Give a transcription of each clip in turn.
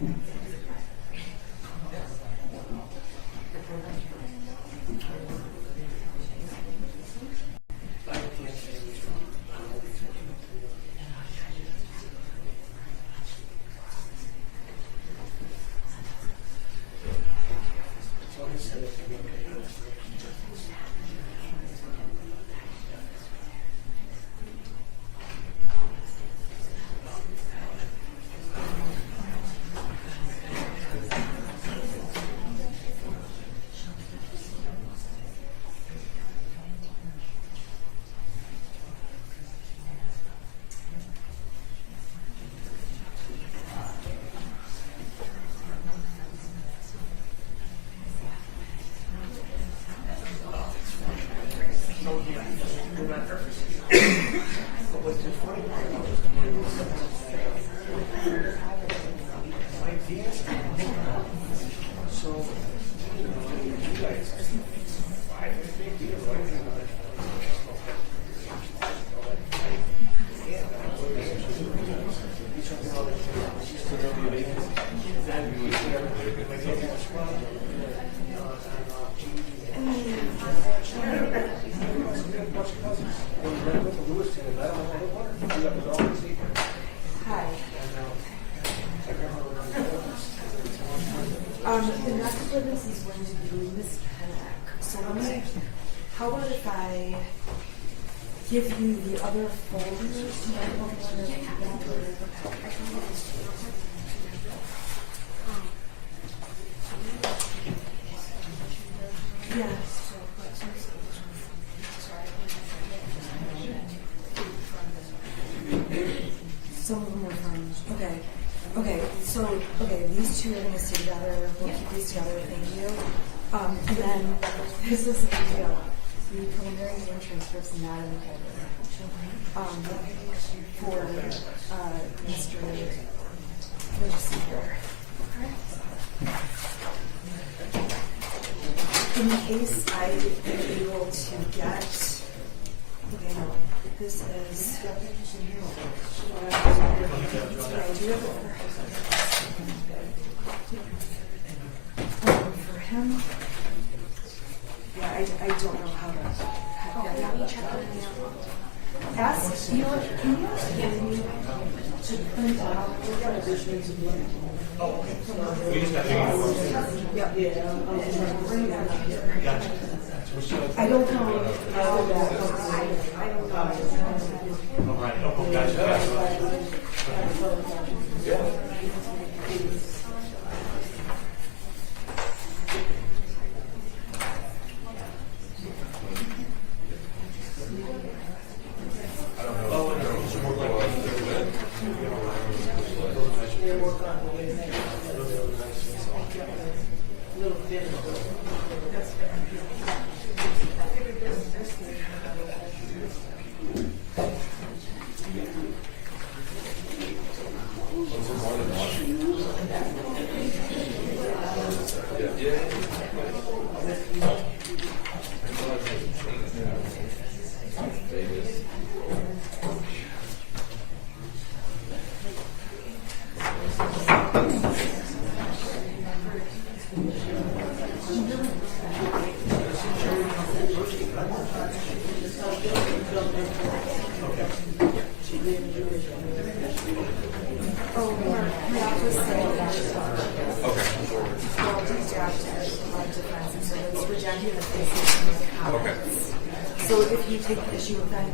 The next for this is going to be Miss Pennock. So how about if I give you the other folders? Yes. Some of them are from, okay, so, these two are going to stay together, we'll keep these together, thank you. And then, this is the deal, the preliminary name transcripts and that in the folder. For, Mr. Legislator. In case I am able to get, okay, no, this is, for him, yeah, I don't know how to. Let me check on the ask, you know what, can you ask Andy to print out? Oh, okay. We just got bring that up here. Gotcha. I don't know how that works. I don't know. All right. Oh, gotcha. Yeah. So if you take issue with that,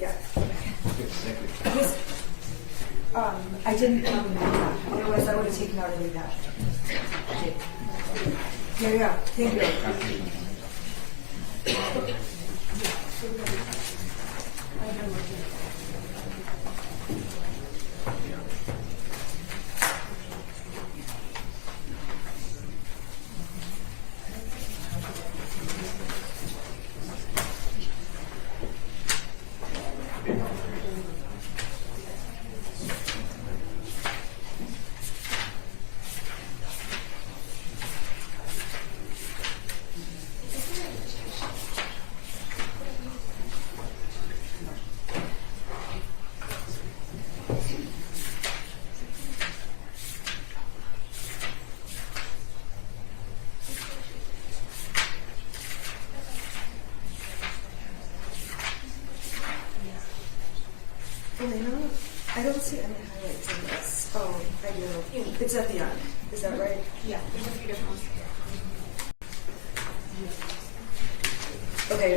yeah. I didn't otherwise I would have taken out any of that. Yeah, thank you. don't see any highlights in this. Oh, I do. It's at the end. Is that right? Yeah, there's a few different ones. Okay,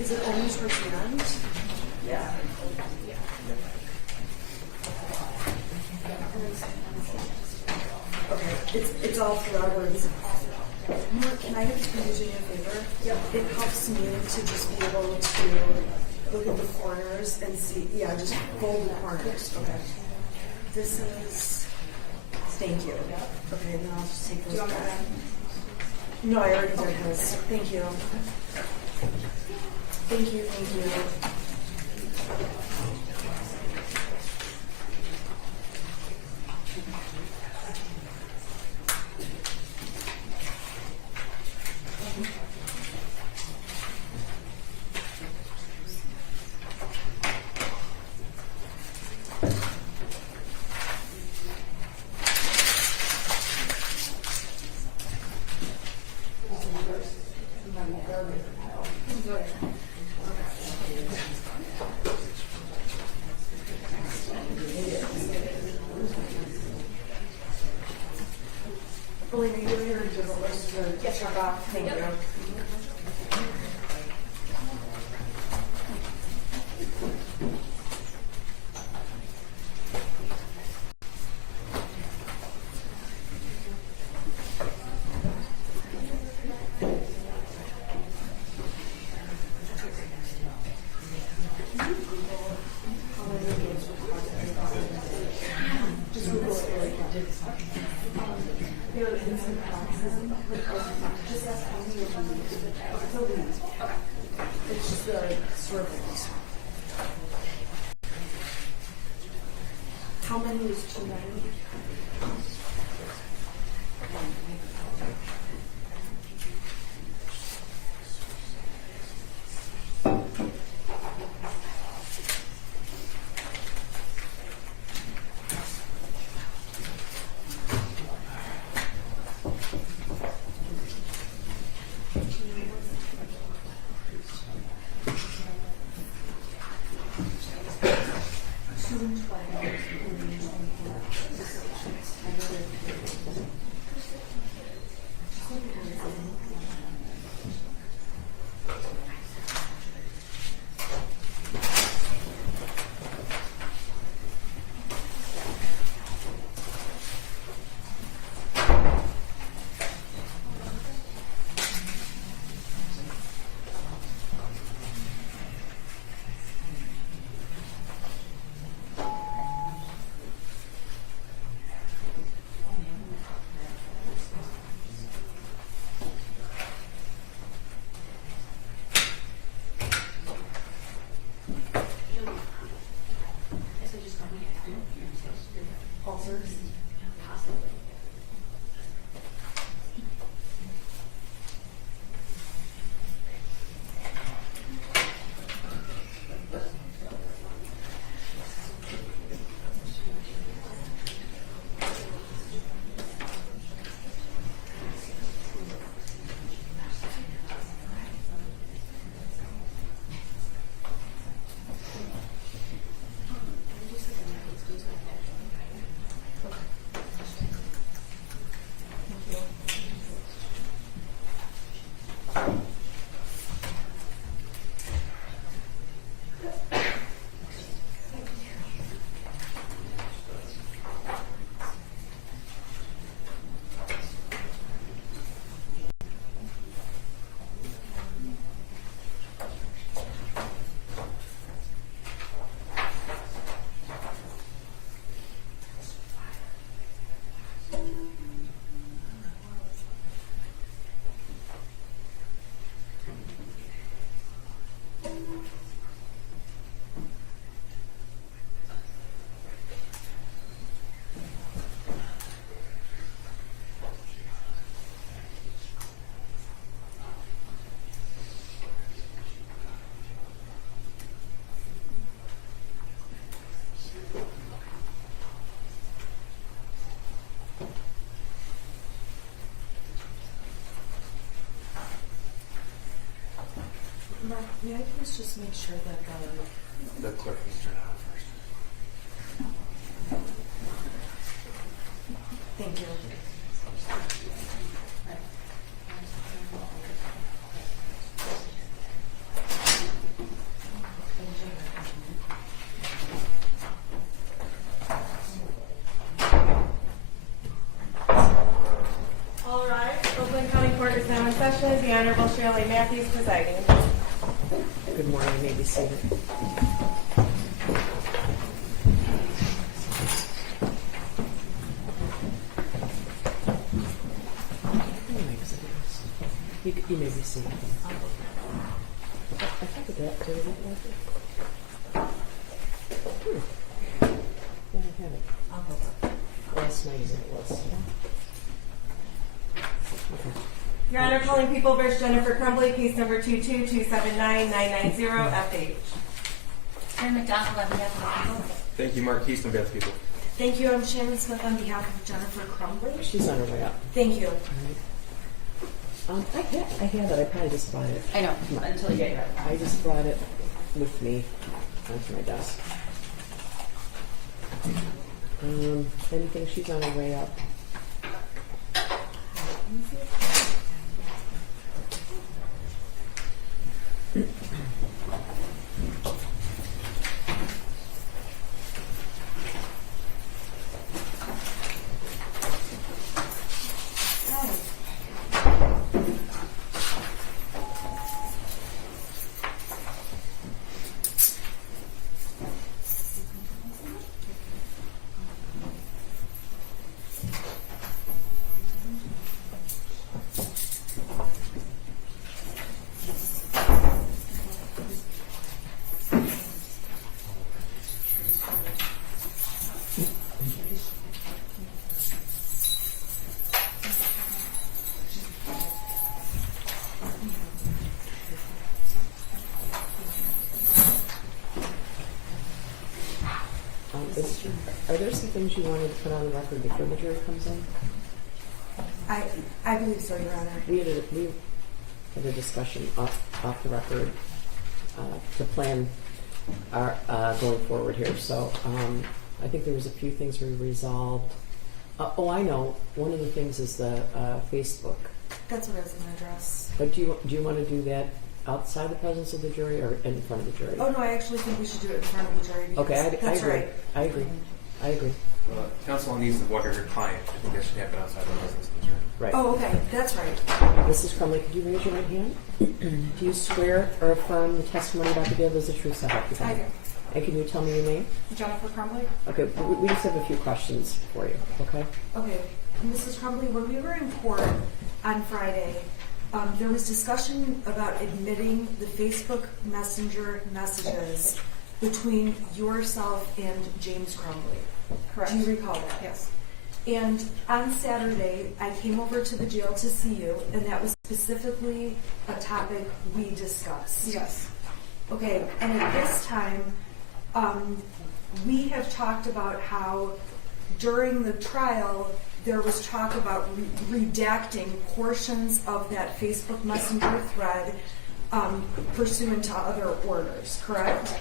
is it only towards the end? Yeah. Okay, it's all throughout or it's Mark, can I have you do me a favor? Yep. It helps me to just be able to look at the corners and see, yeah, just fold the corners. Okay. This is, thank you. Okay, then I'll just take those back. No, I already did this. Thank you. Thank you, thank you. Elena, you're here to do the list to get your back. Thank you. It's just the scribbles. How many is too many? Mark, may I please just make sure that The clerk is turning on first. Thank you. All right, Oakland County Court is now in session. The Honorable Shirley Matthews presiding. Good morning, you may be seated. You may be seated. I thought of that. Did I get that? Yeah, I have it. Last night as it was. Okay. Your Honor, calling People v. Jennifer Crumbley, case number 222799990, FH. Chairman McDonald on behalf of the people. Thank you, Marquise, on behalf of the people. Thank you. I'm Shannon Smith on behalf of Jennifer Crumbley. She's on her way up. Thank you. I had it. I probably just brought it. I know, until you get here. I just brought it with me onto my desk. Anything? She's on her way up. Are there some things you wanted to put on the record before the jury comes in? I believe so, Your Honor. We had a discussion off the record to plan our going forward here. So I think there was a few things we resolved. I know. One of the things is the Facebook. That's what I was going to address. But do you want to do that outside the presence of the jury or in front of the jury? Oh, no, I actually think we should do it in front of the jury. Because Okay, I that's agree. right. I agree. Counsel needs to walk her client. I think that should happen outside the presence of the jury. Right. Oh, okay. That's right. Mrs. Crumbley, could you raise your right hand? Do you swear or affirm the testimony about to give is the truth, so help you God? I do. And can you tell me your name? Jennifer Crumbley? Okay, we just have a few questions for you, okay? Okay. Mrs. Crumbley, when we were in court on Friday, there was discussion about admitting the Facebook Messenger messages between yourself and James Crumbley. Correct. Do you recall that? Yes. And on Saturday, I came over to the jail to see you, and that was specifically a topic we discussed. Yes. Okay, and at this time, we have talked about how during the trial, there was talk about redacting portions of that Facebook Messenger thread pursuant to other orders, correct?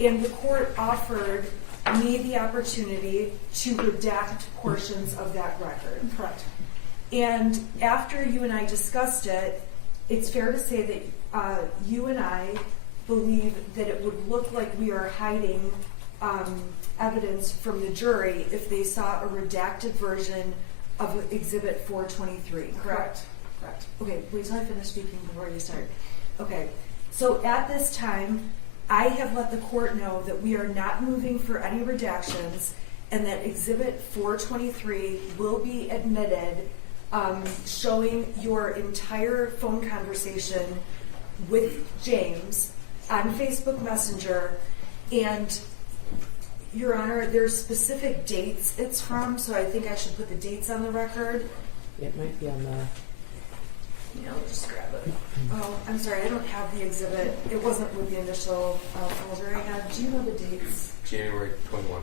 And the court offered me the opportunity to redact portions of that record. Correct. And after you and I discussed it, it's fair to say that you and I believe that it would look like we are hiding evidence from the jury if they saw a redacted version of Exhibit 423, correct? Correct. Okay, wait till I finish speaking before you start. Okay, so at this time, I have let the court know that we are not moving for any redactions and that Exhibit 423 will be admitted, showing your entire phone conversation with James on Facebook Messenger. And, Your Honor, there's specific dates it's from, so I think I should put the dates on the record. It might be on the... Yeah, I'll just grab it. Oh, I'm sorry, I don't have the exhibit. It wasn't with the initial folder I had. Do you know the dates? January 21.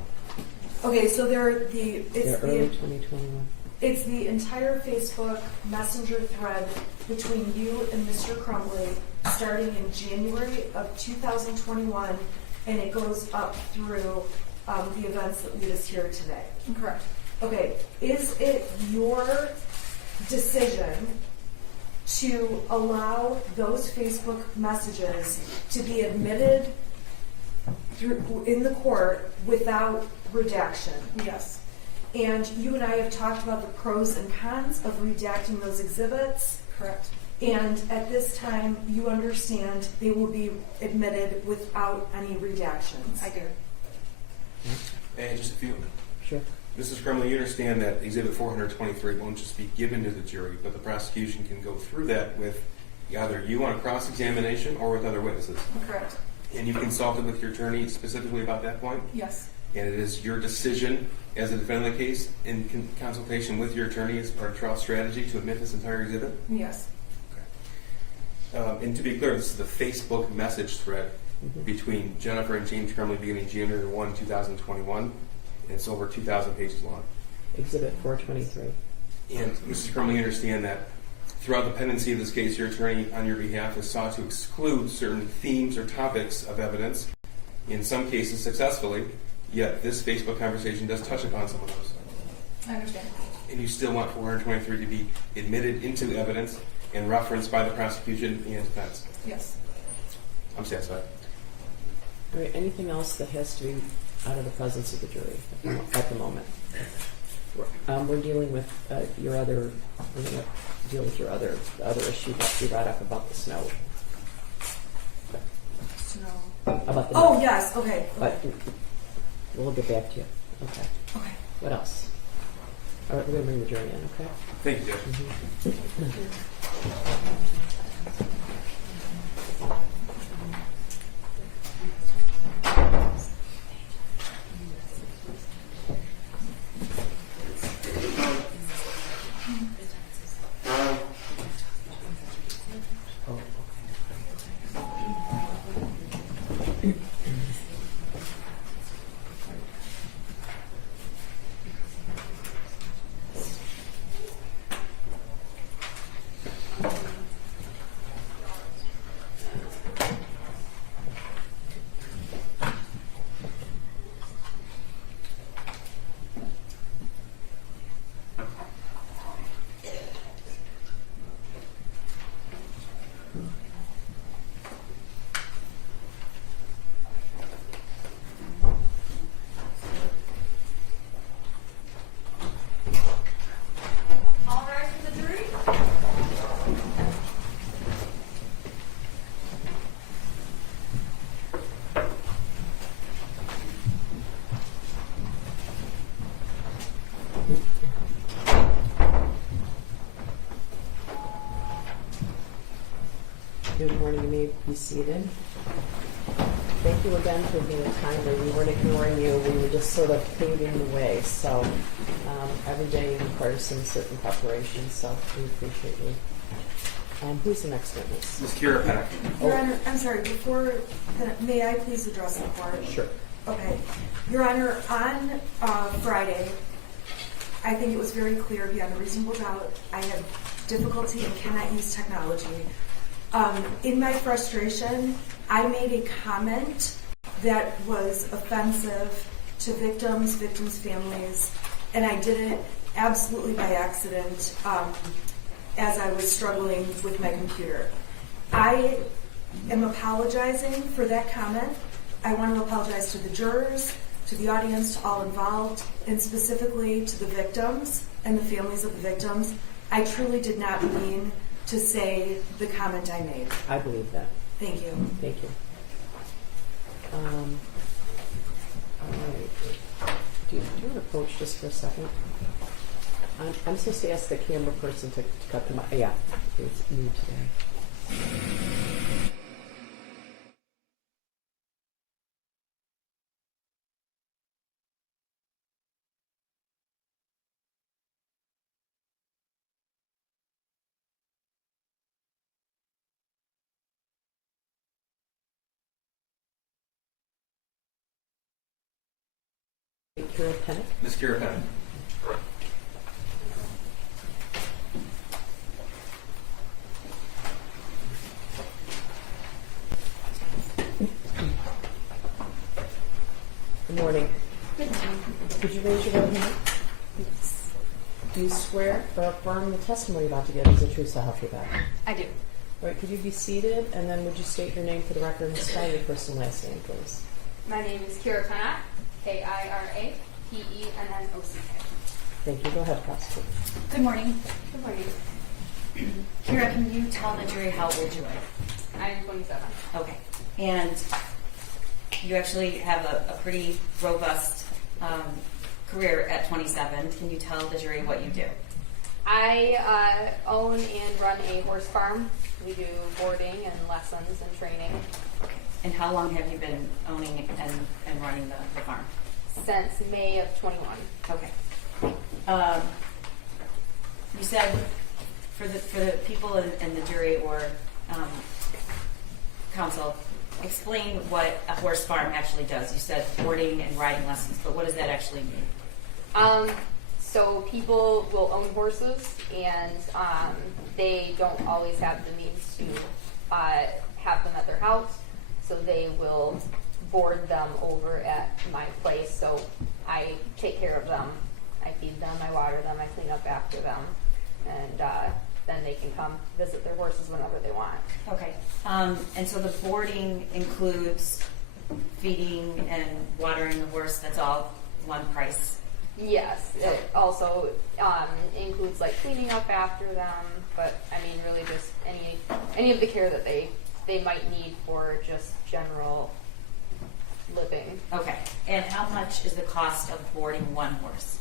Okay, so early 2021. It's the entire Facebook Messenger thread between you and Mr. Crumbley starting in January of 2021, and it goes up through the events that lead us here today. Correct. Okay, is it your decision to allow those Facebook messages to be admitted through in the court without redaction? Yes. And you and I have talked about the pros and cons of redacting those exhibits. Correct. And at this time, you understand they will be admitted without any redactions. I do. And just a few. Sure. Mrs. Crumbley, you understand that Exhibit 423 won't just be given to the jury, but the prosecution can go through that with either you on a cross-examination or with other witnesses. Correct. And you've consulted with your attorney specifically about that point? Yes. And it is your decision as a defendant in the case, in consultation with your attorney as part of trial strategy, to admit this entire exhibit? Yes. And to be clear, this is the Facebook message thread between Jennifer and James Crumbley beginning January 1, 2021. And it's over 2,000 pages long. Exhibit 423. And Mrs. Crumbley, you understand that throughout the pendency of this case, your attorney on your behalf has sought to exclude certain themes or topics of evidence, in some cases successfully, yet this Facebook conversation does touch upon some of those. I understand. And you still want 423 to be admitted into evidence and referenced by the prosecution and defense. Yes. I'm satisfied. All right, anything else that has to be out of the presence of the jury at the moment? We're dealing with your other. We're going to deal with your other issue that you brought up about the snow. About the Oh, yes, okay. But we'll get back to you. Okay. Okay. What else? All right, we're going to bring the jury in. Okay. Thank you, Judge. All rise for the jury. Good morning. You may be seated. Thank you again for being timely. We weren't ignoring you. We were just sort of paving the way. So every day requires some certain preparation. So we appreciate you. Who's the next witness? Ms. Kira Pennick. Your Honor, I'm sorry, may I please address the court? Sure. Okay. Your Honor, on Friday, I think it was very clear beyond a reasonable doubt I had difficulty and cannot use technology. In my frustration, I made a comment that was offensive to victims' families, and I did it absolutely by accident as I was struggling with my computer. I am apologizing for that comment. I want to apologize to the jurors, to the audience, to all involved, and specifically to the victims and the families of the victims. I truly did not mean to say the comment I made. I believe that. Thank you. Thank you. All right. Do you want to approach just for a second? I'm supposed to ask the camera person to cut them out. Yeah, it's me today. Kira Pennick. Ms. Kira Pennick. Good morning. Could you raise your right hand? do you swear or affirm the testimony you're about to give is the truth, so help you God? I do. All right, could you be seated, and then would you state your name for the record and spell your first and last name, please? My name is Kira Pennock, Kirapennock. Thank you. Go ahead, prosecutor. Good morning. Good morning. Kira, can you tell the jury how old you are? I'm 27. Okay. And you actually have a pretty robust career at 27. Can you tell the jury what you do? I own and run a horse farm. We do boarding and lessons and training And how long have you been owning and running the farm? since May of 21. Okay. You said for the people in the jury or counsel, explain what a horse farm actually does. You said boarding and riding lessons, but what does that actually mean? So people will own horses, and they don't always have the means to have them at their house, so they will board them over at my place. So I take care of them. I feed them, I water them, I clean up after them, and then they can come visit their horses whenever they want. Okay. And so the boarding includes feeding and watering the horse. That's all one price. Yes, it also includes like cleaning up after them, but I mean really just any of the care that they might need for just general living. Okay. And how much is the cost of boarding one horse?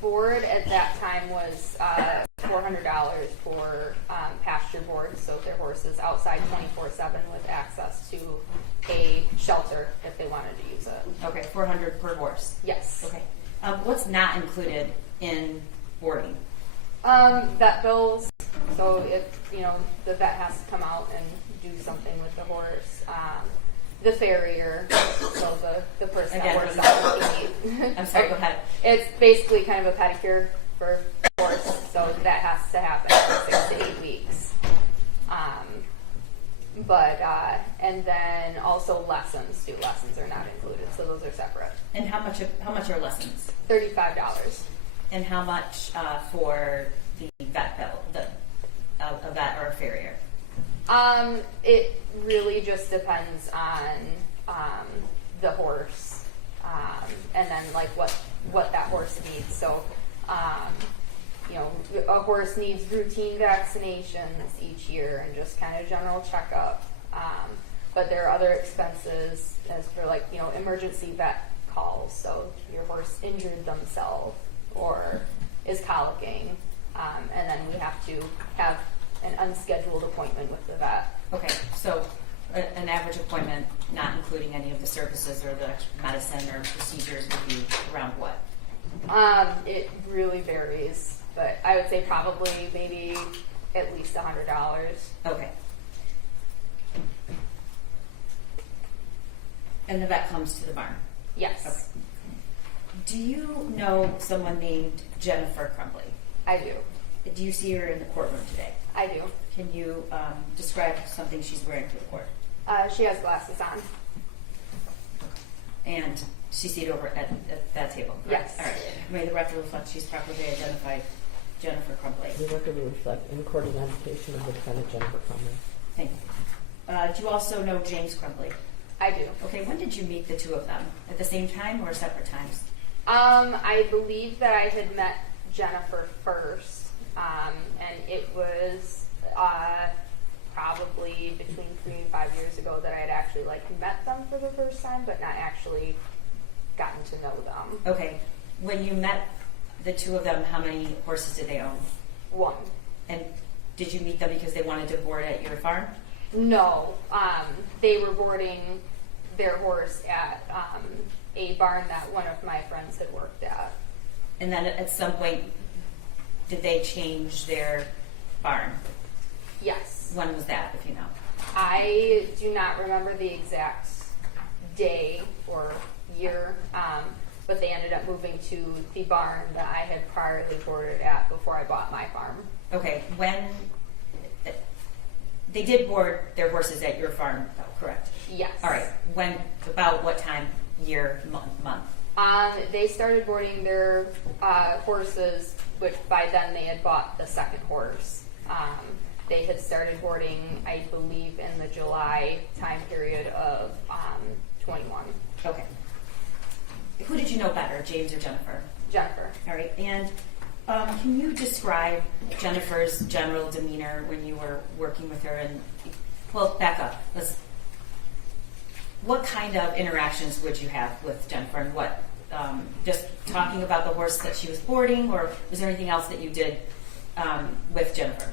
Board at that time was $400 for pasture board, so their horses outside 24/7 with access to a shelter if they wanted to use it. Okay, $400 per horse. Yes. Okay. What's not included in boarding? Vet bills. So if the vet has to come out and do something with the horse. The farrier, so the person Again, that works on the feet. I'm sorry, go ahead. It's basically kind of a pedicure for the horse, so that has to happen for 6 to 8 weeks. And then also lessons too. Lessons are not included, so those are separate. And how much are lessons? $35. And how much for the vet bill, a vet or a farrier? It really just depends on the horse, and then like what that horse needs. So, a horse needs routine vaccinations each year and just kind of general checkup. But there are other expenses as for like emergency vet calls. So your horse injured themselves or is colicking, and then we have to have an unscheduled appointment with the vet. Okay, so an average appointment, not including any of the services or the medicine or procedures, would be around what? It really varies, but I would say probably maybe at least $100. Okay. And the vet comes to the barn? Yes, Okay. Do you know someone named Jennifer Crumbley? I do. Do you see her in the courtroom today? I do. Can you describe something she's wearing to the court? She has glasses on. And she's seated over at that table, correct? Yes. All right. May the record reflect she's properly identified Jennifer Crumbley. The record will reflect in court identification of the defendant, Jennifer Crumbley. Thank you. Do you also know James Crumbley? I do. Okay, when did you meet the two of them? At the same time or separate times? I believe that I had met Jennifer first, and it was probably between 3 and 5 years ago that I had actually met them for the first time, but not actually gotten to know them. Okay. When you met the two of them, how many horses did they own? One. And did you meet them because they wanted to board at your farm? No, they were boarding their horse at a barn that one of my friends had worked at. And then at some point, did they change their barn? Yes. When was that, if you know? I do not remember the exact day or year, but they ended up moving to the barn that I had priorly boarded at before I bought my farm. Okay, when they did board their horses at your farm, though, correct? Yes. All right. When? About what time? Year? Month? They started boarding their horses, which by then they had bought the second horse. They had started boarding, I believe, in the July time period of 21. Okay. Who did you know better, James or Jennifer? Jennifer. All right. And can you describe Jennifer's general demeanor when you were working with her? And well, back up. What kind of interactions would you have with Jennifer, and what? Just talking about the horse that she was boarding, or was there anything else that you did with Jennifer?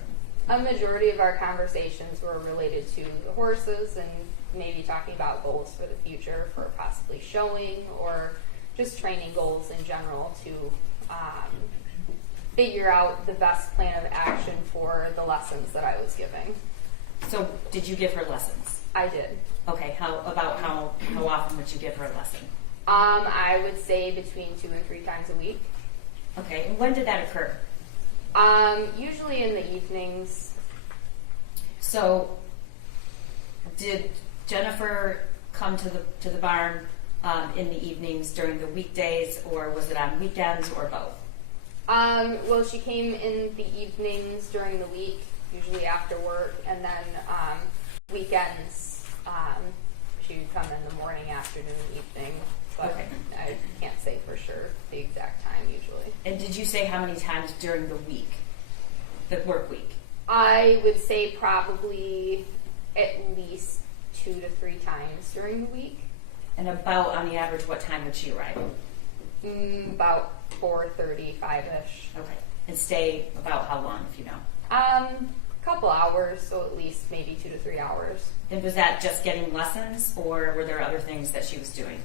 A majority of our conversations were related to the horses and maybe talking about goals for the future, for possibly showing or just training goals in general to figure out the best plan of action for the lessons that I was giving. So, did you give her lessons? I did. Okay. How often would you give her a lesson? I would say between 2 and 3 times a week. Okay. And when did that occur? Usually in the evenings. So, did Jennifer come to the barn in the evenings during the weekdays, or was it on weekends, or both? Well, she came in the evenings during the week, usually after work, and then weekends she would come in the morning, afternoon, evening. But Okay. I can't say for sure the exact time usually. And did you say how many times during the week, the work week? I would say probably at least 2 to 3 times during the week. And about, on the average, what time would she arrive? About 4:35-ish. Okay. And stay about how long, if you know? Couple hours, so at least maybe 2 to 3 hours. And was that just getting lessons, or were there other things that she was doing?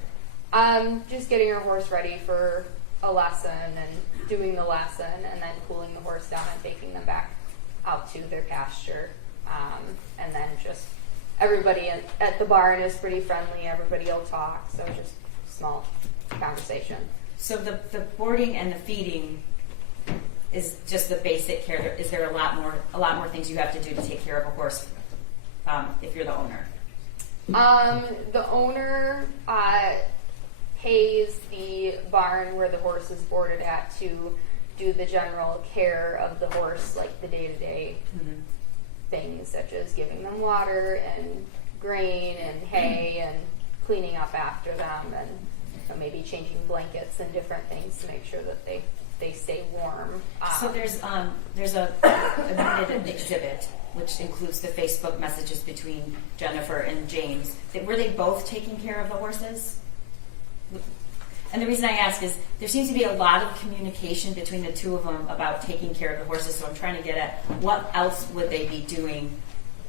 Just getting her horse ready for a lesson and doing the lesson, and then cooling the horse down and taking them back out to their pasture. And then just everybody at the barn is pretty friendly. Everybody will talk, so just small conversation. So the boarding and the feeding is just the basic care. Is there a lot more things you have to do to take care of a horse if you're the owner? The owner pays the barn where the horse is boarded at to do the general care of the horse, like the day-to-day things such as giving them water and grain and hay and cleaning up after them, and maybe changing blankets and different things to make sure that they stay warm. So there's a minute exhibit which includes the Facebook messages between Jennifer and James. Were they both taking care of the horses? And the reason I ask is there seems to be a lot of communication between the two of them about taking care of the horses, so I'm trying to get at what else would they be doing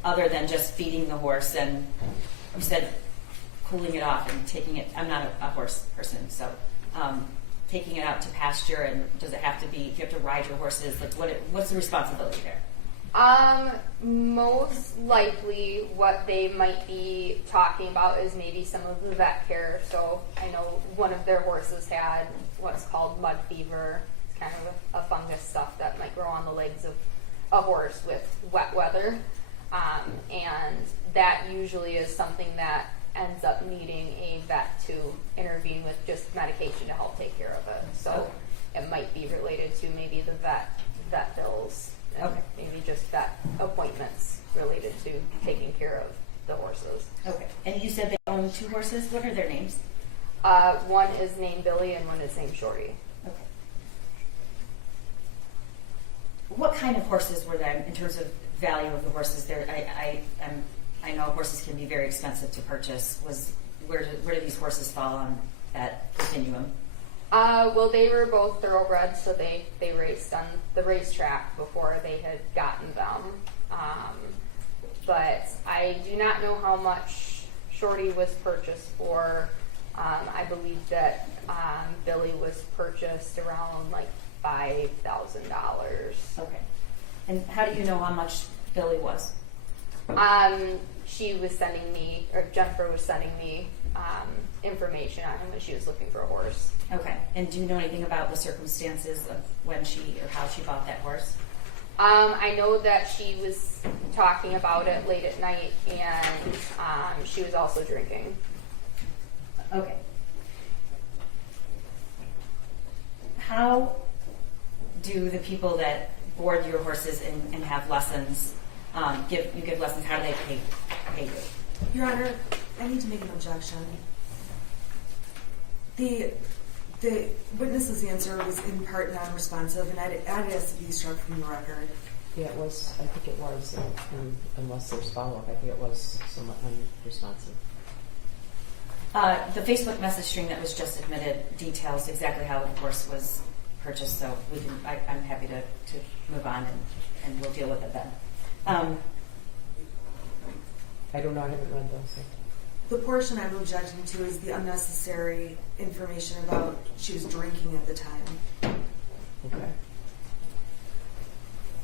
other than just feeding the horse, and you said cooling it off and taking it. I'm not a horse person, so taking it out to pasture, and does it have to be, do you have to ride your horses? Like what's the responsibility there? Most likely what they might be talking about is maybe some of the vet care. So I know one of their horses had what's called mud fever. It's kind of a fungus stuff that might grow on the legs of a horse with wet weather. And that usually is something that ends up needing a vet to intervene with just medication to help take care of it. So it might be related to maybe the vet bills. And maybe just vet appointments related to taking care of the horses. Okay. And you said they own 2 horses. What are their names? One is named Billy and one is named Shorty. Okay. What kind of horses were there in terms of value of the horses? There, I know horses can be very expensive to purchase. Where do these horses fall on that continuum? Well, they were both thoroughbreds, so they raced on the racetrack before they had gotten them. But I do not know how much Shorty was purchased for. I believe that Billy was purchased around like $5,000. Okay. And how do you know how much Billy was? She was sending me, or Jennifer was sending me information on him when she was looking for a horse. Okay. And do you know anything about the circumstances of when she or how she bought that horse? I know that she was talking about it late at night, and she was also drinking. Okay. how do the people that board your horses and have lessons, give lessons, how do they pay you? Your Honor, I need to make an objection. The witness's answer was in part non-responsive, and I'd ask to be struck from the record. Yeah, it was, I think it was, unless there's follow-up, I think it was somewhat unresponsive. The Facebook message string that was just admitted details exactly how the horse was purchased, so I'm happy to move on and we'll deal with it then. I don't know, I haven't read those. So. The portion I'm objecting to is the unnecessary information about she was drinking at the time. Okay.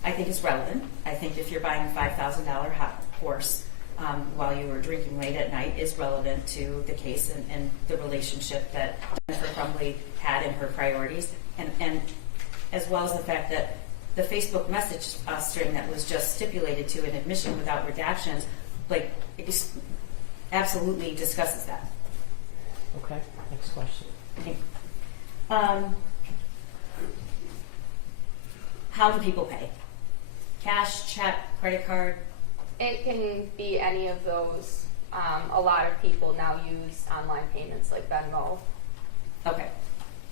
I think it's relevant. I think if you're buying a $5,000 horse while you were drinking late at night is relevant to the case and the relationship that Jennifer Crumbley had in her priorities, and as well as the fact that the Facebook message string that was just stipulated to an admission without redactions, like, it absolutely discusses that. Okay, next question. Okay. How do people pay? Cash, check, credit card? It can be any of those. A lot of people now use online payments like Venmo. Okay.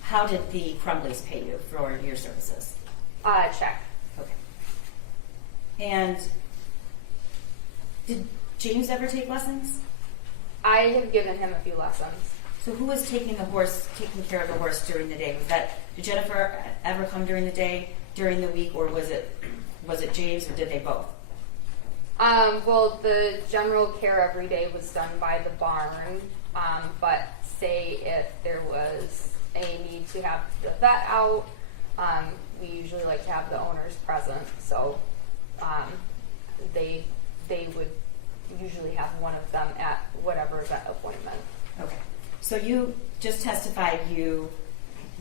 How did the Crumbleys pay you for your services? Check. Okay. And did James ever take lessons? I have given him a few lessons. So who was taking care of the horse during the day? Did Jennifer ever come during the day, during the week, or was it James, or did they both? Well, the general care every day was done by the barn, but say if there was a need to have the vet out, we usually like to have the owners present, so they would usually have one of them at whatever vet appointment. Okay. So you just testified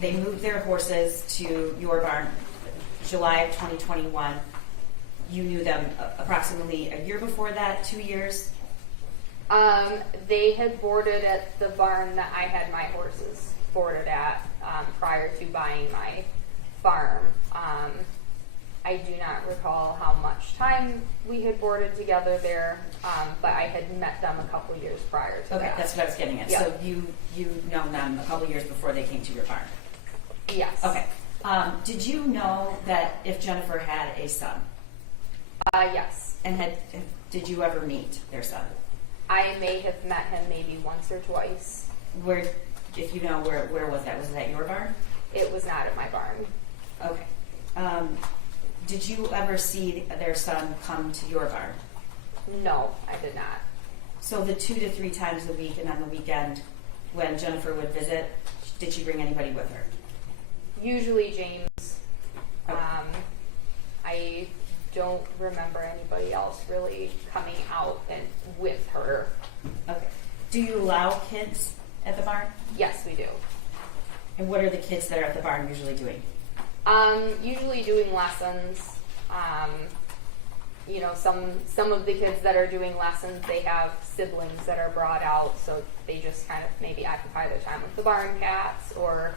they moved their horses to your barn July of 2021. You knew them approximately a year before that, 2 years? They had boarded at the barn that I had my horses boarded at prior to buying my farm. I do not recall how much time we had boarded together there, but I had met them a couple years prior to that. Okay, that's what I was getting at. Yeah. So you've known them a couple years before they came to your barn? Yes. Okay. Did you know that if Jennifer had a son? Yes. And did you ever meet their son? I may have met him maybe once or twice. Where, if you know, where was that? Was it at your barn? It was not at my barn. Okay. Did you ever see their son come to your barn? No, I did not. So the 2 to 3 times a week and on the weekend when Jennifer would visit, did she bring anybody with her? Usually James. Okay. I don't remember anybody else really coming out and with her. Okay. Do you allow kids at the barn? Yes, we do. And what are the kids that are at the barn usually doing? Usually doing lessons. Some of the kids that are doing lessons, they have siblings that are brought out, so they just kind of maybe occupy their time with the barn cats or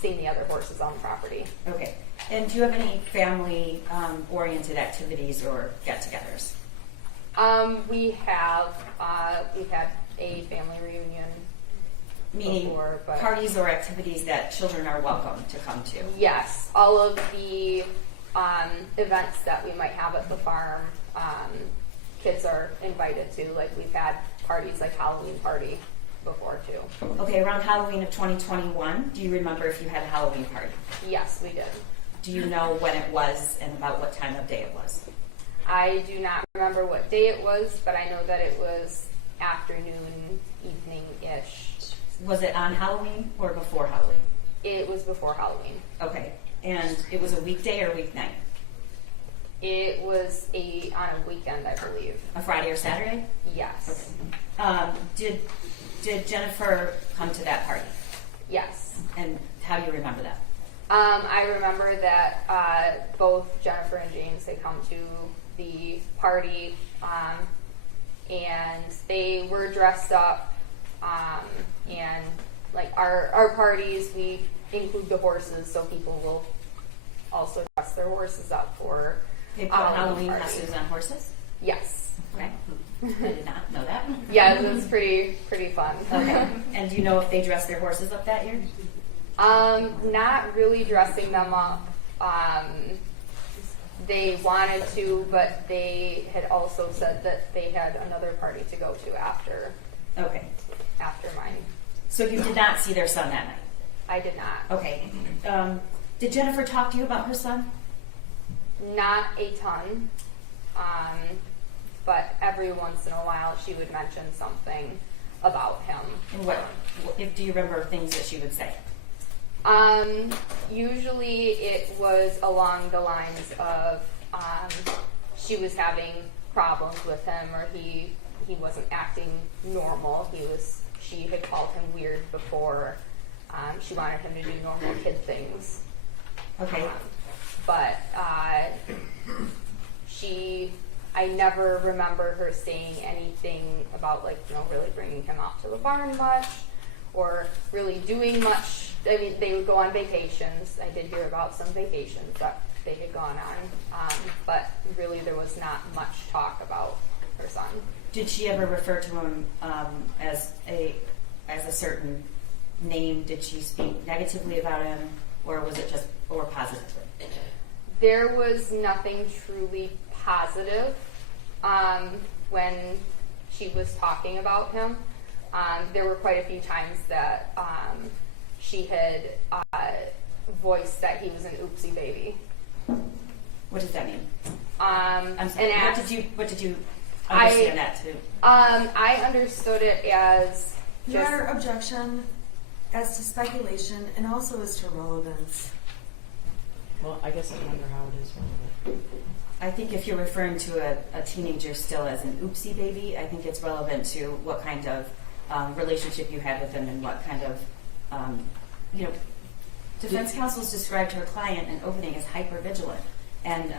seeing the other horses on the property. Okay. And do you have any family oriented activities or get-togethers? We've had a family reunion. Meaning before, but parties or activities that children are welcome to come to? yes, all of the events that we might have at the farm, kids are invited to. Like we've had parties like Halloween party before too. Okay, around Halloween of 2021, do you remember if you had a Halloween party? Yes, we did. Do you know when it was and about what time of day it was? I do not remember what day it was, but I know that it was afternoon, evening-ish. Was it on Halloween or before Halloween? It was before Halloween. Okay, and it was a weekday or weeknight? It was on a weekend, I believe. A Friday or Saturday? Yes. Okay. Did Jennifer come to that party? Yes. And how do you remember that? I remember that both Jennifer and James had come to the party, and they were dressed up, and like our parties, we include the horses, so people will also dress their horses up for They put Halloween party. costumes on horses? Yes. Okay. I did not know that. Yeah, it's pretty fun. Okay. And do you know if they dressed their horses up that year? Not really dressing them up. They wanted to, but they had also said that they had another party to go to after Okay. mine. So you did not see their son that night? I did not. Okay. Did Jennifer talk to you about her son? Not a ton, but every once in a while she would mention something about him. And do you remember things that she would say? Usually it was along the lines of she was having problems with him, or he wasn't acting normal. She had called him weird before. She wanted him to do normal kid things. Okay. But I never remember her saying anything about really bringing him out to the barn much, or really doing much. I mean, they would go on vacations. I did hear about some vacations that they had gone on, but really there was not much talk about her son. Did she ever refer to him as a certain name? Did she speak negatively about him, or was it or positively? There was nothing truly positive when she was talking about him. There were quite a few times that she had voiced that he was an oopsie baby. What does that mean? I'm sorry. What did you understand that to? I understood it as Your objection as to speculation and also as to relevance. Well, I guess I wonder how it is relevant. I think if you're referring to a teenager still as an oopsie baby, I think it's relevant to what kind of relationship you had with them and what kind of, defense counsel's described her client in opening as hypervigilant. And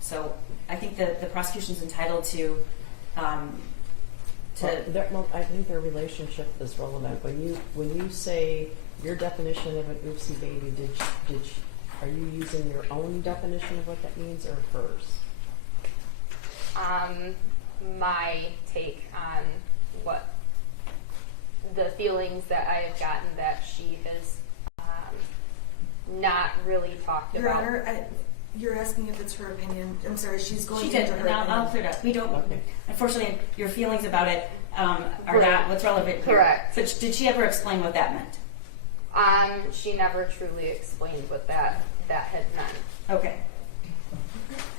so I think the prosecution's entitled to I think their relationship is relevant. When you say your definition of an oopsie baby, are you using your own definition of what that means, or hers? My take on what the feelings that I have gotten that she has not really talked Your about. Honor, you're asking if it's her opinion. I'm sorry, she's going She did, into her and I'll opinion. clear it up. We don't. Okay. Unfortunately, your feelings about it are Right. not what's relevant here. Correct. But did she ever explain what that meant? She never truly explained what that had meant. Okay.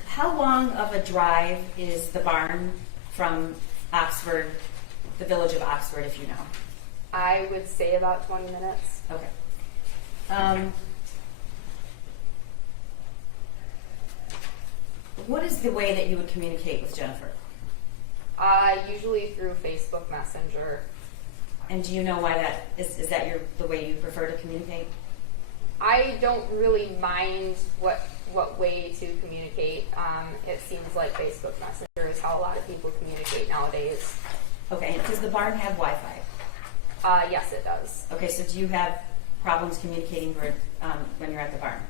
How long of a drive is the barn from Oxford, the village of Oxford, if you know? I would say about 20 minutes. Okay. What is the way that you would communicate with Jennifer? Usually through Facebook Messenger. And do you know why that is? Is that the way you prefer to communicate? I don't really mind what way to communicate. It seems like Facebook Messenger is how a lot of people communicate nowadays. Okay. Does the barn have Wi-Fi? Yes, it does. Okay. So do you have problems communicating when you're at the barn?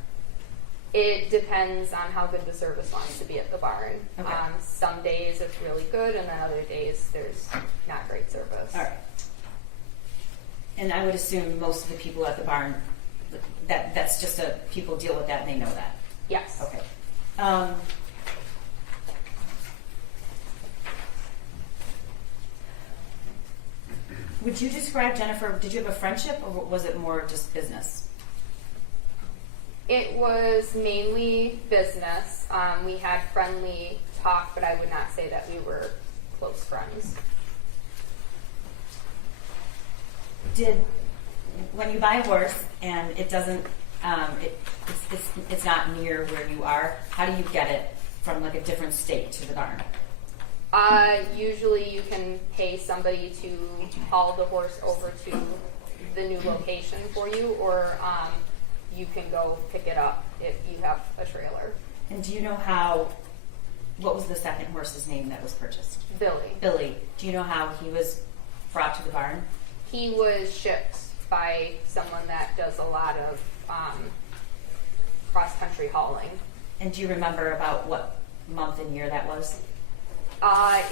It depends on how good the service wants to be at the barn. Okay. Some days it's really good, and then other days there's not great service. All right. And I would assume most of the people at the barn, that's just people deal with that and they know that. Yes. Okay. Would you describe Jennifer, did you have a friendship or was it more just business? It was mainly business. We had friendly talk, but I would not say that we were close friends. When you buy a horse and it doesn't, it's not near where you are, how do you get it from like a different state to the barn? Usually you can pay somebody to haul the horse over to the new location for you, or you can go pick it up if you have a trailer. And do you know what was the second horse's name that was purchased? Billy. Billy. Do you know how he was brought to the barn? He was shipped by someone that does a lot of cross-country hauling. And do you remember about what month and year that was?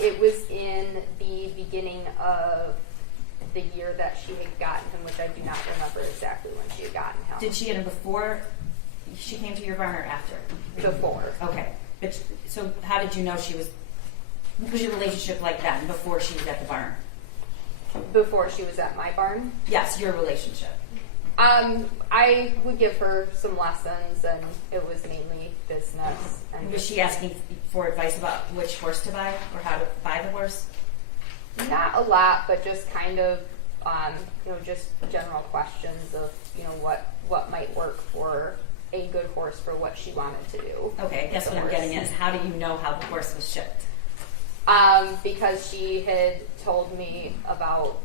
It was in the beginning of the year that she had gotten him, which I do not remember exactly when she had gotten him. Did she get him before she came to your barn or after? Before. Okay. But so how did you know she was? What was your relationship like then, before she was at the barn? Before she was at my barn? Yes, your relationship. I would give her some lessons, and it was mainly business. And Was she asking for advice about which horse to buy or how to buy the horse? not a lot, but just kind of, just general questions of, what might work for a good horse for what she wanted to do. Okay, I guess with what the I'm getting horse. is how do you know how the horse was shipped? Because she had told me about,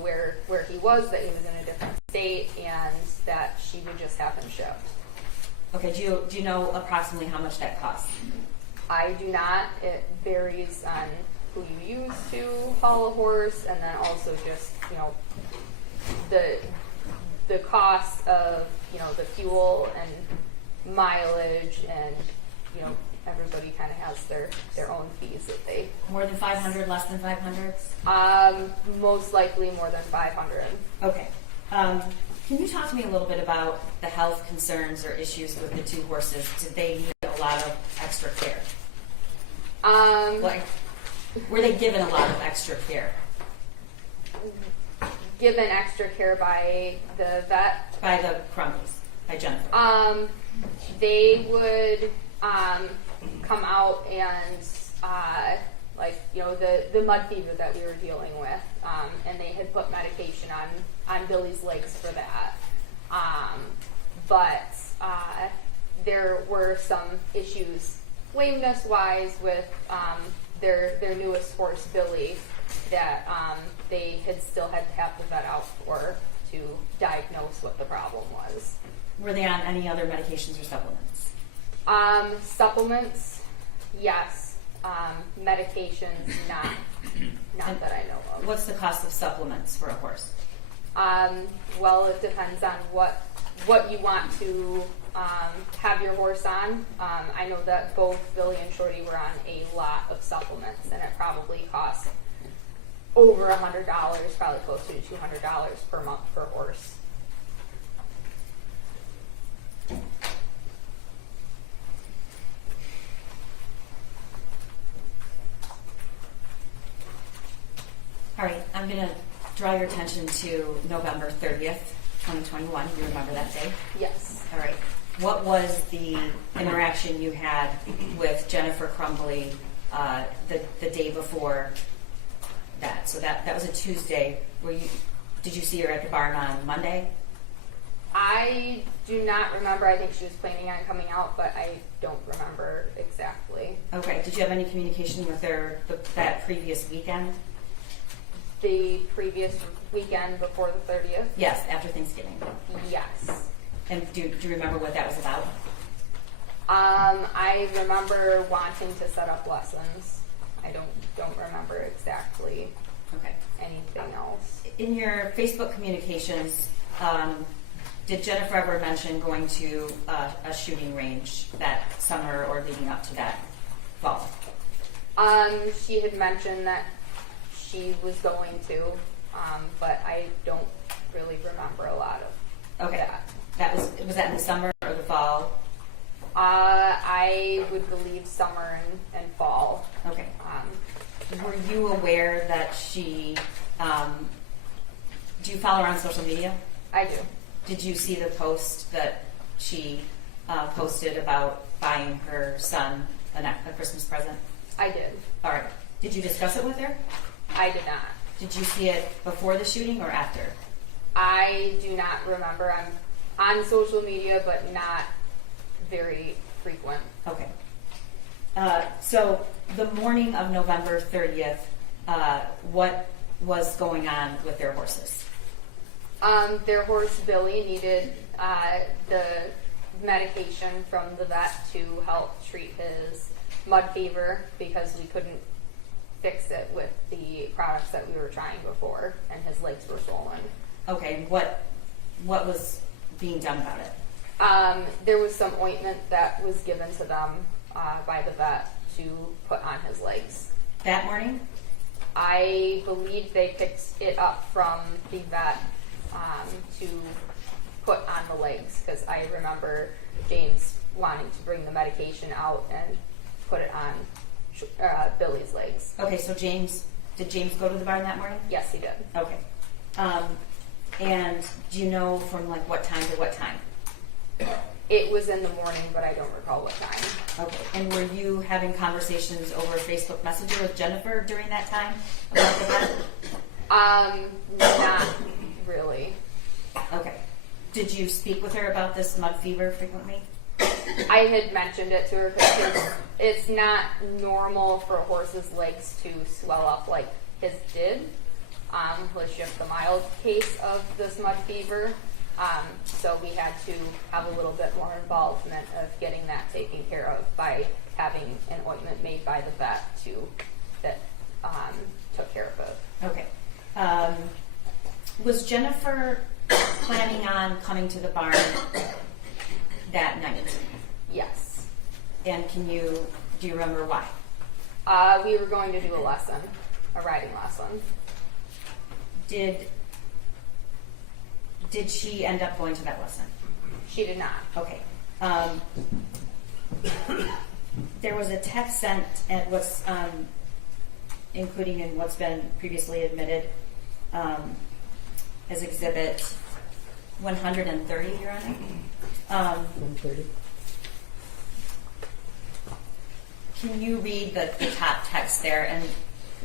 where he was, that he was in a different state, and that she would just have him shipped. Okay, do you know approximately how much that costs? I do not. It varies on who you use to haul a horse, and then also just, the cost of, the fuel and mileage, and, everybody kind of has their own fees that they. More than 500, less than 500? Most likely more than 500. Okay. Can you talk to me a little bit about the health concerns or issues with the two horses? Did they need a lot of extra care? Like, were they given a lot of extra care? Given extra care by the vet? By the Crumbleys, by Jennifer? They would come out and the mud fever that we were dealing with, and they had put medication on Billy's legs for that. But there were some issues lameness wise with their newest horse, Billy, that they had still had to have the vet out for to diagnose what the problem was. Were they on any other medications or supplements? Supplements, yes. Medications, not that I know of. What's the cost of supplements for a horse? Well, it depends on what you want to have your horse on. I know that both Billy and Shorty were on a lot of supplements, and it probably cost over $100, probably close to $200 per month per horse. All right, I'm going to draw your attention to November 30th, 2021. You remember that day? Yes. All right. What was the interaction you had with Jennifer Crumbley the day before that? So that was a Tuesday. Did you see her at the barn on Monday? I do not remember. I think she was planning on coming out, but I don't remember exactly. Okay. Did you have any communication with her that previous weekend? The previous weekend before the 30th? Yes, after Thanksgiving. Yes. And do you remember what that was about? I remember wanting to set up lessons. I don't remember exactly Okay. anything else. In your Facebook communications, did Jennifer ever mention going to a shooting range that summer or leading up to that fall? She had mentioned that she was going to, but I don't really remember a lot of that. Was that in the summer or the fall? I would believe summer and fall. Okay. Were you aware that she? Do you follow her on social media? I do. Did you see the post that she posted about buying her son a Christmas present? I did. All right. Did you discuss it with her? I did not. Did you see it before the shooting or after? I do not remember. I'm on social media, but not very frequent. Okay. So the morning of November 30th, what was going on with their horses? Their horse, Billy, needed the medication from the vet to help treat his mud fever because we couldn't fix it with the products that we were trying before, and his legs were swollen. Okay, what was being done about it? There was some ointment that was given to them by the vet to put on his legs. That morning? I believe they picked it up from the vet to put on the legs, because I remember James wanting to bring the medication out and put it on Billy's legs. Okay, so did James go to the barn that morning? Yes, he did. Okay. And do you know from like what time to what time? It was in the morning, but I don't recall what time. Okay. And were you having conversations over Facebook Messenger with Jennifer during that time about the vet? Not really. Okay. Did you speak with her about this mud fever frequently? I had mentioned it to her because it's not normal for a horse's legs to swell up like his did. Was just the mild case of this mud fever. So we had to have a little bit more involvement of getting that taken care of by having an ointment made by the vet that took care of it. Okay. Was Jennifer planning on coming to the barn that night? Yes. And do you remember why? We were going to do a riding lesson. Did she end up going to that lesson? She did not. Okay. There was a text sent at what's including in what's been previously admitted as Exhibit 130, Your Honor. 130. Can you read the top text there, and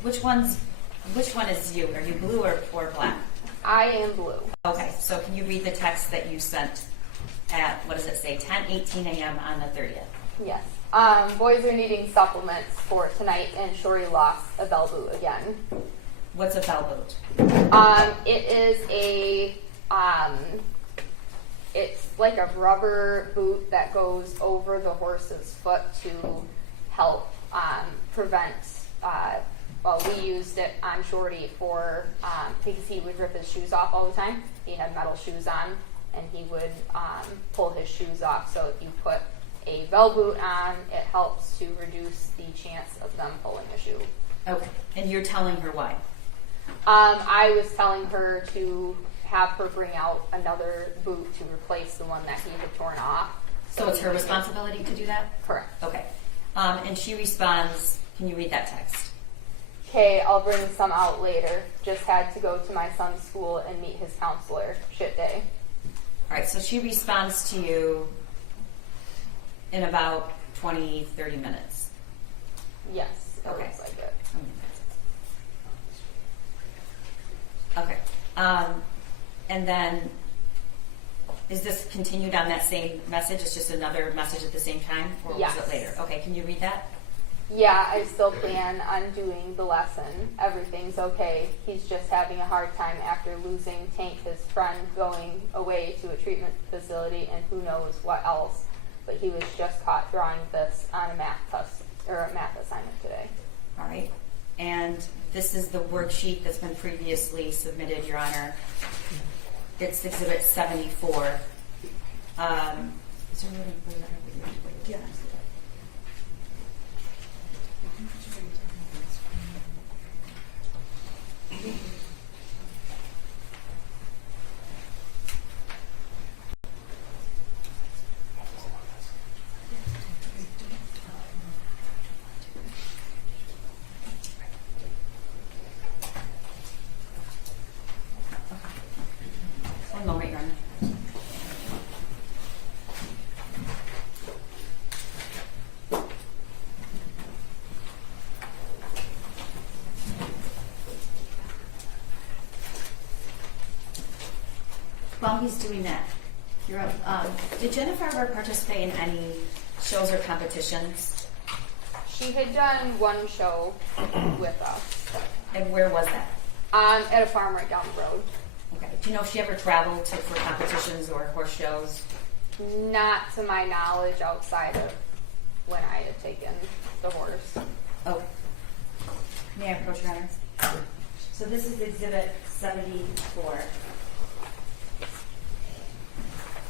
which one is you? Are you blue or black? I am blue. Okay, so can you read the text that you sent at, what does it say, 10:18 a.m. on the 30th? Yes. Boys are needing supplements for tonight, and Shorty lost a bell boot again. What's a bell boot? It is it's like a rubber boot that goes over the horse's foot to help prevent. We used it on Shorty for because he would rip his shoes off all the time. He had metal shoes on, and he would pull his shoes off. So if you put a bell boot on, it helps to reduce the chance of them pulling a shoe. Okay, and you're telling her why? I was telling her to have her bring out another boot to replace the one that he had torn off. So it's her responsibility to do that? Correct. Okay. And she responds, can you read that text? Okay, I'll bring some out later. Just had to go to my son's school and meet his counselor. Shit day. All right, so she responds to you in about 20, 30 minutes. Yes, it Okay. looks like it. Okay. And then, is this continued on that same message? It's just another message at the same time? Or Yes. was it later? Okay, can you read that? Yeah, I still plan on doing the lesson. Everything's okay. He's just having a hard time after losing Tank, his friend, going away to a treatment facility and who knows what else. But he was just caught drawing this on a math test or a math assignment today. All right. And this is the worksheet that's been previously submitted, Your Honor. It's Exhibit 74. Is there Yeah. One moment, Your Honor. While he's doing that, did Jennifer ever participate in any shows or competitions? She had done one show with us And where was that? at a farm right down the road. Okay. Do you know if she ever traveled for competitions or horse shows? Not to my knowledge outside of when I had taken the horse. Okay. May I approach, Your Honor? So this is Exhibit 74.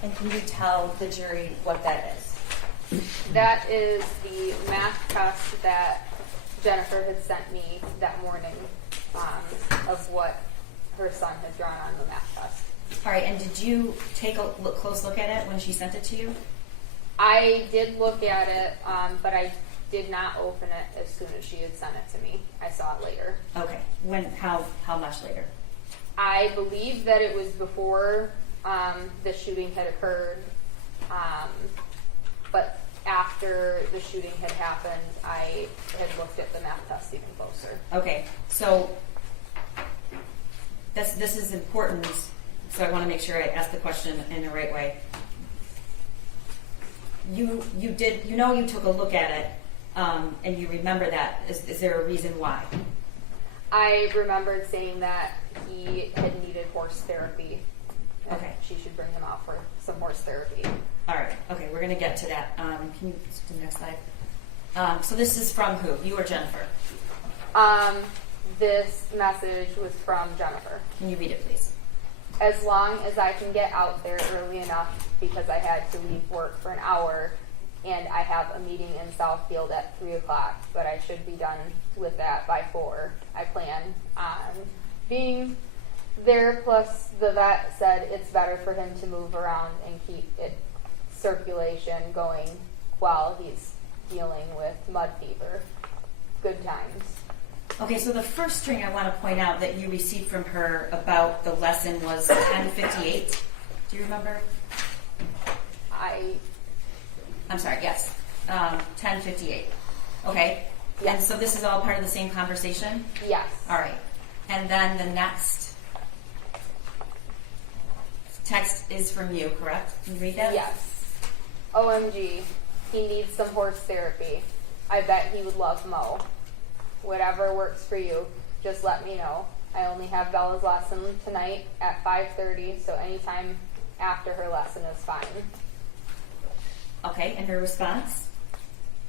And can you tell the jury what that is? That is the math test that Jennifer had sent me that morning of what her son had drawn on the math test. All right, and did you take a close look at it when she sent it to you? I did look at it, but I did not open it as soon as she had sent it to me. I saw it later. Okay. When? How much later? I believe that it was before the shooting had occurred, but after the shooting had happened, I had looked at the math test even closer. Okay, so this is important, so I want to make sure I ask the question in the right way. You took a look at it, and you remember that. Is there a reason why? I remembered saying that he had needed horse therapy. And Okay. she should bring him out for some horse therapy. All right. Okay, we're going to get to that. Can you do the next slide? So this is from who? You or Jennifer? This message was from Jennifer. Can you read it, please? As long as I can get out there early enough because I had to leave work for an hour and I have a meeting in Southfield at 3 o'clock, but I should be done with that by 4. I plan on being there, plus the vet said it's better for him to move around and keep it circulation going while he's dealing with mud fever. Good times. Okay, so the first string I want to point out that you received from her about the lesson was 10:58. Do you remember? I'm sorry, yes. 10:58. Okay. Yes. And so this is all part of the same conversation? Yes. All right. And then the next text is from you, correct? Can you read that? Yes. OMG, he needs some horse therapy. I bet he would love Mo. Whatever works for you, just let me know. I only have Bella's lesson tonight at 5:30, so anytime after her lesson is fine. Okay, and her response?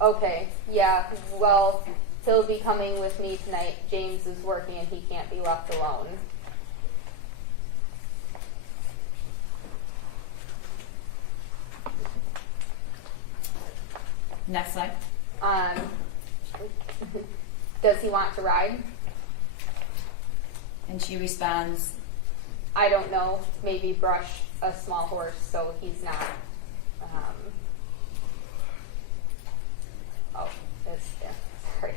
Okay, yeah, well, he'll be coming with me tonight. James is working and he can't be left alone. Next slide. Does he want to ride? And she responds, I don't know. Maybe brush a small horse so he's not. Sorry.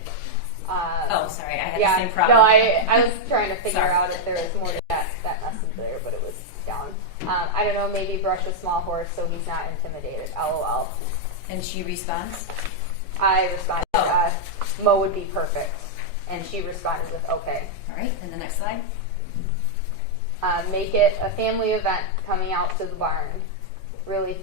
oh, sorry, I had Yeah, the same problem. no, I was trying to figure Sorry. out if there was more to that message there, but it was down. I don't know, maybe brush a small horse so he's not intimidated. LOL. And she responds? I responded, Mo would be perfect. And she responded with, okay. All right, and the next slide. Make it a family event coming out to the barn. Really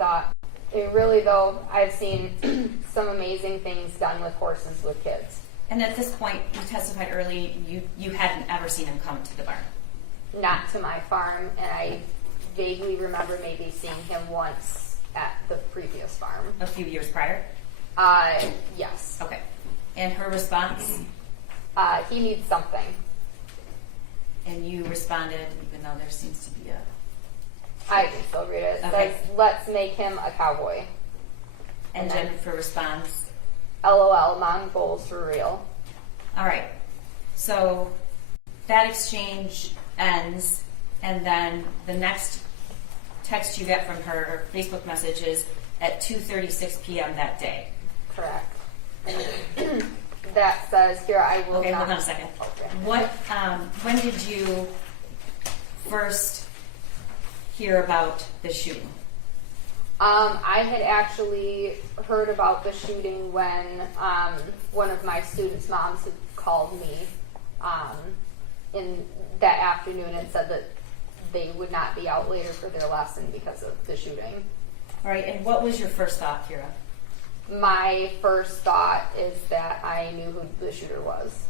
though, I've seen some amazing things done with horses with kids. And at this point, you testified early, you hadn't ever seen him come to the barn. Not to my farm, and I vaguely remember maybe seeing him once at the previous farm. A few years prior? Yes. Okay. And her response? He needs something. And you responded, even though there seems to be a... I can still read it. It Okay. says, let's make him a cowboy. And then- Jennifer responds, LOL, mom goals for real. all right. So that exchange ends, and then the next text you get from her, Facebook message, is at 2:36 p.m. that day. Correct. That says, here, I will Okay, not. hold on a second. Okay. What? When did you first hear about the shooting? I had actually heard about the shooting when one of my students' moms had called me in that afternoon and said that they would not be out later for their lesson because of the shooting. All right, and what was your first thought, Kira? My first thought is that I knew who the shooter was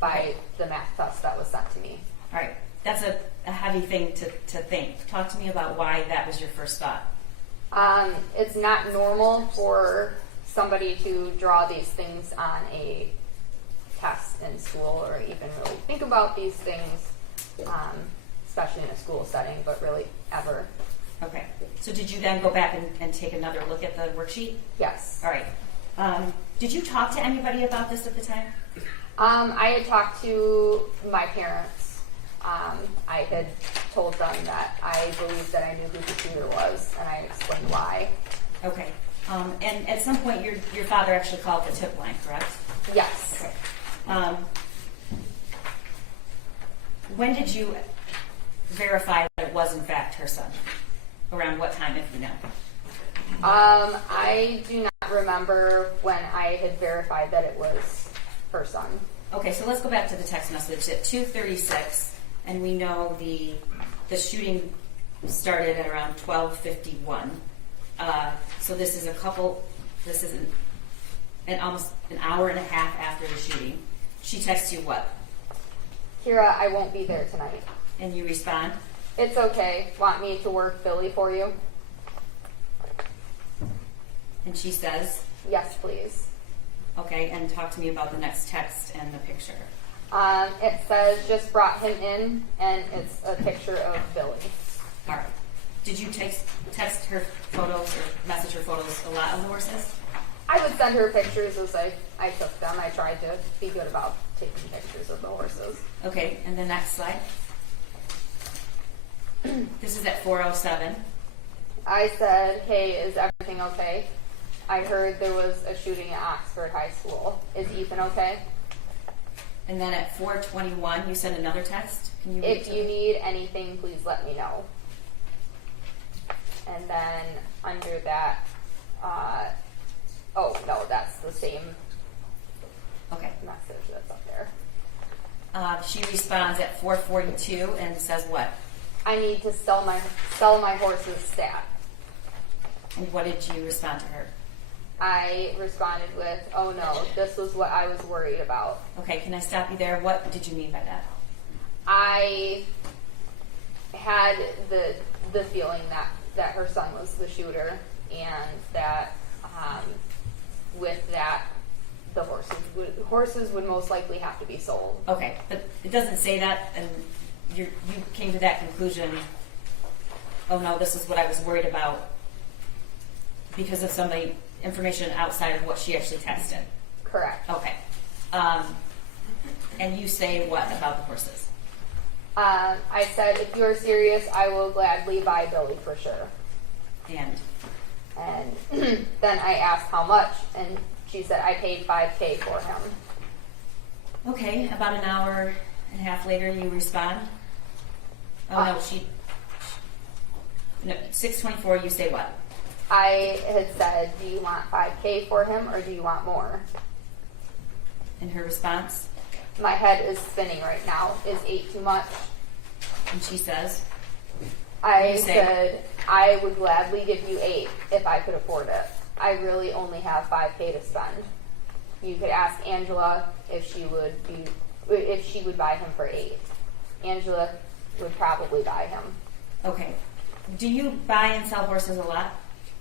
by the math test that was sent to me. All right, that's a heavy thing to think. Talk to me about why that was your first thought. It's not normal for somebody to draw these things on a test in school or even really think about these things, especially in a school setting, but really ever. Okay. So did you then go back and take another look at the worksheet? Yes. All right. Did you talk to anybody about this at the time? I had talked to my parents. I had told them that I believed that I knew who the shooter was, and I explained why. Okay. And at some point, your father actually called the tip line, correct? Yes. Okay. When did you verify that it was in fact her son? Around what time, if you know? I do not remember when I had verified that it was her son. Okay, so let's go back to the text message at 2:36, and we know the shooting started at around 12:51. So this is almost an hour and a half after the shooting. She texts you what? Kira, I won't be there tonight. And you respond? It's okay. Want me to work Billy for you? And she says, Yes, please. okay, and talk to me about the next text and the picture. It says just brought him in, and it's a picture of Billy. All right. Did you text her photos or message her photos a lot of the horses? I would send her pictures as I took them. I tried to be good about taking pictures of the horses. Okay, and the next slide. This is at 4:07. I said, hey, is everything okay? I heard there was a shooting at Oxford High School. Is Ethan okay? And then at 4:21, you sent another text. Can you read If to you me? need anything, please let me know. And then under that, oh no, that's the same Okay. message that's up there. She responds at 4:42 and says what? I need to sell my horse's stat. And what did you respond to her? I responded with, oh no, this was what I was worried about. Okay, can I stop you there? What did you mean by that? I had the feeling that her son was the shooter, and that with that, the horses would most likely have to be sold. Okay, but it doesn't say that, and you came to that conclusion. Oh no, this is what I was worried about because of somebody information outside of what she actually texted. Correct. Okay, and you say what about the horses? I said, if you're serious, I will gladly buy Billy for sure. And then I asked how much, and she said, I paid $5,000 for him. okay, about an hour and a half later, you respond. Oh no, no, 6:24. You say what? I had said, do you want $5,000 for him, or do you want more? In her response, My head is spinning right now. Is 8 too much? and she says, I You say- said, I would gladly give you 8 if I could afford it. I really only have $5,000 to spend. You could ask Angela if she would buy him for 8. Angela would probably buy him. okay. Do you buy and sell horses a lot?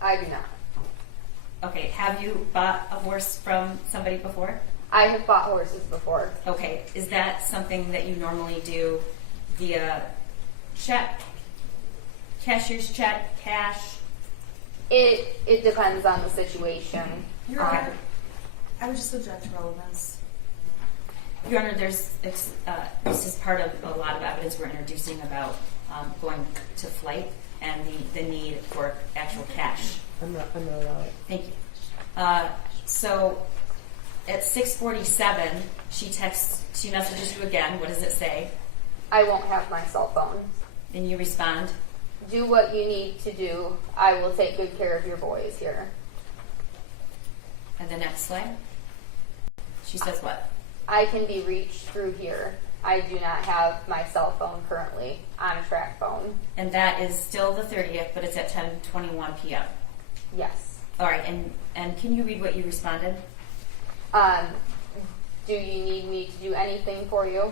I do not. Okay, have you bought a horse from somebody before? I have bought horses before. Okay, is that something that you normally do via check, cashier's check, cash? It depends on the situation. Your Honor, I would just object to relevance. Your Honor, this is part of a lot of evidence we're introducing about going to flight and the need for actual cash. I'm not allow it. Thank you. So at 6:47, she messages you again. What does it say? I won't have my cell phone. And you respond, Do what you need to do. I will take good care of your boys here. and the next slide. She says what? I can be reached through here. I do not have my cell phone currently on track phone. And that is still the 30th, but it's at 10:21 p.m. Yes. All right, and can you read what you responded? Do you need me to do anything for you?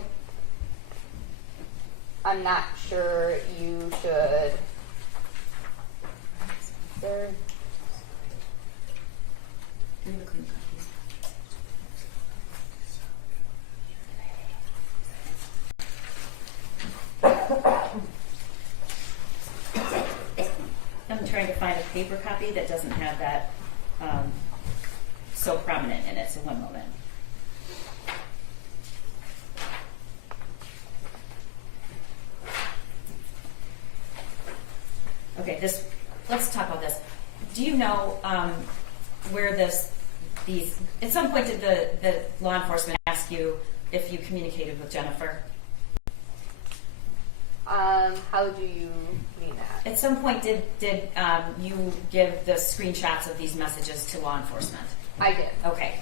I'm not sure you should. Sir? Read the clean copies. paper copy that doesn't have that so prominent in it. So one moment. Okay, let's talk about this. Do you know where these, at some point did the law enforcement ask you if you communicated with Jennifer? How do you mean that? At some point did you give the screenshots of these messages to law enforcement? I did. Okay,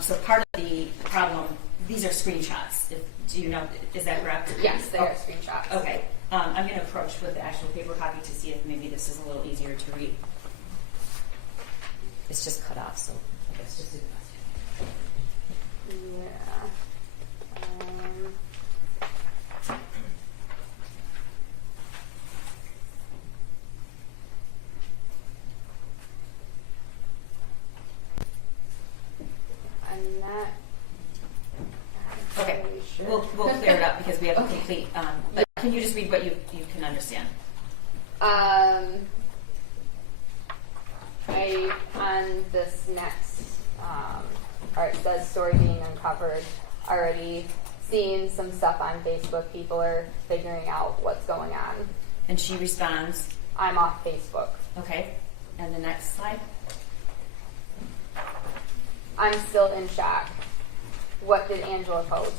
so part of the problem, these are screenshots. Do you know, is that correct? Yes, they are screenshots. Okay, I'm going to approach with the actual paper copy to see if maybe this is a little easier to read. It's just cut off, so I guess just do the best. Yeah. I'm not. Okay, really sure. we'll clear it up because we have a complete. But can you just read what you can understand? On this next part, it says story being uncovered. Already seeing some stuff on Facebook. People are figuring out what's going on. And she responds, I'm off Facebook. okay. And the next slide. I'm still in shock. What did Angela post?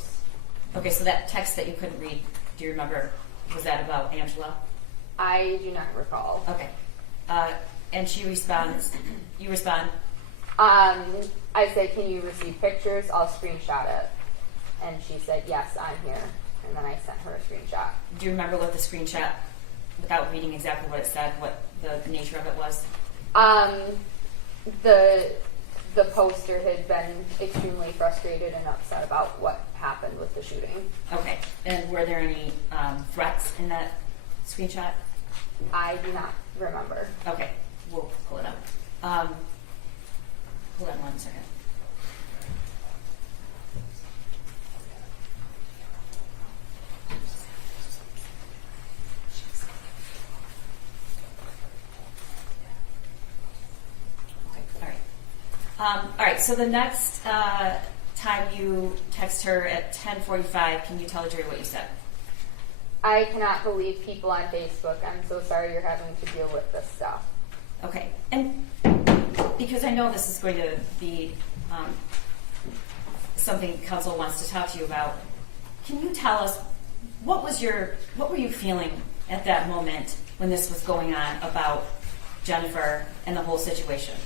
Okay, so that text that you couldn't read, do you remember? Was that about Angela? I do not recall. Okay. And she responds, you respond, I said, can you receive pictures? I'll screenshot it. And she said, yes, I'm here. And then I sent her a screenshot. do you remember what the screenshot, without reading exactly what it said, what the nature of it was? The poster had been extremely frustrated and upset about what happened with the shooting. Okay. And were there any threats in that screenshot? I do not remember. Okay, we'll pull it up. Hold on 1 second. Okay, all right, so the next time you text her at 10:45, can you tell the jury what you said? I cannot believe people on Facebook. I'm so sorry you're having to deal with this stuff. Okay, and because I know this is going to be something council wants to talk to you about, can you tell us what were you feeling at that moment when this was going on about Jennifer and the whole situation?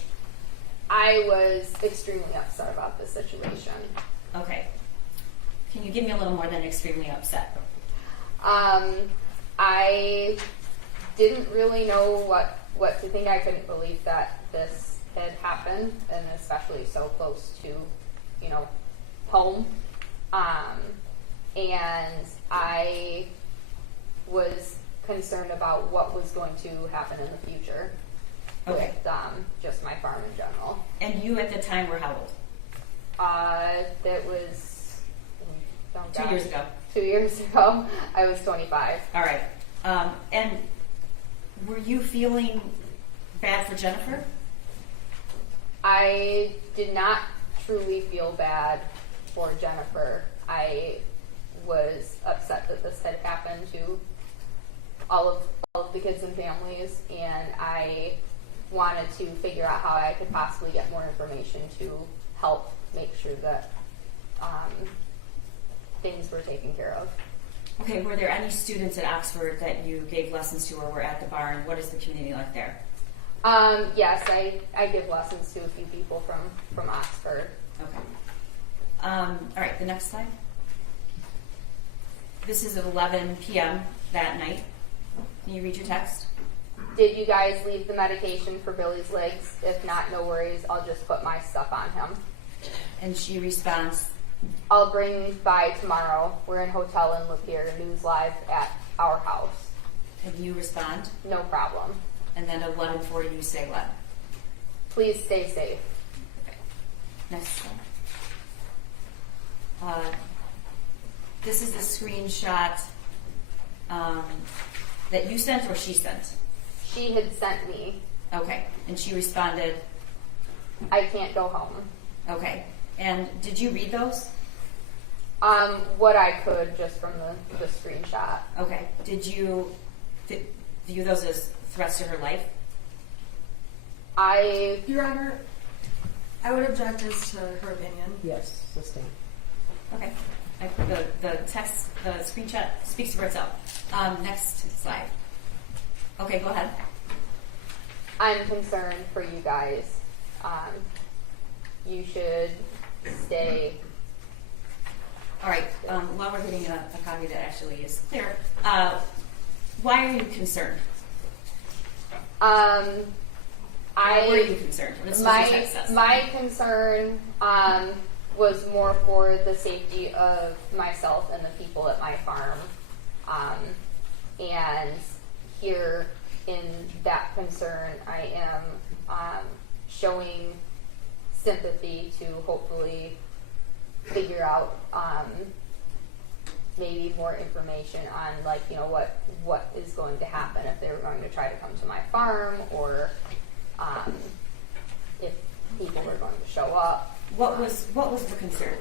I was extremely upset about this situation. Okay, can you give me a little more than extremely upset? I didn't really know what to think. I couldn't believe that this had happened, and especially so close to, home. And I was concerned about what was going to happen in the future Okay. with just my farm in general. And you at the time were how old? That was 2 years ago. 2 years ago. I was 25. All right. And were you feeling bad for Jennifer? I did not truly feel bad for Jennifer. I was upset that this had happened to all of the kids and families, and I wanted to figure out how I could possibly get more information to help make sure that things were taken care of. Okay, were there any students at Oxford that you gave lessons to or were at the barn? What is the community like there? Yes, I give lessons to a few people from Oxford. Okay. All right, the next slide. This is at 11 p.m. that night. Can you read your text? Did you guys leave the medication for Billy's legs? If not, no worries. I'll just put my stuff on him. And she responds, I'll bring by tomorrow. We're in hotel in Lapeer. News live at our house. and you respond. No problem. And then at 11:40 you say what? Please stay safe. Okay. Next slide. This is a screenshot that you sent or she sent? She had sent me Okay, and she responded, I can't go home. okay. And did you read those? What I could just from the screenshot. Okay. Did you view those as threats to her life? Your Honor, I would object as to her opinion. Yes, sustain. Okay. The text, the screenshot speaks for itself. Next slide. Okay, go ahead. I'm concerned for you guys. You should stay. All right. While we're getting a copy that actually is clear, why are you concerned? Why were you concerned? That's what your text says. My concern was more for the safety of myself and the people at my farm. And here in that concern, I am showing sympathy to hopefully figure out maybe more information on, like, you know, what is going to happen if they were going to try to come to my farm, or if people were going to show up. What was the concern?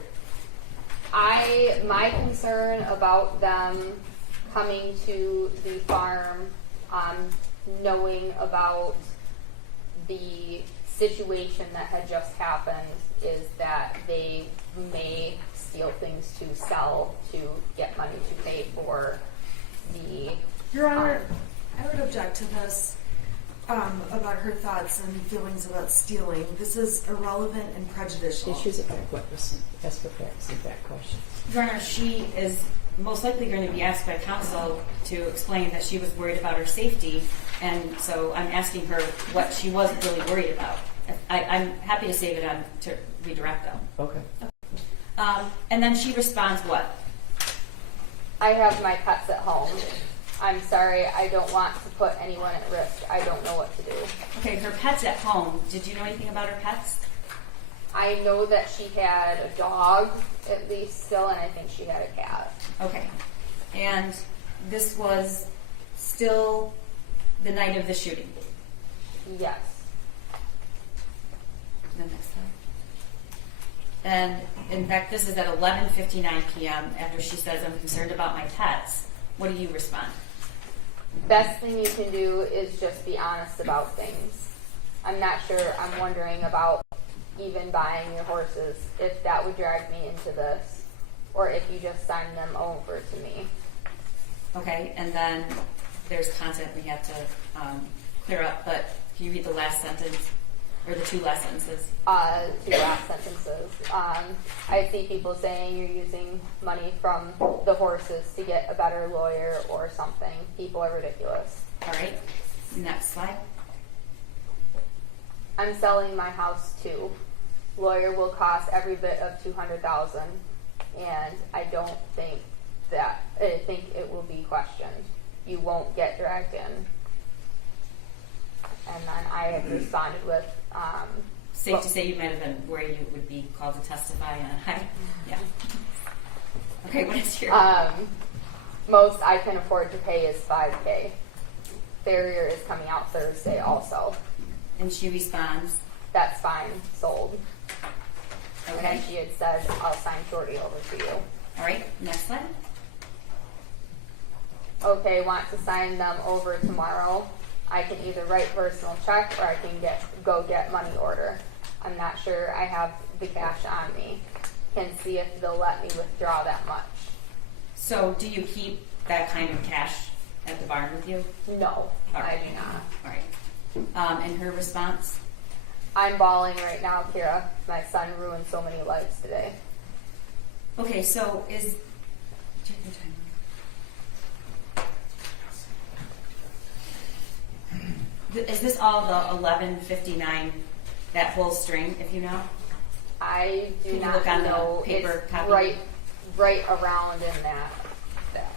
My concern about them coming to the farm, knowing about the situation that had just happened, is that they may steal things to sell to get money to pay for the... Your Honor, I would object to this about her thoughts and feelings about stealing. This is irrelevant and prejudicial. She's a fact witness. Ask for facts and fact questions. Your Honor, she is most likely going to be asked by counsel to explain that she was worried about her safety, and so I'm asking her what she was really worried about. I'm happy to save it on to redirect them. Okay. And then she responds what? I have my pets at home. I'm sorry, I don't want to put anyone at risk. I don't know what to do. Okay, her pet's at home. Did you know anything about her pets? I know that she had a dog, at least still, and I think she had a cat. Okay. And this was still the night of the shooting? Yes. The next slide. And in fact, this is at 11:59 p.m. after she says, I'm concerned about my pets. What do you respond? Best thing you can do is just be honest about things. I'm not sure, I'm wondering about even buying your horses, if that would drag me into this, or if you just sign them over to me. Okay, and then there's content we have to clear up, but can you read the last sentence, or the two last sentences? Two last sentences. I see people saying you're using money from the horses to get a better lawyer or something. People are ridiculous. All right, next slide. I'm selling my house too. Lawyer will cost every bit of $200,000, and I don't think that. I think it will be questioned. You won't get dragged in. And then I had responded with. Safe to say you might have been where you would be called to testify on. Yeah. Okay, what is your? Most I can afford to pay is $5,000. Farrier is coming out Thursday also. And she responds. That's fine, sold. Okay. And then she had said, I'll sign Shorty over to you. All right, next slide. Okay, want to sign them over tomorrow. I can either write personal check or I can go get money order. I'm not sure I have the cash on me. Can see if they'll let me withdraw that much. So do you keep that kind of cash at the barn with you? No, All right. I do not. All right. And her response? I'm bawling right now, Kira. My son ruined so many lives today. Okay, so is... Take your time. Is this all the 11:59, that whole string, if you know? I do Can you not look on the know. paper It's copy? right around in that time.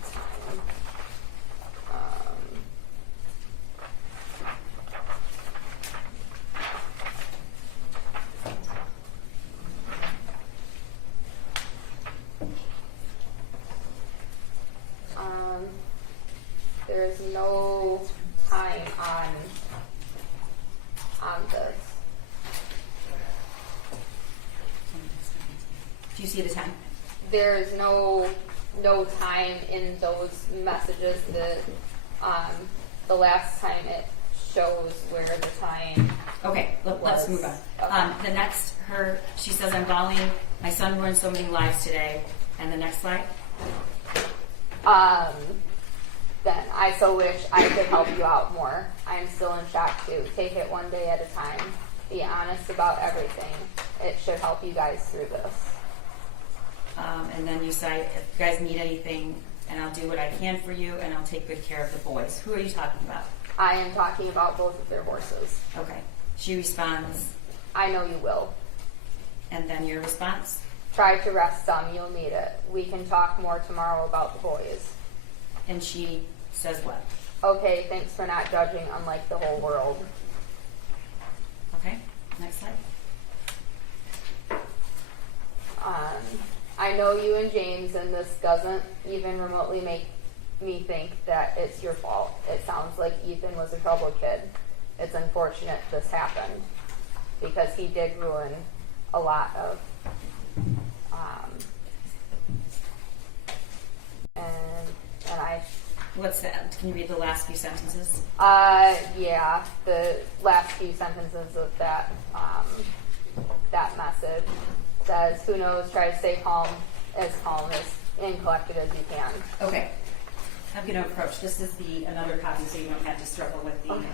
There's no time on on this. Do you see the time? There's no time in those messages. The last time it shows where the time. Okay, let's was. move on. Okay. The next, she says, I'm bawling. My son ruined so many lives today. And the next slide. Then I so wish I could help you out more. I'm still in shock too. Take it one day at a time. Be honest about everything. It should help you guys through this. And then you say, if you guys need anything, and I'll do what I can for you, and I'll take good care of the boys. Who are you talking about? I am talking about both of their horses. Okay. She responds, I know you will. and then your response? Try to rest some. You'll need it. We can talk more tomorrow about the boys. And she says what? Okay, thanks for not judging unlike the whole world. Okay, next slide. I know you and James, and this doesn't even remotely make me think that it's your fault. It sounds like Ethan was a trouble kid. It's unfortunate this happened because he did ruin a lot of and I What's that? Can you read the last few sentences? yeah, the last few sentences of that that message says, who knows, try to stay calm as and collected as you can. Okay. I'm going to approach. This is another copy, so you don't have to struggle with the. Okay.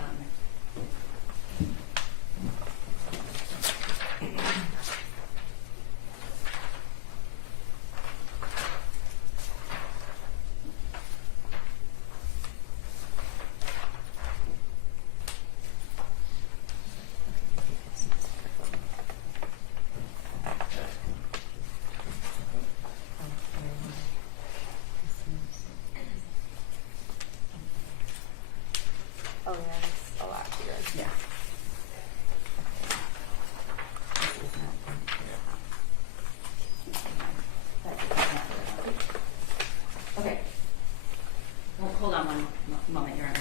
Oh yeah, it's a lot here. Yeah. Okay. Well, hold on one moment, Your Honor.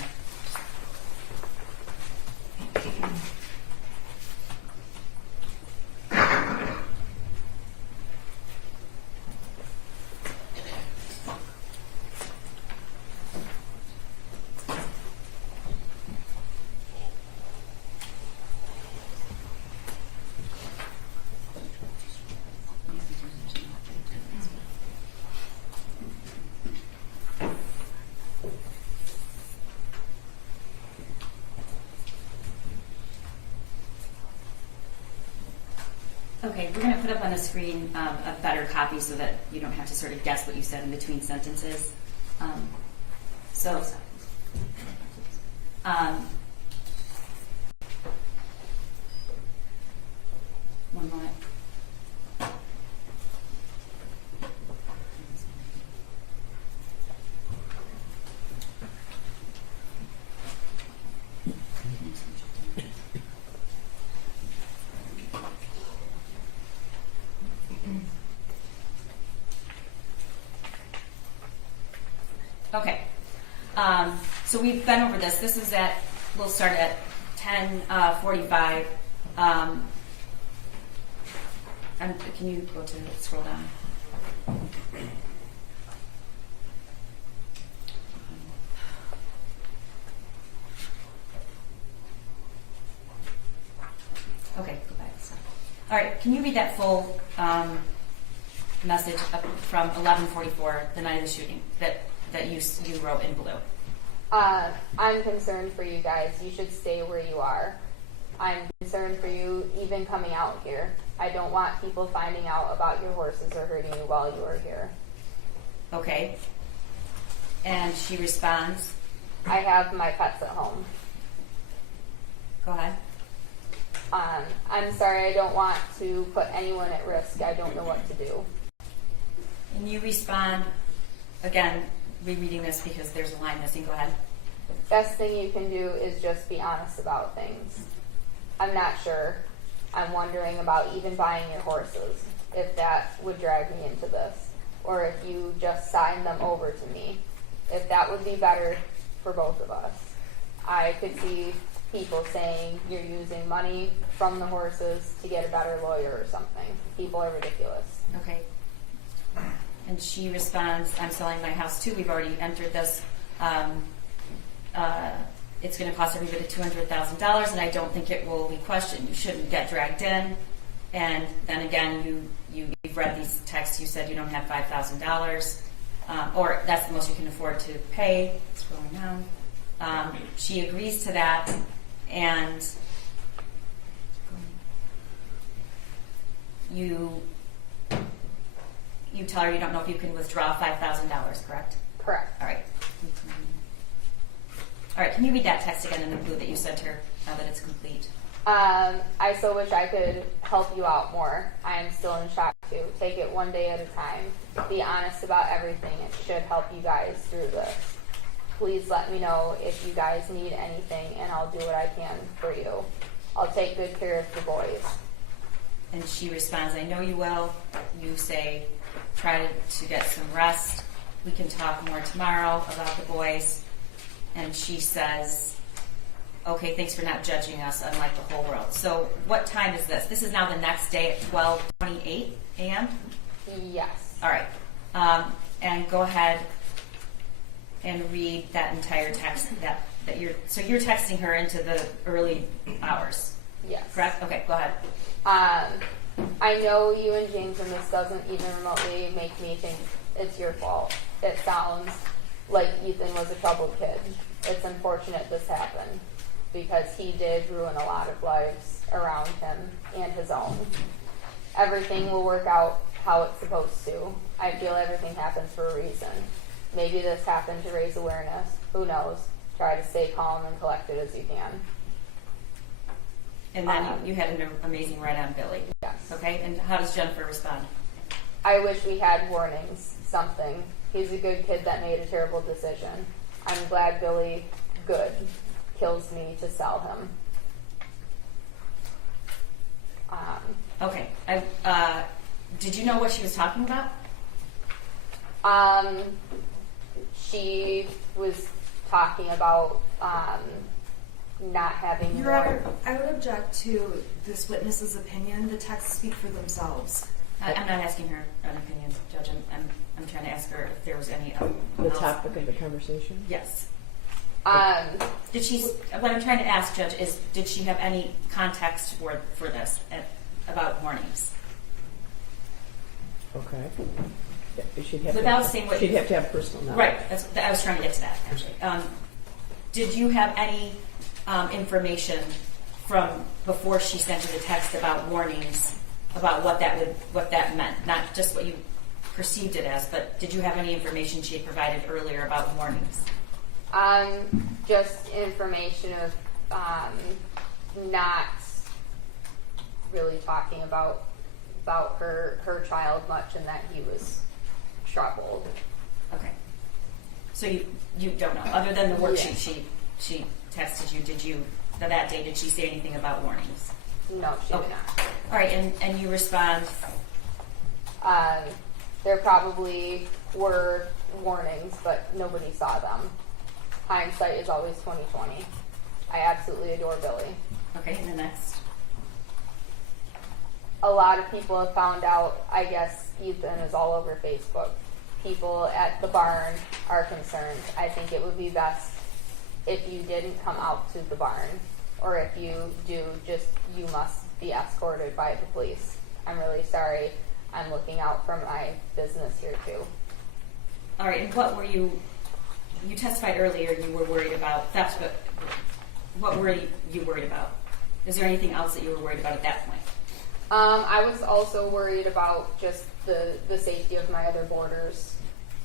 Okay, we're going to put up on the screen a better copy so that you don't have to sort of guess what you said in between sentences. One moment. Okay, so we've been over this. This is we'll start at 10:45. And can you go to scroll down? Okay, go back. Sorry. All right, can you read that full message up from 11:44, the night of the shooting, that you wrote in blue? I'm concerned for you guys. You should stay where you are. I'm concerned for you even coming out here. I don't want people finding out about your horses or hurting you while you are here. Okay. And she responds, I have my pets at home. go ahead. I'm sorry, I don't want to put anyone at risk. I don't know what to do. And you respond, again, rereading this because there's a line missing. Go ahead. Best thing you can do is just be honest about things. I'm not sure. I'm wondering about even buying your horses, if that would drag me into this, or if you just sign them over to me, if that would be better for both of us. I could see people saying you're using money from the horses to get a better lawyer or something. People are ridiculous. Okay. And she responds, I'm selling my house too. We've already entered this. It's going to cost everybody $200,000, and I don't think it will be questioned. You shouldn't get dragged in. And then again, you've read these texts. You said you don't have $5,000, or that's the most you can afford to pay. Scrolling down. She agrees to that, and you tell her you don't know if you can withdraw $5,000, correct? Correct. All right. All right, can you read that text again in the blue that you sent her, now that it's complete? I so wish I could help you out more. I am still in shock too. Take it one day at a time. Be honest about everything. It should help you guys through this. Please let me know if you guys need anything, and I'll do what I can for you. I'll take good care of the boys. And she responds, I know you will. You say, try to get some rest. We can talk more tomorrow about the boys. And she says, okay, thanks for not judging us unlike the whole world. So what time is this? This is now the next day at 12:28 a.m.? Yes. All right. And go ahead and read that entire text that so you're texting her into the early hours, Yes. correct? Okay, go ahead. I know you and James, and this doesn't even remotely make me think it's your fault. It sounds like Ethan was a troubled kid. It's unfortunate this happened because he did ruin a lot of lives around him and his own. Everything will work out how it's supposed to. I feel everything happens for a reason. Maybe this happened to raise awareness. Who knows? Try to stay calm and collected as you can. And then you had an amazing ride on Billy. Yes. Okay, and how does Jennifer respond? I wish we had warnings, something. He's a good kid that made a terrible decision. I'm glad Billy, good, kills me to sell him. Okay, did you know what she was talking about? She was talking about not having Your more. Honor, I would object to this witness's opinion. The texts speak for themselves. I'm not asking her an opinion, Judge. I'm trying to ask her if there was any. The topic of the conversation? Yes. Did she? What I'm trying to ask, Judge, is did she have any context for this about warnings? Okay. She'd have Without to, saying what she'd you- have to have personal knowledge. Right. I was trying to get to that actually. Did you have any information from before she sent you the text about warnings, about what that meant? Not just what you perceived it as, but did you have any information she had provided earlier about warnings? Just information of not really talking about her child much, and that he was troubled. Okay. So you don't know, other than the worksheet Yeah. she texted you. Did you that day? Did she say anything about warnings? No, she Okay. did not. All right, and you respond. There probably were warnings, but nobody saw them. Hindsight is always 20/20. I absolutely adore Billy. Okay, and the next. A lot of people have found out, I guess Ethan is all over Facebook. People at the barn are concerned. I think it would be best if you didn't come out to the barn, or if you do, you must be escorted by the police. I'm really sorry. I'm looking out for my business here too. All right, and what were you testified earlier you were worried about theft, but what were you worried about? Is there anything else that you were worried about at that point? I was also worried about just the safety of my other boarders.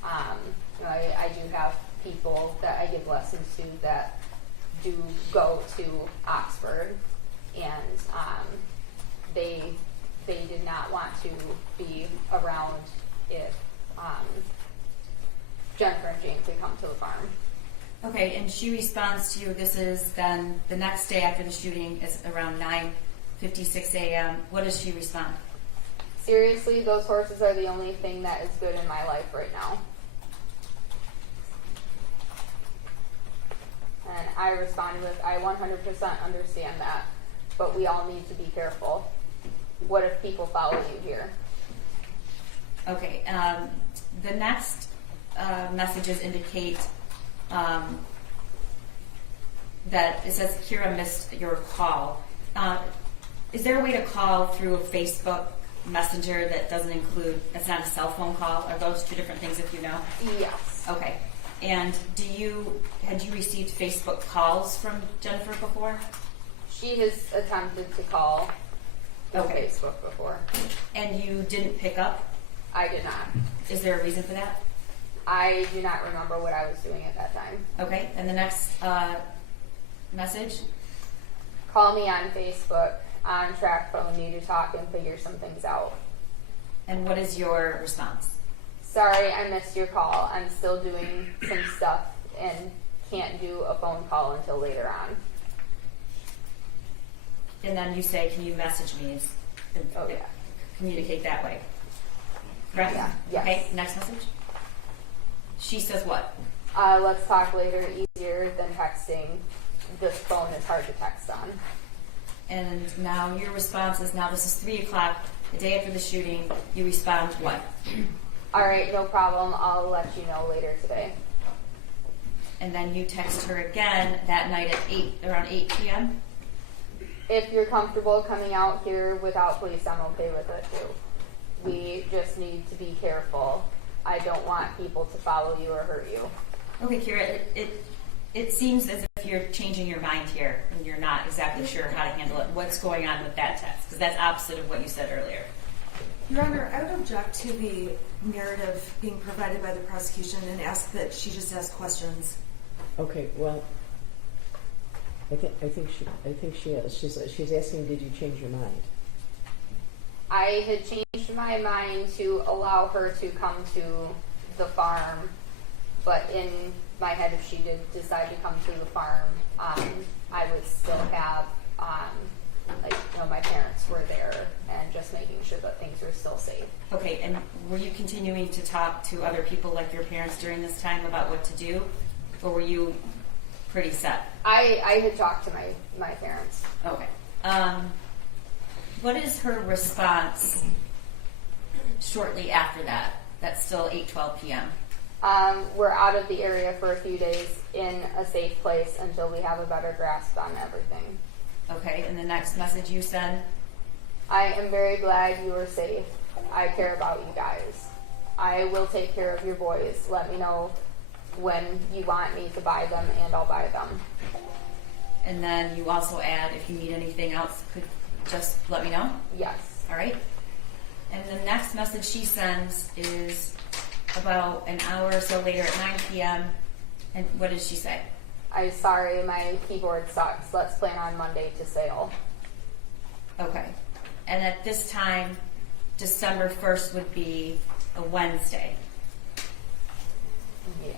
I do have people that I give lessons to that do go to Oxford, and they did not want to be around if Jennifer and James had come to the farm. Okay, and she responds to you. This is then the next day after the shooting. It's around 9:56 a.m. What does she respond? Seriously, those horses are the only thing that is good in my life right now. And I responded with, I 100% understand that, but we all need to be careful. What if people follow you here? Okay, the next messages indicate that it says Kira missed your call. Is there a way to call through a Facebook Messenger that doesn't include, it's not a cell phone call? Are those two different things if you know? Yes. Okay. And had you received Facebook calls from Jennifer before? She has attempted to call through Okay. Facebook before. And you didn't pick up? I did not. Is there a reason for that? I do not remember what I was doing at that time. Okay. And the next message? Call me on Facebook, on track phone, need to talk and figure some things out. And what is your response? Sorry, I missed your call. I'm still doing some stuff and can't do a phone call until later on. And then you say, can you message me and Oh, yeah. communicate that way? Correct? Yeah, yes. Okay, next message. She says what? Let's talk later, easier than texting. This phone is hard to text on. And now your response is, now this is 3 o'clock, the day after the shooting, you respond what? All right, no problem. I'll let you know later today. And then you text her again that night at around 8 p.m.? If you're comfortable coming out here without police, I'm okay with it too. We just need to be careful. I don't want people to follow you or hurt you. Okay, Kira, it seems as if you're changing your mind here and you're not exactly sure how to handle it. What's going on with that text? Because that's opposite of what you said earlier. Your Honor, I would object to the narrative being provided by the prosecution and ask that she just ask questions. Okay, well, I think she is. She's asking, did you change your mind? I had changed my mind to allow her to come to the farm, but in my head, if she did decide to come to the farm, I would still have, my parents were there and just making sure that things were still safe. Okay, and were you continuing to talk to other people like your parents during this time about what to do? Or were you pretty set? I had talked to my parents. Okay. What is her response shortly after that? That's still 8:12 p.m. We're out of the area for a few days in a safe place until we have a better grasp on everything. Okay, and the next message you send? I am very glad you are safe. I care about you guys. I will take care of your boys. Let me know when you want me to buy them and I'll buy them. And then you also add, if you need anything else, could just let me know? Yes. All right. And the next message she sends is about an hour or so later at 9 p.m. And what does she say? I'm sorry, my keyboard sucks. Let's plan on Monday to sail. Okay. And at this time, December 1st would be a Wednesday, Yeah,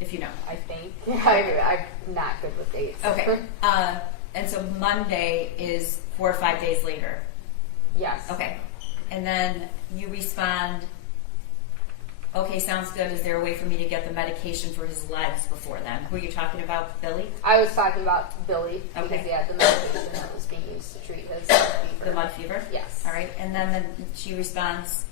if you know. I think. I'm not good with dates. Okay. And so Monday is 4 or 5 days later. Yes. Okay. And then you respond, okay, sounds good. Is there a way for me to get the medication for his legs before then? Who are you talking about, Billy? I was talking about Billy because Okay. he had the medication that was being used to treat his fever. The mud fever? Yes. All right. And then she responds,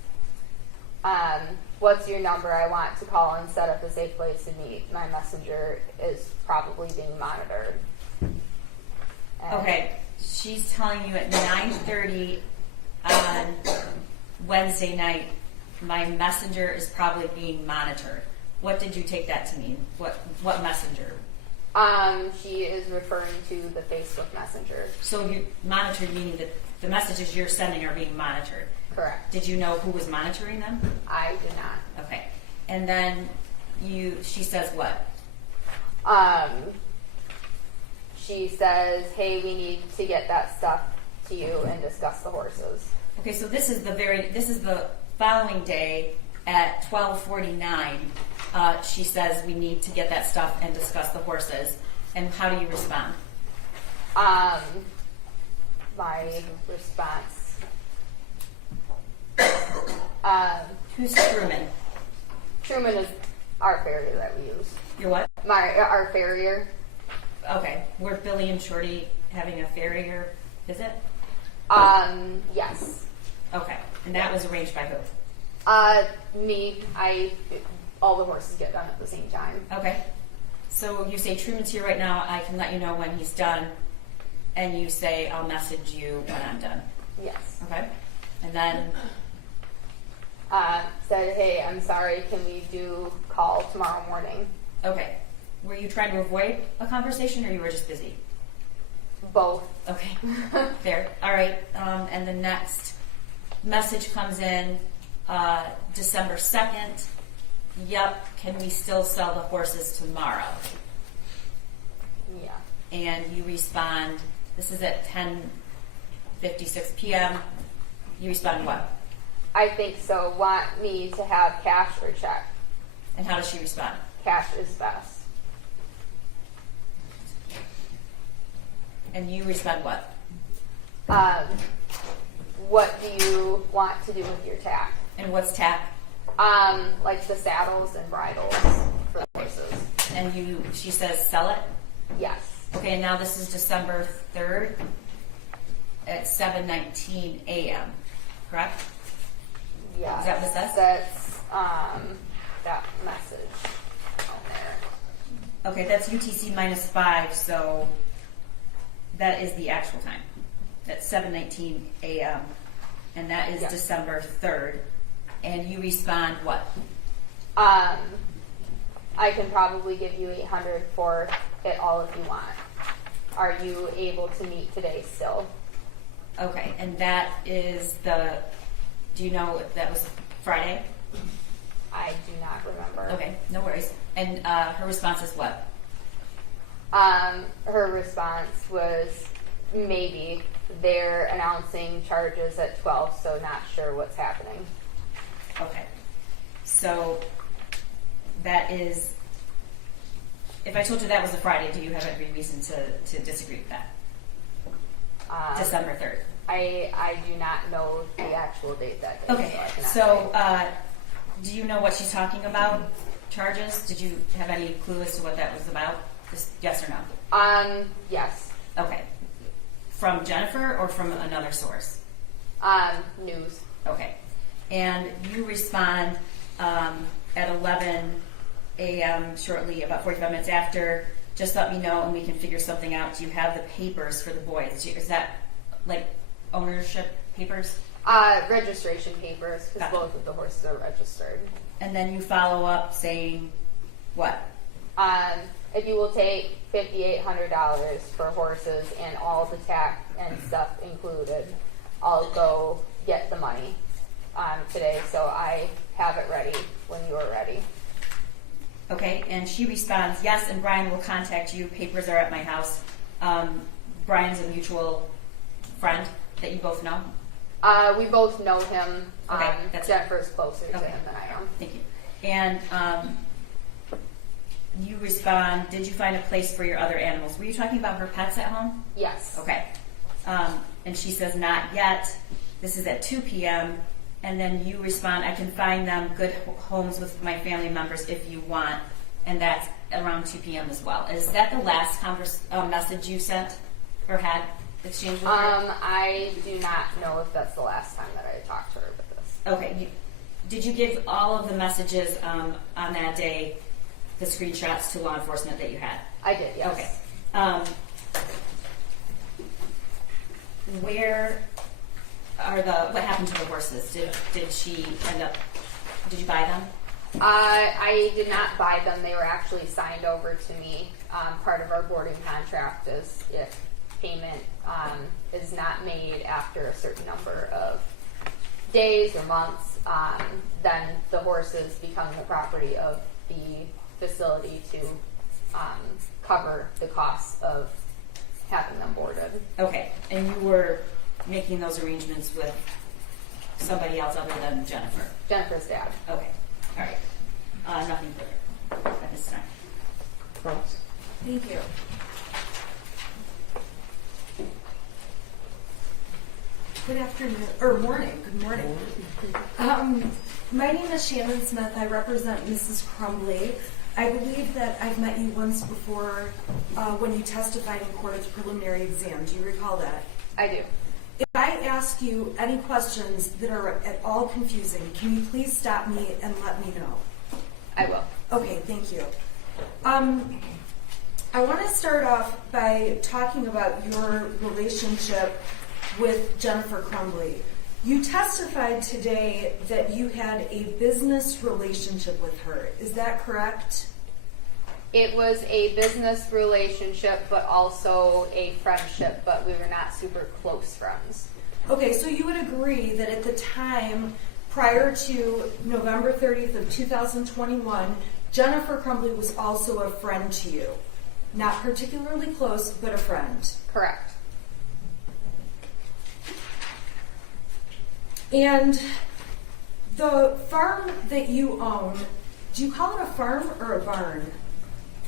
What's your number? I want to call and set up a safe place to meet. My messenger is probably being monitored. And okay, she's telling you at 9:30 on Wednesday night, my messenger is probably being monitored. What did you take that to mean? What messenger? She is referring to the Facebook Messenger. So you monitored meaning that the messages you're sending are being monitored. Correct. Did you know who was monitoring them? I do not. Okay. And then she says what? She says, "Hey, we need to get that stuff to you and discuss the horses." Okay, so this is the following day at 12:49. She says we need to get that stuff and discuss the horses. And how do you respond? My response. Who's Truman? Truman is our farrier that we use. You're what? Our farrier. Okay, were Billy and Shorty having a farrier visit? Yes. Okay, and that was arranged by who? All the horses get done at the same time. Okay, so you say Truman's here right now, I can let you know when he's done, and you say I'll message you when I'm done. Yes. Okay, and then, Said, hey, I'm sorry, can we do call tomorrow morning? okay, were you trying to avoid a conversation or you were just busy? Both. Okay, fair. All right, and the next message comes in December 2nd. Yep, can we still sell the horses tomorrow? Yeah. And you respond, this is at 10:56 p.m. You respond what? I think so. Want me to have cash or check? And how does she respond? Cash is best. And you respond what? What do you want to do with your tack? And what's tack? Like the saddles and bridles for the horses. And she says sell it? Yes. Okay, and now this is December 3rd at 7:19 a.m., correct? Yeah. Is that what it says? That's that message on there. Okay, that's UTC -5, so that is the actual time. That's 7:19 a.m. And that is Yeah. December 3rd. And you respond what? I can probably give you $800 for it all if you want. Are you able to meet today still? Okay, and that is do you know if that was Friday? I do not remember. Okay, no worries. And her response is what? Her response was maybe. They're announcing charges at 12, so not sure what's happening. Okay. So that is, if I told you that was a Friday, do you have every reason to disagree with that? December 3rd. I do not know the actual date that day. Okay, So I cannot so say. do you know what she's talking about? Charges? Did you have any clue as to what that was about? Just yes or no? Yes. Okay. From Jennifer or from another source? News. Okay. And you respond at 11 a.m. shortly, about 45 minutes after, just let me know and we can figure something out. Do you have the papers for the boys? Is that like ownership papers? Registration papers, because Gotcha. both of the horses are registered. And then you follow up saying what? If you will take $5,800 for horses and all the tack and stuff included, I'll go get the money today, so I have it ready when you are ready. Okay, and she responds, yes, and Brian will contact you. Papers are at my house. Brian's a mutual friend that you both know? We both know him. Okay, that's Jennifer's closer to Okay. him than I am. Thank you. And you respond, did you find a place for your other animals? Were you talking about her pets at home? Yes. Okay. And she says, not yet. This is at 2 p.m. And then you respond, I can find them good homes with my family members if you want. And that's around 2 p.m. as well. Is that the last message you sent or had exchanged with her? I do not know if that's the last time that I talked to her with this. Okay. Did you give all of the messages on that day, the screenshots to law enforcement that you had? I did, yes. Okay. Where are what happened to the horses? Did she end up, did you buy them? I did not buy them. They were actually signed over to me. Part of our boarding contract is if payment is not made after a certain number of days or months, then the horses become the property of the facility to cover the costs of having them boarded. Okay, and you were making those arrangements with somebody else other than Jennifer? Jennifer's dad. Okay, all right. Nothing further at this time. Ross? Thank you. Good afternoon, or morning, good morning. My name is Shannon Smith. I represent Mrs. Crumbley. I believe that I've met you once before when you testified in court at the preliminary exam. Do you recall that? I do. If I ask you any questions that are at all confusing, can you please stop me and let me know? I will. Okay, thank you. I want to start off by talking about your relationship with Jennifer Crumbley. You testified today that you had a business relationship with her. Is that correct? It was a business relationship, but also a friendship, but we were not super close friends. Okay, so you would agree that at the time prior to November 30th of 2021, Jennifer Crumbley was also a friend to you. Not particularly close, but a friend. Correct. And the farm that you own, do you call it a farm or a barn?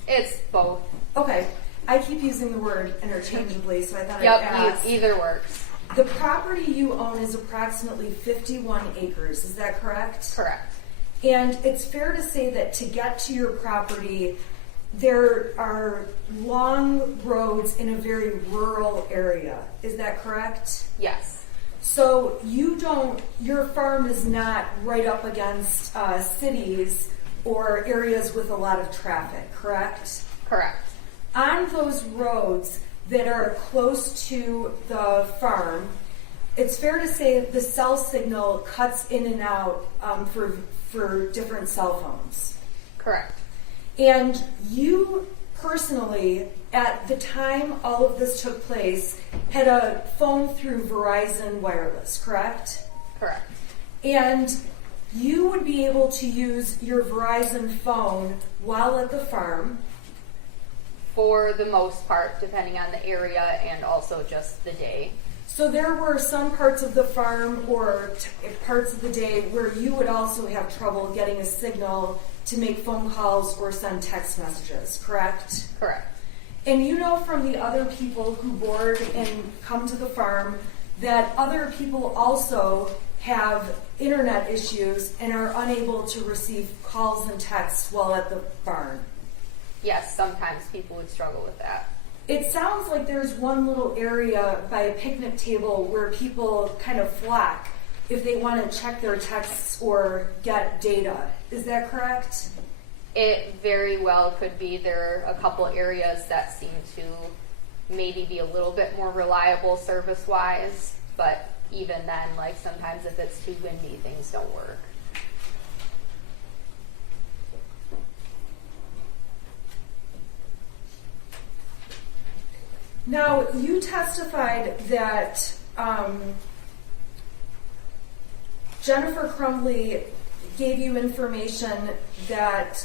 It's both. Okay, I keep using the word interchangeably, so I thought I'd ask. Yep, either works. The property you own is approximately 51 acres, is that correct? Correct. And it's fair to say that to get to your property, there are long roads in a very rural area, is that correct? Yes. So your farm is not right up against cities or areas with a lot of traffic, correct? Correct. On those roads that are close to the farm, it's fair to say the cell signal cuts in and out for different cell phones. Correct. And you personally, at the time all of this took place, had a phone through Verizon Wireless, correct? Correct. And you would be able to use your Verizon phone while at the farm. For the most part, depending on the area and also just the day. So there were some parts of the farm or parts of the day where you would also have trouble getting a signal to make phone calls or send text messages, correct? Correct. And you know from the other people who board and come to the farm that other people also have internet issues and are unable to receive calls and texts while at the barn. Yes, sometimes people would struggle with that. It sounds like there's one little area by a picnic table where people kind of flock if they want to check their texts or get data. Is that correct? It very well could be. There are a couple areas that seem to maybe be a little bit more reliable service-wise, but even then, like sometimes if it's too windy, things don't work. Now, you testified that Jennifer Crumbley gave you information that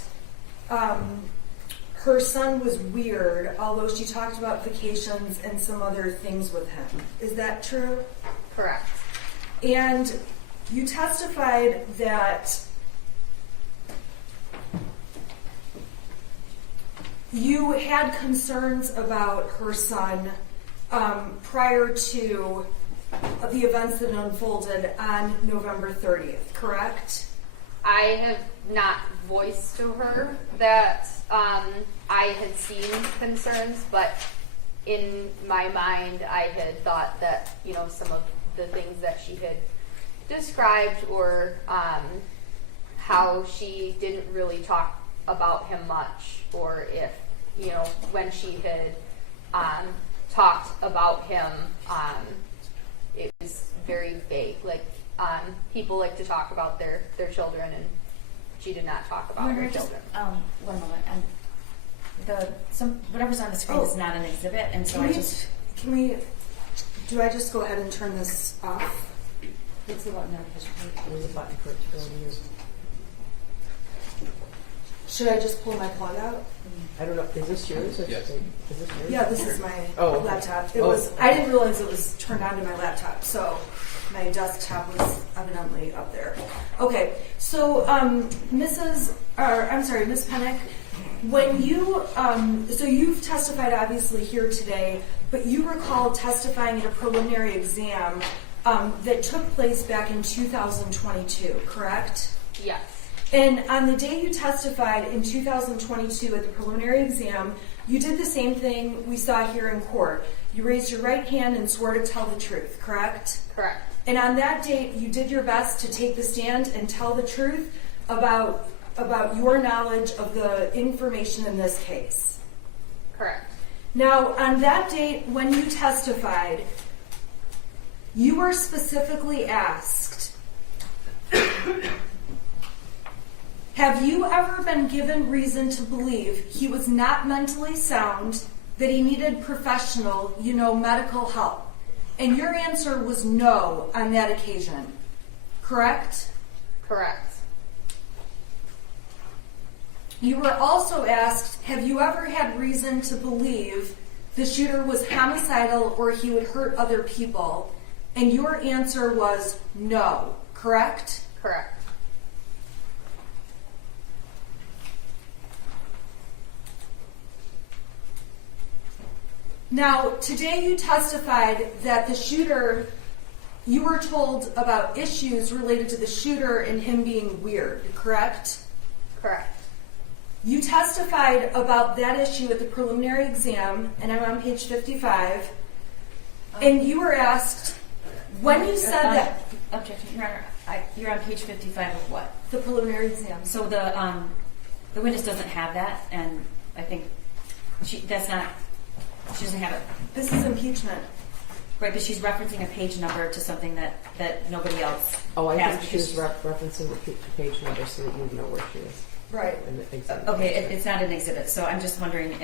her son was weird, although she talked about vacations and some other things with him. Is that true? Correct. And you testified that you had concerns about her son prior to the events that unfolded on November 30th, correct? I have not voiced to her that I had seen concerns, but in my mind I had thought that, you know, some of the things that she had described or how she didn't really talk about him much, or if, you know, when she had talked about him, it was very vague. Like, people like to talk about their children, and she did not talk about her children. One moment. Whatever's on the screen is not an exhibit, and so Do I just go ahead and turn this off? What's the button on There's a button for it to go in use. Should I just pull my plug out? I don't know. Is this yours? Or Yes. is this yours? Yeah, this is my Oh. laptop. It was. I didn't realize it was turned on to my laptop, so my desktop was evidently up there. Okay, so Miss Pennick, when you so you've testified obviously here today, but you recall testifying at a preliminary exam that took place back in 2022, correct? Yes. And on the day you testified in 2022 at the preliminary exam, you did the same thing we saw here in court. You raised your right hand and swore to tell the truth, correct? Correct. And on that date, you did your best to take the stand and tell the truth about your knowledge of the information in this case. Correct. Now, on that date when you testified, you were specifically asked, have you ever been given reason to believe he was not mentally sound, that he needed professional, medical help? And your answer was no on that occasion, correct? Correct. You were also asked, have you ever had reason to believe the shooter was homicidal or he would hurt other people? And your answer was no, correct? Correct. Now, today you testified that the shooter, you were told about issues related to the shooter and him being weird, correct? Correct. You testified about that issue at the preliminary exam, and I'm on page 55, and you were asked, when you said that... Objection, Your Honor. You're on page 55 of what? The preliminary exam. So the witness doesn't have that, and I think she doesn't have it. This is impeachment. Right, but she's referencing a page number to something that nobody else Oh, I has. think she was referencing the page number so that you know where she is. Right. In the exam. Okay, it's not an exhibit, so I'm just wondering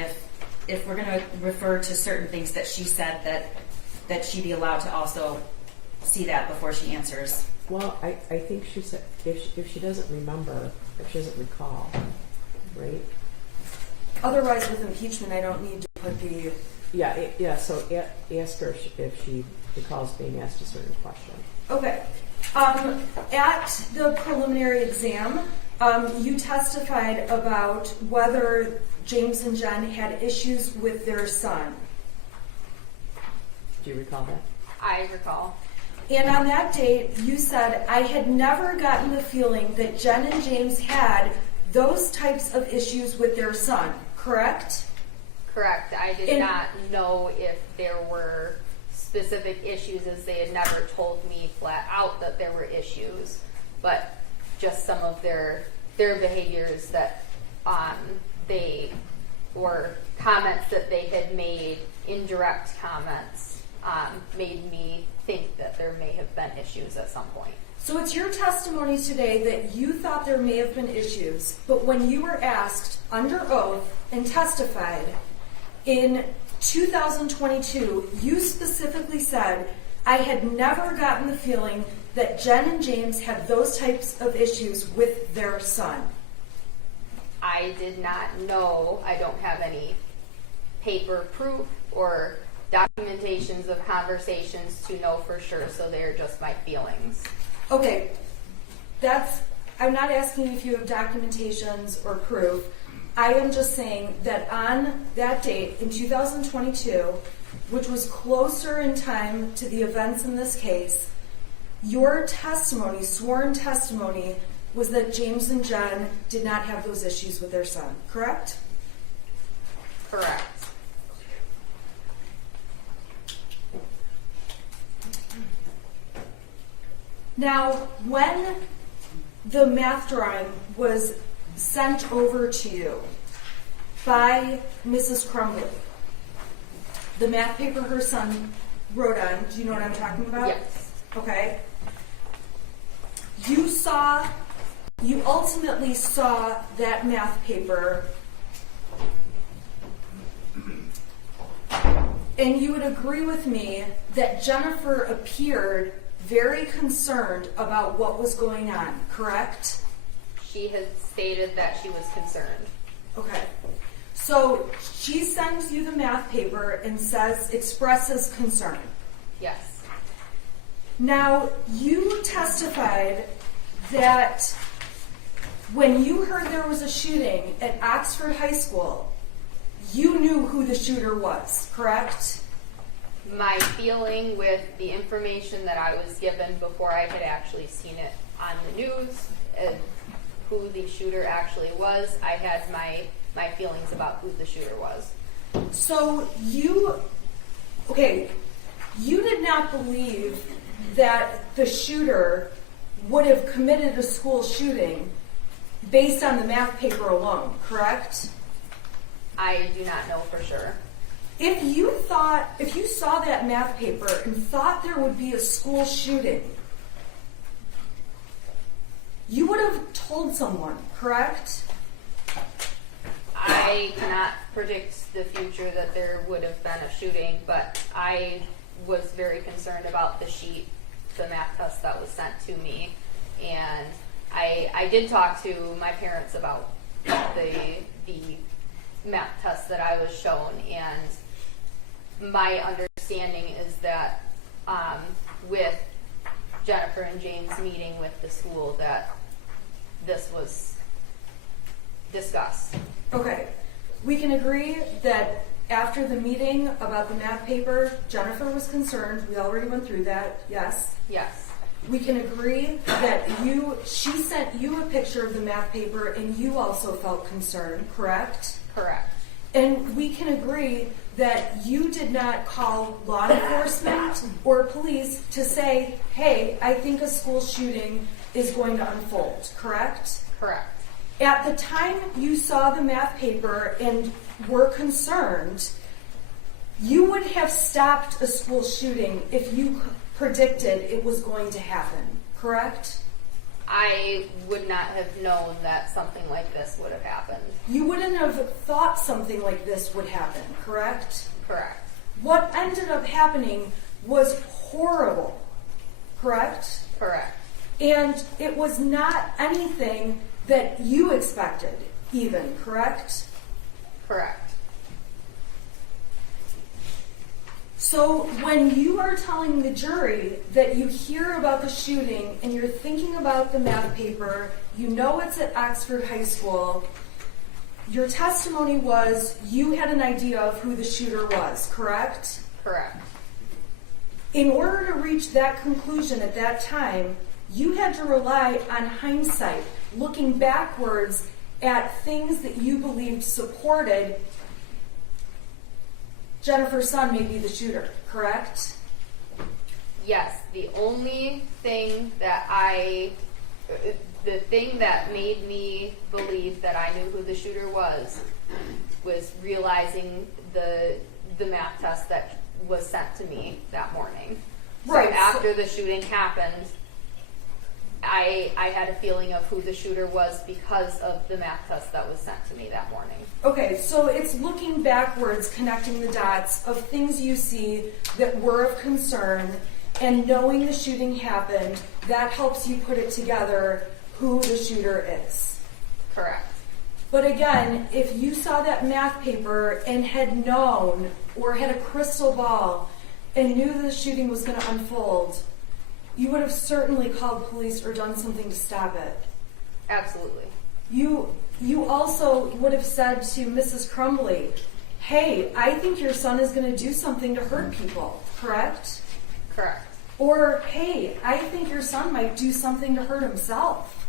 if we're going to refer to certain things that she said that she be allowed to also see that before she answers. Well, I think she said if she doesn't remember, if she doesn't recall, right? Otherwise, with impeachment, I don't need to put the... Yeah. So ask her if she recalls being asked a certain question. Okay. At the preliminary exam, you testified about whether James and Jen had issues with their son. Do you recall that? I recall. And on that date, you said, I had never gotten the feeling that Jen and James had those types of issues with their son, correct? Correct. I did not know if there were specific issues, as they had never told me flat out that there were issues, but just some of their behaviors that they were comments that they had made, indirect comments, made me think that there may have been issues at some point. So it's your testimony today that you thought there may have been issues, but when you were asked under oath and testified in 2022, you specifically said, I had never gotten the feeling that Jen and James had those types of issues with their son. I did not know. I don't have any paper proof or documentations of conversations to know for sure, so they're just my feelings. Okay, I'm not asking if you have documentations or proof. I am just saying that on that date in 2022, which was closer in time to the events in this case, your testimony, sworn testimony, was that James and Jen did not have those issues with their son, correct? Correct. Now, when the math drawing was sent over to you by Mrs. Crumbley, the math paper her son wrote on, do you know what I'm talking about? Yes. Okay. You ultimately saw that math paper, and you would agree with me that Jennifer appeared very concerned about what was going on, correct? She had stated that she was concerned. Okay. So she sends you the math paper and expresses concern. Yes. Now, you testified that when you heard there was a shooting at Oxford High School, you knew who the shooter was, correct? My feeling with the information that I was given before I had actually seen it on the news, who the shooter actually was. I had my feelings about who the shooter was. So you did not believe that the shooter would have committed a school shooting based on the math paper alone, correct? I do not know for sure. If you saw that math paper and thought there would be a school shooting, you would have told someone, correct? I cannot predict the future that there would have been a shooting, but I was very concerned about the sheet, the math test that was sent to me, and I did talk to my parents about the math test that I was shown, and my understanding is that with Jennifer and James meeting with the school that this was discussed. Okay, we can agree that after the meeting about the math paper, Jennifer was concerned. We already went through that, yes? Yes. We can agree that she sent you a picture of the math paper and you also felt concerned, correct? Correct. And we can agree that you did not call law enforcement or police to say, hey, I think a school shooting is going to unfold, correct? Correct. At the time you saw the math paper and were concerned, you would have stopped a school shooting if you predicted it was going to happen, correct? I would not have known that something like this would have happened. You wouldn't have thought something like this would happen, correct? Correct. What ended up happening was horrible, correct? Correct. And it was not anything that you expected, even, correct? Correct. So when you are telling the jury that you hear about the shooting and you're thinking about the math paper, you know it's at Oxford High School, your testimony was you had an idea of who the shooter was, correct? Correct. In order to reach that conclusion at that time, you had to rely on hindsight, looking backwards at things that you believed supported Jennifer's son may be the shooter, correct? Yes, the only thing that the thing that made me believe that I knew who the shooter was realizing the math test that was sent to me that morning. Right. So after the shooting happened, I had a feeling of who the shooter was because of the math test that was sent to me that morning. Okay, so it's looking backwards, connecting the dots of things you see that were of concern, and knowing the shooting happened, that helps you put it together who the shooter is. Correct. But again, if you saw that math paper and had known or had a crystal ball and knew the shooting was going to unfold, you would have certainly called police or done something to stop it. Absolutely. You also would have said to Mrs. Crumbley, hey, I think your son is going to do something to hurt people, correct? Correct. Or, hey, I think your son might do something to hurt himself.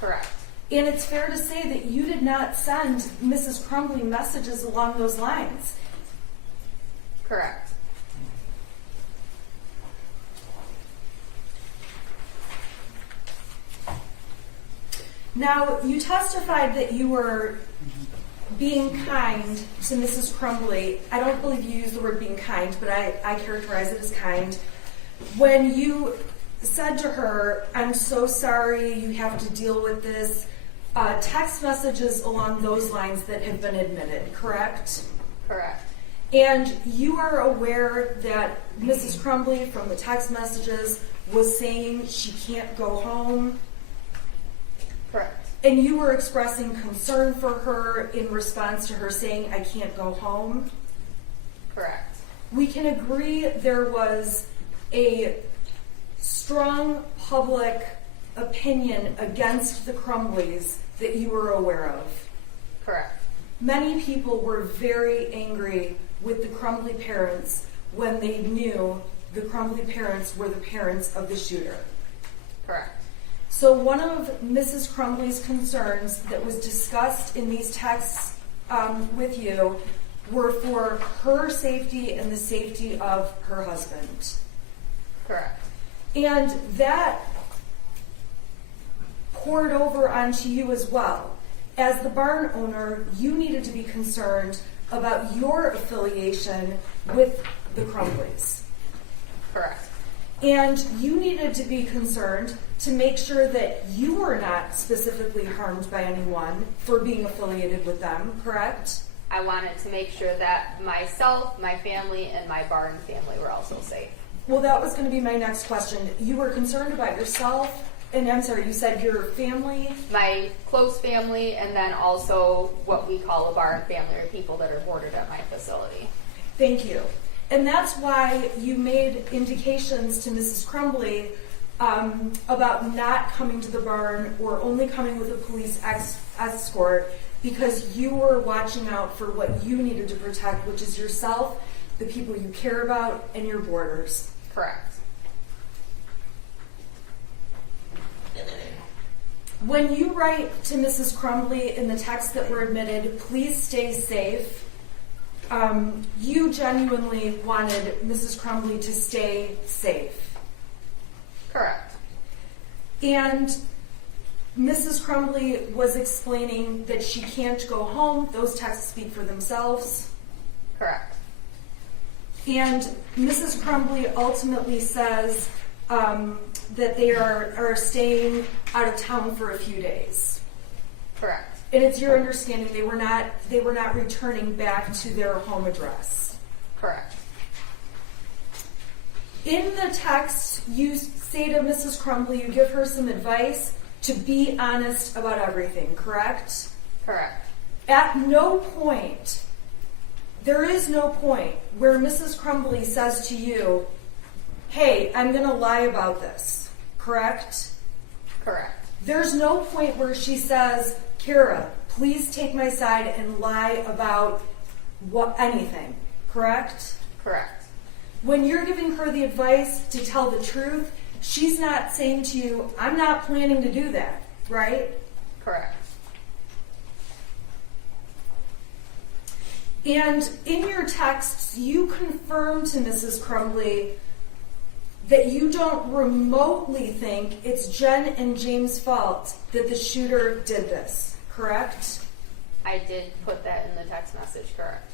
Correct. And it's fair to say that you did not send Mrs. Crumbley messages along those lines. Correct. Now, you testified that you were being kind to Mrs. Crumbley. I don't believe you used the word being kind, but I characterize it as kind. When you said to her, I'm so sorry you have to deal with this, text messages along those lines that have been admitted, correct? Correct. And you are aware that Mrs. Crumbley, from the text messages, was saying she can't go home? Correct. And you were expressing concern for her in response to her saying, I can't go home? Correct. We can agree there was a strong public opinion against the Crumbleys that you were aware of. Correct. Many people were very angry with the Crumbley parents when they knew the Crumbley parents were the parents of the shooter. Correct. So one of Mrs. Crumbley's concerns that was discussed in these texts with you were for her safety and the safety of her husband. Correct. And that poured over onto you as well. As the barn owner, you needed to be concerned about your affiliation with the Crumbleys. Correct. And you needed to be concerned to make sure that you were not specifically harmed by anyone for being affiliated with them, correct? I wanted to make sure that myself, my family, and my barn family were also safe. Well, that was going to be my next question. You were concerned about yourself, and I'm sorry, you said your family? My close family, and then also what we call a barn family, or people that are boarded at my facility. Thank you. And that's why you made indications to Mrs. Crumbley about not coming to the barn or only coming with a police escort, because you were watching out for what you needed to protect, which is yourself, the people you care about, and your boarders. Correct. When you write to Mrs. Crumbley in the texts that were admitted, please stay safe, you genuinely wanted Mrs. Crumbley to stay safe. Correct. And Mrs. Crumbley was explaining that she can't go home. Those texts speak for themselves. Correct. And Mrs. Crumbley ultimately says that they are staying out of town for a few days. Correct. And it's your understanding they were not returning back to their home address. Correct. In the text, you say to Mrs. Crumbley, you give her some advice to be honest about everything, correct? Correct. At no point, there is no point where Mrs. Crumbley says to you, hey, I'm going to lie about this, correct? Correct. There's no point where she says, Kara, please take my side and lie about anything, correct? Correct. When you're giving her the advice to tell the truth, she's not saying to you, I'm not planning to do that, right? Correct. And in your texts, you confirm to Mrs. Crumbley that you don't remotely think it's Jen and James' fault that the shooter did this, correct? I did put that in the text message, correct.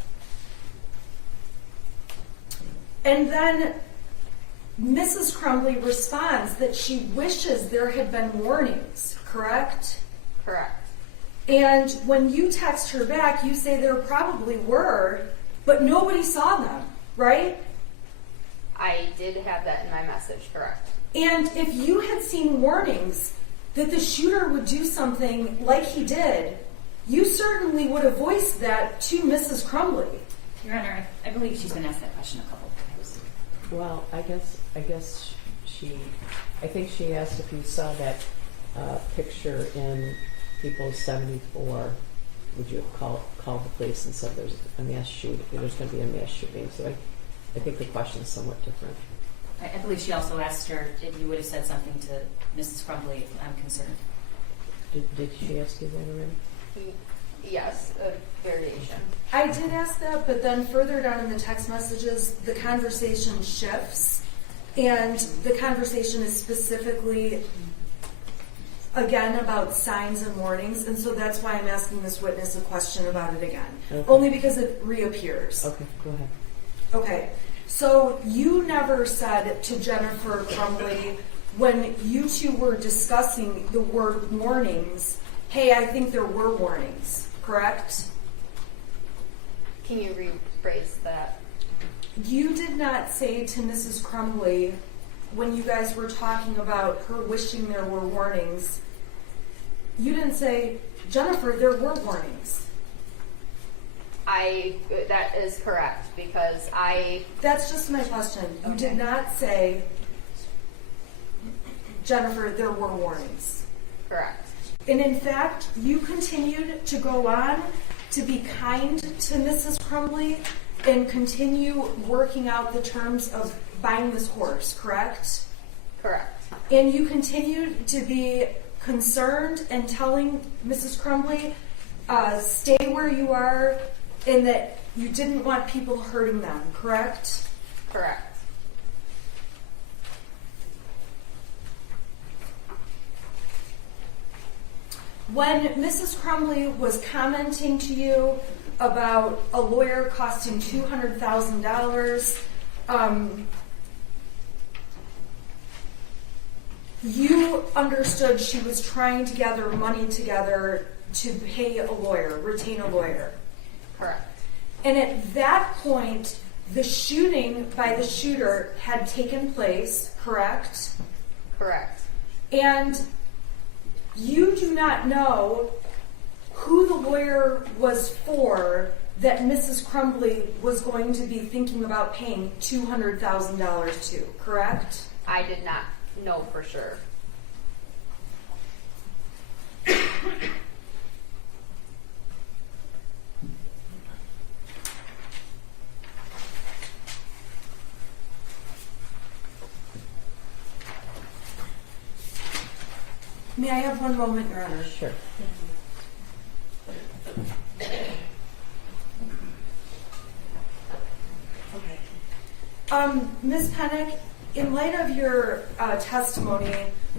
And then Mrs. Crumbley responds that she wishes there had been warnings, correct? Correct. And when you text her back, you say there probably were, but nobody saw them, right? I did have that in my message, correct. And if you had seen warnings that the shooter would do something like he did, you certainly would have voiced that to Mrs. Crumbley. Your Honor, I believe she's been asked that question a couple of times. Well, I think she asked if you saw that picture in People's 74, would you have called the police and said there's a mass shooting, there's going to be a mass shooting? So I think the question is somewhat different. I believe she also asked her if you would have said something to Mrs. Crumbley, if I'm concerned. Did she ask you that already? Yes, a variation. I did ask that, but then further down in the text messages, the conversation shifts, and the conversation is specifically, again, about signs and warnings, and so that's why I'm asking this witness a question about it again. Okay. Only because it reappears. Okay, go ahead. Okay, so you never said to Jennifer Crumbley, when you two were discussing the word warnings, hey, I think there were warnings, correct? Can you rephrase that? You did not say to Mrs. Crumbley, when you guys were talking about her wishing there were warnings, you didn't say, Jennifer, there were warnings. That is correct, because That's just my question. You did not say, Jennifer, there were warnings. correct. And in fact, you continued to go on to be kind to Mrs. Crumbley and continue working out the terms of buying this horse, correct? Correct. And you continued to be concerned and telling Mrs. Crumbley, stay where you are, and that you didn't want people hurting them, correct? Correct. When Mrs. Crumbley was commenting to you about a lawyer costing $200,000, you understood she was trying to gather money together to pay a lawyer, retain a lawyer. Correct. And at that point, the shooting by the shooter had taken place, correct? Correct. And you do not know who the lawyer was for that Mrs. Crumbley was going to be thinking about paying $200,000 to, correct? I did not know for sure. May I have one moment, Your Honor? Sure. Okay. Ms. Pennick, in light of your testimony,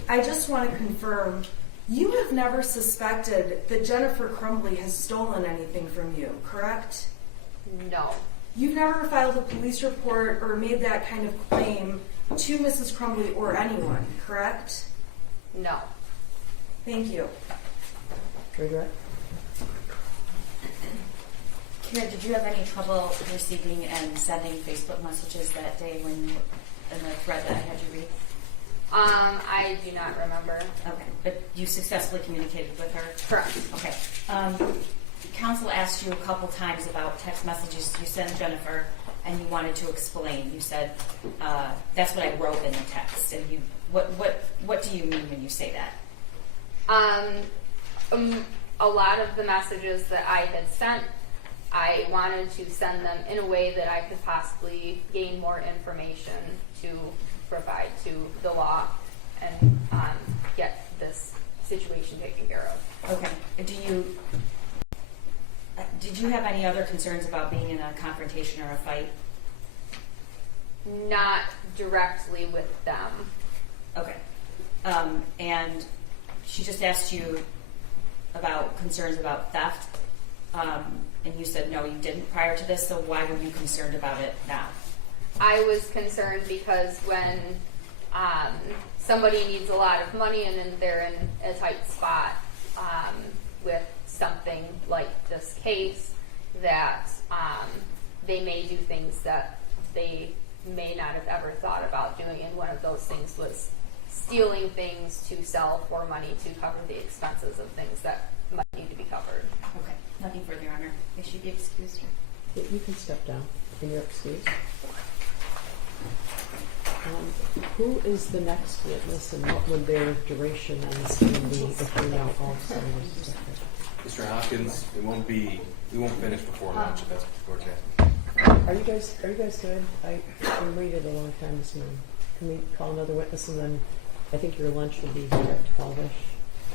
I just want to confirm, you have never suspected that Jennifer Crumbley has stolen anything from you, correct? No. You've never filed a police report or made that kind of claim to Mrs. Crumbley or anyone, correct? No. Thank you. Redirect? Kira, did you have any trouble receiving and sending Facebook messages that day when in the thread that I had you read? I do not remember. Okay, but you successfully communicated with her? Correct. Okay. Counsel asked you a couple times about text messages you sent Jennifer, and you wanted to explain. You said, that's what I wrote in the text. And you, what do you mean when you say that? A lot of the messages that I had sent, I wanted to send them in a way that I could possibly gain more information to provide to the law and get this situation taken care of. Okay. Did you have any other concerns about being in a confrontation or a fight? Not directly with them. Okay. And she just asked you about concerns about theft, and you said no, you didn't prior to this, so why were you concerned about it now? I was concerned because when somebody needs a lot of money and then they're in a tight spot with something like this case, that they may do things that they may not have ever thought about doing, and one of those things was stealing things to sell for money to cover the expenses of things that might need to be covered. Okay, nothing further, Your Honor. May she be excused? You can step down in your excuse. Who is the next witness, and what would their duration on this hearing be if we know all senators? Mr. Hopkins, we won't finish before lunch if that's what the court's asking. Are you guys good? I waited a long time this morning. Can we call another witness, and then I think your lunch will be here at 12-ish.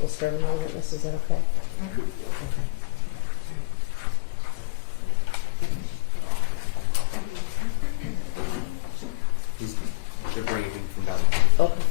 We'll start another witness. Is that okay? Mm-hmm. Okay. They're bringing him from down. Okay.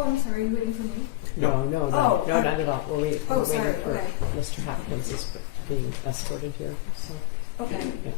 Oh, I'm sorry, are you waiting for me? No, Oh, not at all. We're waiting, Oh, we're waiting sorry, for okay. Mr. Hopkins is being escorted here, so. Okay. Yeah.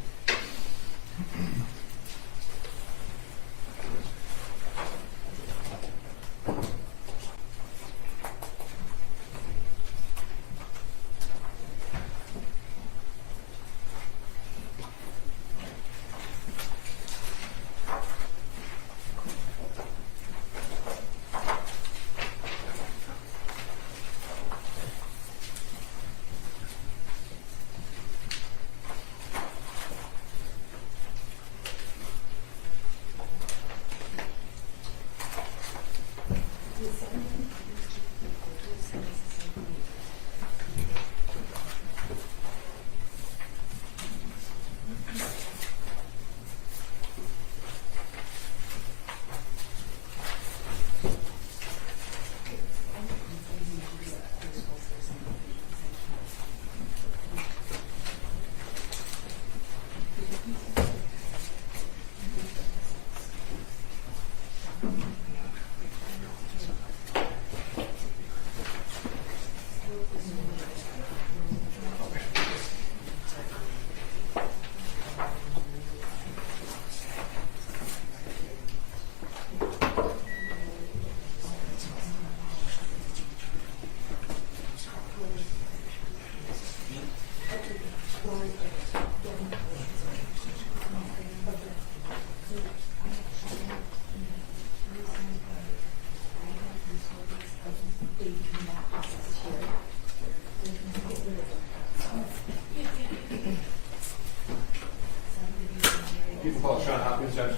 You can call Sean Hopkins, Judge.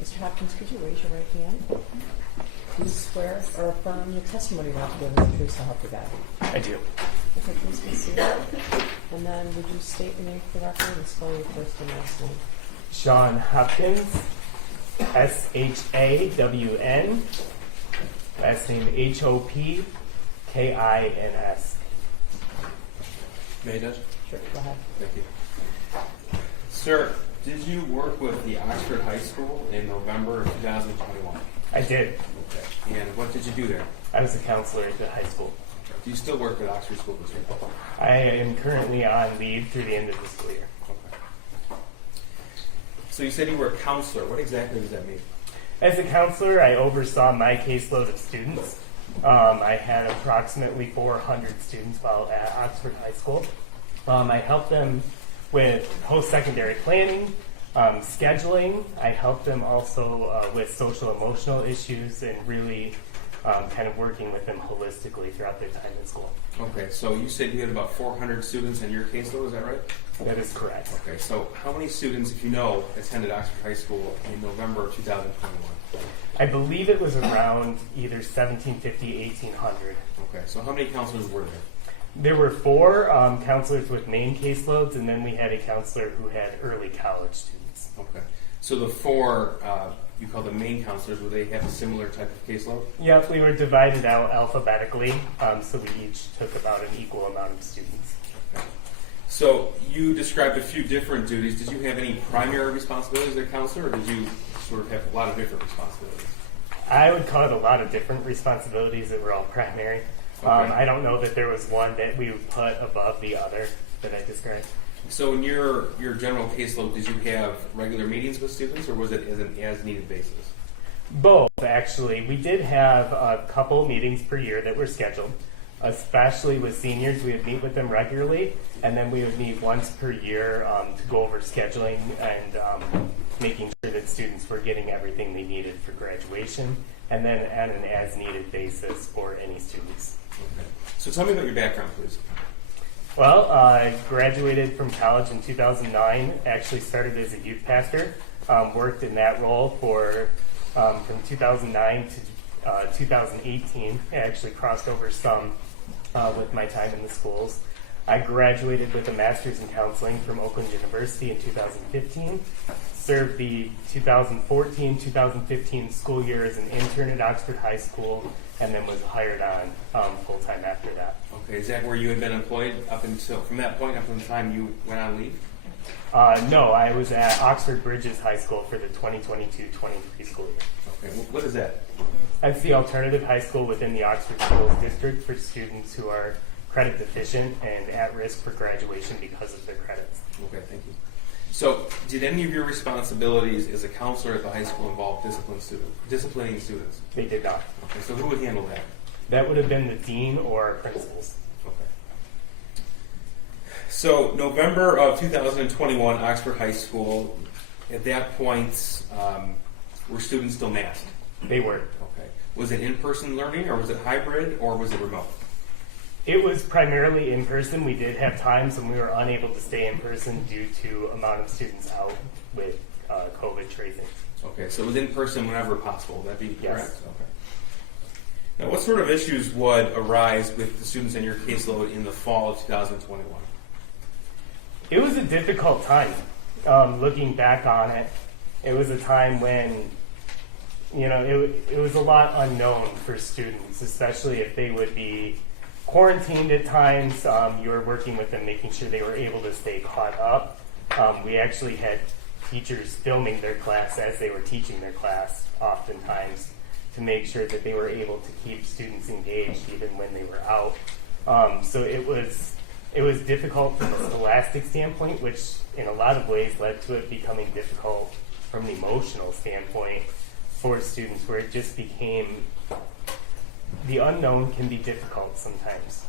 Mr. Hopkins, could you raise your right hand? Do you swear or affirm the testimony you're about to give is the truth, so help you God? I do. Okay, please be seated. And then would you state your name for the record and spell your first and last name? Sean Hopkins, S-H-A-W-N, last name H-O-P-K-I-N-S. May I, Judge? Sure, go ahead. Thank you. Sir, did you work with the Oxford High School in November of 2021? I did. Okay. And what did you do there? I was a counselor at the high school. Do you still work at Oxford School District? I am currently on leave through the end of the school year. Okay. So you said you were a counselor. What exactly does that mean? As a counselor, I oversaw my caseload of students. I had approximately 400 students while at Oxford High School. I helped them with post-secondary planning, scheduling. I helped them also with social emotional issues and really kind of working with them holistically throughout their time in school. Okay, so you said you had about 400 students in your caseload, is that right? That is correct. Okay, so how many students, if you know, attended Oxford High School in November of 2021? I believe it was around either 1750, 1800. Okay, so how many counselors were there? There were 4 counselors with main caseloads, and then we had a counselor who had early college students. Okay, so the 4, you call them main counselors, would they have a similar type of caseload? Yep, we were divided out alphabetically, so we each took about an equal amount of students. Okay. So you described a few different duties. Did you have any primary responsibilities as a counselor, or did you sort of have a lot of different responsibilities? I would call it a lot of different responsibilities that were all primary. Okay. I don't know that there was one that we would put above the other that I described. So in your general caseload, did you have regular meetings with students, or was it as an as-needed basis? Both, actually. We did have a couple meetings per year that were scheduled, especially with seniors. We would meet with them regularly, and then we would meet once per year to go over scheduling and making sure that students were getting everything they needed for graduation, and then on an as-needed basis for any students. Okay. So tell me about your background, please. Well, I graduated from college in 2009, actually started as a youth pastor, worked in that role for from 2009 to 2018. I actually crossed over some with my time in the schools. I graduated with a master's in counseling from Oakland University in 2015, served the 2014-2015 school year as an intern at Oxford High School, and then was hired on full-time after that. Okay, is that where you had been employed up until, from that point up until the time you went on leave? No, I was at Oxford Bridges High School for the 2022-23 school year. Okay, what is that? That's the alternative high school within the Oxford Schools District for students who are credit deficient and at risk for graduation because of their credits. Okay, thank you. So, did any of your responsibilities as a counselor at the high school involve disciplining students? They did not. Okay, so who would handle that? That would have been the dean or principals. Okay. So, November of 2021, Oxford High School, at that point, were students still masked? They were. Okay. Was it in-person learning, or was it hybrid, or was it remote? It was primarily in person. We did have times when we were unable to stay in person due to amount of students out with COVID tracing. Okay, so it was in person whenever possible. Would that be Yes. correct? Okay. Now, what sort of issues would arise with the students in your caseload in the fall of 2021? It was a difficult time. Looking back on it, it was a time when, it was a lot unknown for students, especially if they would be quarantined at times. You were working with them, making sure they were able to stay caught up. We actually had teachers filming their class as they were teaching their class, oftentimes, to make sure that they were able to keep students engaged even when they were out. So it was difficult from a scholastic standpoint, which in a lot of ways led to it becoming difficult from an emotional standpoint for students, where it just became, the unknown can be difficult sometimes.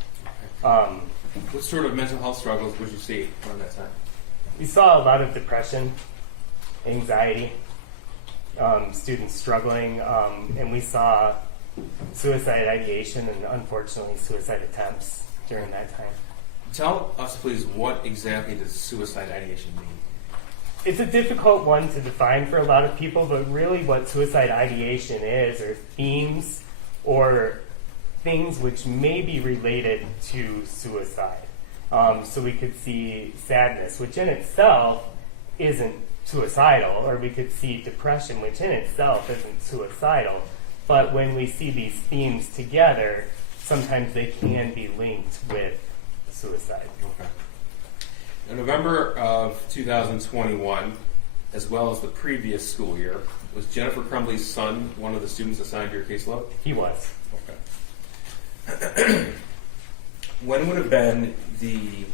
What sort of mental health struggles would you see around that time? We saw a lot of depression, anxiety, students struggling, and we saw suicide ideation and unfortunately suicide attempts during that time. Tell us, please, what exactly does suicide ideation mean? It's a difficult one to define for a lot of people, but really what suicide ideation is are themes or things which may be related to suicide. So we could see sadness, which in itself isn't suicidal, or we could see depression, which in itself isn't suicidal. But when we see these themes together, sometimes they can be linked with suicide. Okay. In November of 2021, as well as the previous school year, was Jennifer Crumbley's son one of the students assigned to your caseload? He was. Okay. When would have been the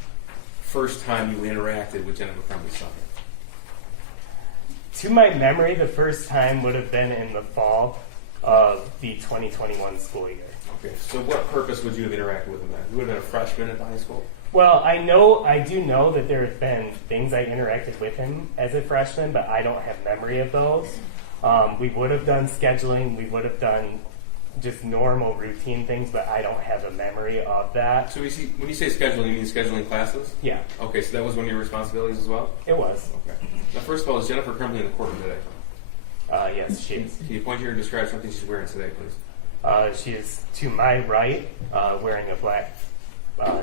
first time you interacted with Jennifer Crumbley's son? To my memory, the first time would have been in the fall of the 2021 school year. Okay, so what purpose would you have interacted with him then? You would have been a freshman at the high school? Well, I do know that there have been things I interacted with him as a freshman, but I don't have memory of those. We would have done scheduling, we would have done just normal routine things, but I don't have a memory of that. So when you say scheduling, you mean scheduling classes? Yeah, Okay, so that was one of your responsibilities as well? it was. Okay. Now, first of all, is Jennifer Crumbley in the courtroom today? Yes, she is. Can you point here and describe something she's wearing today, please? She is to my right, wearing a black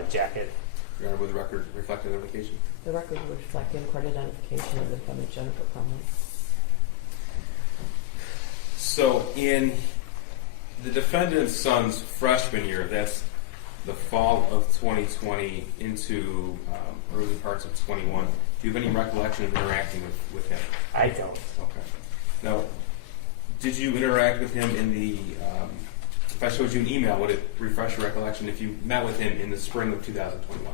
jacket. Your Honor, would the record reflect identification? The record would reflect the credit identification of the defendant, Jennifer Crumbley. So in the defendant's son's freshman year, that's the fall of 2020 into early parts of 21, do you have any recollection of interacting with him? I don't. Okay. Now, did you interact with him in the, if I showed you an email, would it refresh your recollection if you met with him in the spring of 2021?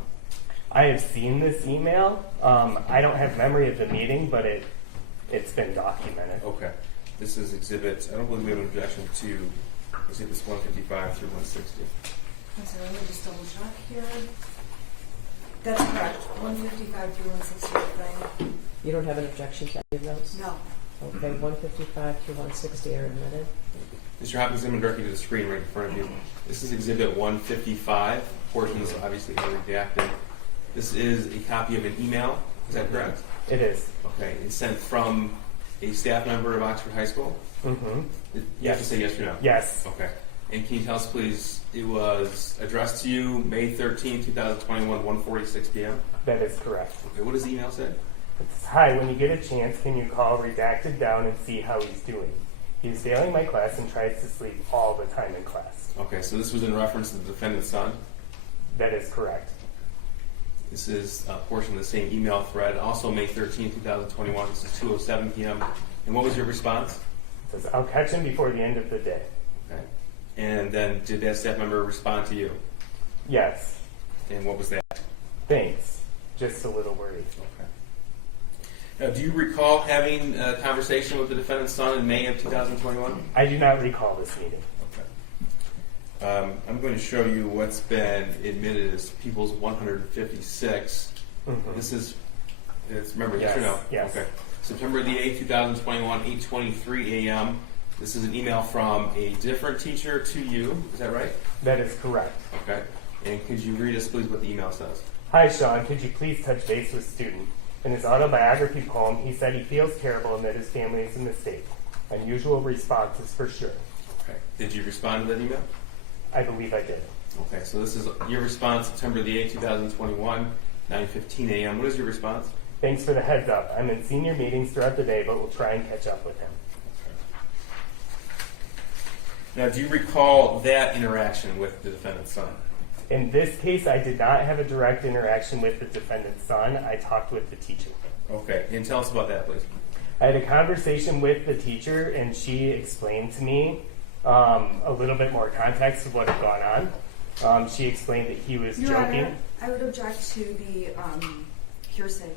I have seen this email. I don't have memory of the meeting, but it's been documented. Okay. This is exhibit, I don't believe we have an objection to exhibits 155 through 160. I'm sorry, let me just double check here. That's correct, 155 through 160, right? You don't have an objection to any of those? No. Okay, 155 through 160 are admitted. Mr. Hopkins, I'm going to direct you to the screen right in front of you. This is exhibit 155. Portions obviously are redacted. This is a copy of an email. Is that correct? It is. Okay. It's sent from a staff member of Oxford High School? Mm-hmm. You have to say yes or no. Yes. Okay. And can you tell us, please, it was addressed to you May 13, 2021, 1:46 p.m.? That is correct. Okay. What does the email say? It's, hi, when you get a chance, can you call redacted down and see how he's doing? He's failing my class and tries to sleep all the time in class. Okay. So this was in reference to the defendant's son? That is correct. This is a portion of the same email thread. Also May 13, 2021. This is 2:07 p.m. And what was your response? It says, I'll catch him before the end of the day. Okay. And then did that staff member respond to you? Yes. And what was that? Thanks. Just a little worried. Okay. Now, do you recall having a conversation with the defendant's son in May of 2021? I do not recall this meeting. Okay. I'm going to show you what's been admitted as People's 156. Mhm. This is, remember, yes or Yes, no? yes. Okay. September the 8th, 2021, 8:23 a.m. This is an email from a different teacher to you. Is that right? That is correct. Okay. And could you read us, please, what the email says? Hi, Sean. Could you please touch base with student? In his autobiography poem, he said he feels terrible and that his family is a mistake. Unusual responses for sure. Okay. Did you respond to that email? I believe I did. Okay. So this is your response, September the 8th, 2021, 9:15 a.m. What is your response? Thanks for the heads up. I'm in senior meetings throughout the day, but we'll try and catch up with him. Now, do you recall that interaction with the defendant's son? In this case, I did not have a direct interaction with the defendant's son. I talked with the teacher. Okay. And tell us about that, please. I had a conversation with the teacher, and she explained to me a little bit more context of what had gone on. She explained that he was Your joking. Honor, I would object to the hearsay.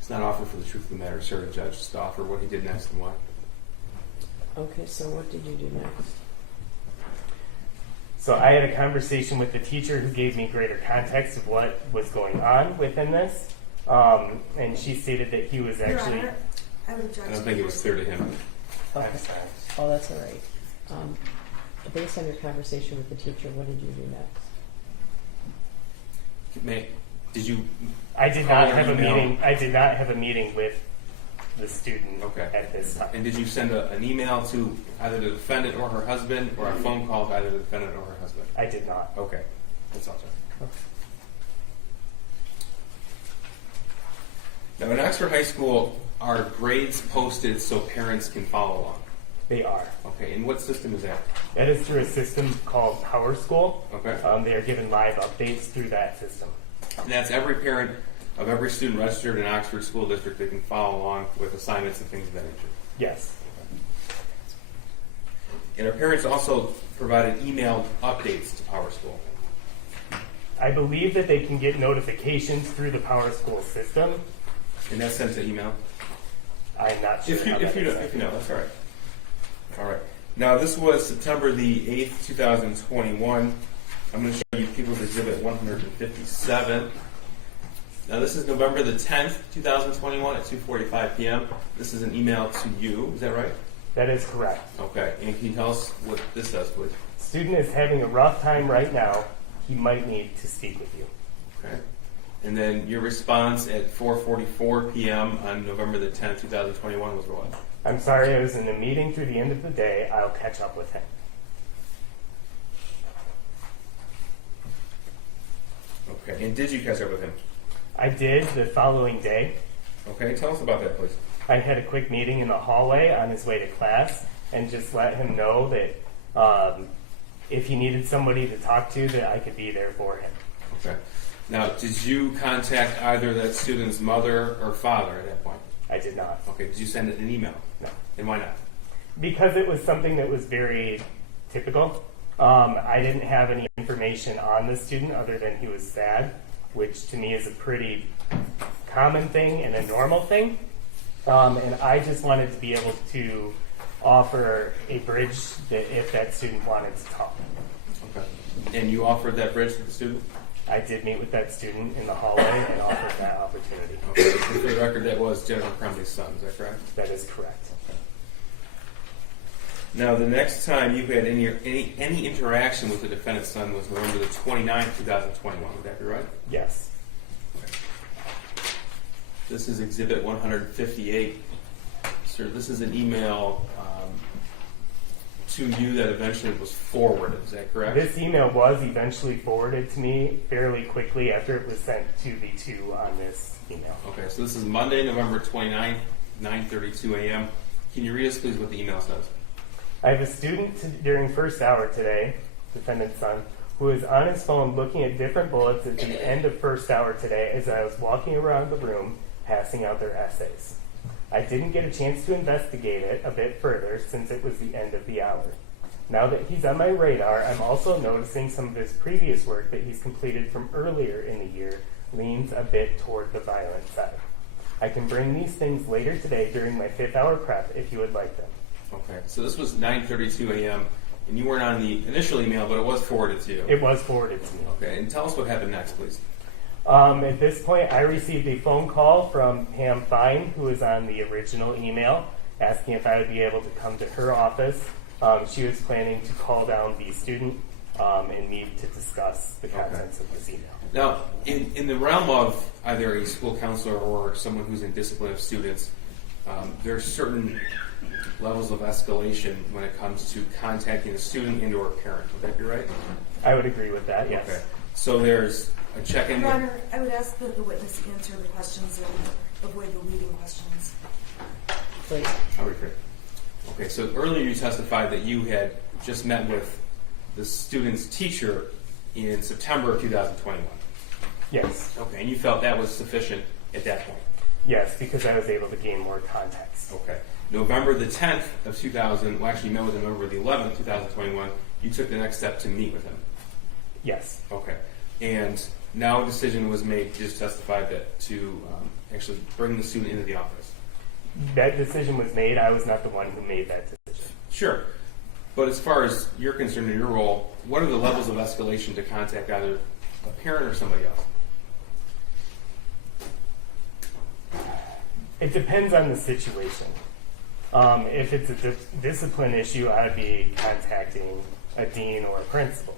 It's not offer for the truth of the matter, sir. The judge just offer what he did next and why. Okay, so what did you do next? So I had a conversation with the teacher who gave me greater context of what was going on within this. And she stated that he was Your actually... Honor, I would object I to don't think it was clear to him. I'm sorry. Oh, that's all right. Based on your conversation with the teacher, what did you do next? Did you? I did Call not or have a email? meeting. I did not have a meeting with the student Okay. at this time. And did you send an email to either the defendant or her husband, or a phone call to either the defendant or her husband? I did not. Okay, that's all, Judge. Now, in Oxford High School, are grades posted so parents can follow along? They are. Okay, and what system is that? That is through a system called Power School. Okay. They are given live updates through that system. And that's every parent of every student registered in Oxford School District that can follow along with assignments and things of that nature. Yes. And our parents also provided emailed updates to Power School. I believe that they can get notifications through the Power School system. And that's sent to email? I'm not sure. If you how that is know, that's all right. All right. Now, this was September the 8th, 2021. I'm going to show you People's Exhibit 157. Now, this is November the 10th, 2021 at 2:45 p.m. This is an email to you. Is that right? That is correct. Okay. And can you tell us what this says, please? Student is having a rough time right now. He might need to speak with you. Okay. And then your response at 4:44 p.m. on November the 10th, 2021 was what? I'm sorry, I was in a meeting through the end of the day. I'll catch up with him. Okay. And did you catch up with him? I did the following day. Okay. Tell us about that, please. I had a quick meeting in the hallway on his way to class and just let him know that if he needed somebody to talk to, that I could be there for him. Okay. Now, did you contact either that student's mother or father at that point? I did not. Okay. Did you send an email? No. And why not? Because it was something that was very typical. I didn't have any information on the student other than he was sad, which to me is a pretty common thing and a normal thing. And I just wanted to be able to offer a bridge that if that student wanted to talk. Okay. And you offered that bridge to the student? I did meet with that student in the hallway and offered that opportunity. Okay. And for the record, that was Jennifer Crumbley's son. Is that correct? That is correct. Now, the next time you had any interaction with the defendant's son was November the 29th, 2021. Would that be right? Yes. This is Exhibit 158. Sir, this is an email to you that eventually was forwarded. Is that correct? This email was eventually forwarded to me fairly quickly after it was sent to the two on this email. Okay, so this is Monday, November 29th, 9:32 a.m. Can you read us, please, what the email says? I have a student during first hour today, defendant's son, who was on his phone looking at different bullets at the end of first hour today as I was walking around the room passing out their essays. I didn't get a chance to investigate it a bit further since it was the end of the hour. Now that he's on my radar, I'm also noticing some of his previous work that he's completed from earlier in the year leans a bit toward the violent side. I can bring these things later today during my 5th hour prep if you would like them. Okay, so this was 9:32 a.m., and you weren't on the initial email, but it was forwarded to you. It was forwarded to me. Okay, and tell us what happened next, please. At this point, I received a phone call from Pam Fine, who was on the original email, asking if I would be able to come to her office. She was planning to call down the student and meet to discuss the contents of this email. Now, in the realm of either a school counselor or someone who's in discipline of students, there are certain levels of escalation when it comes to contacting a student and or a parent. Would that be right? I would agree with that, yes. Okay. So there's a check-in. Your Honor, I would ask that the witness answer the questions and avoid the leading questions. Please. I would agree. Okay, so earlier you testified that you had just met with the student's teacher in September of 2021. Yes. Okay, and you felt that was sufficient at that point. Yes, because I was able to gain more context. Okay. November the 10th of 2000, well actually you met with him November the 11th, 2021, you took the next step to meet with him. Yes. Okay. And now a decision was made, you just testified that, to actually bring the student into the office. That decision was made. I was not the one who made that decision. Sure. But as far as you're concerned in your role, what are the levels of escalation to contact either a parent or somebody else? It depends on the situation. If it's a discipline issue, I'd be contacting a dean or a principal.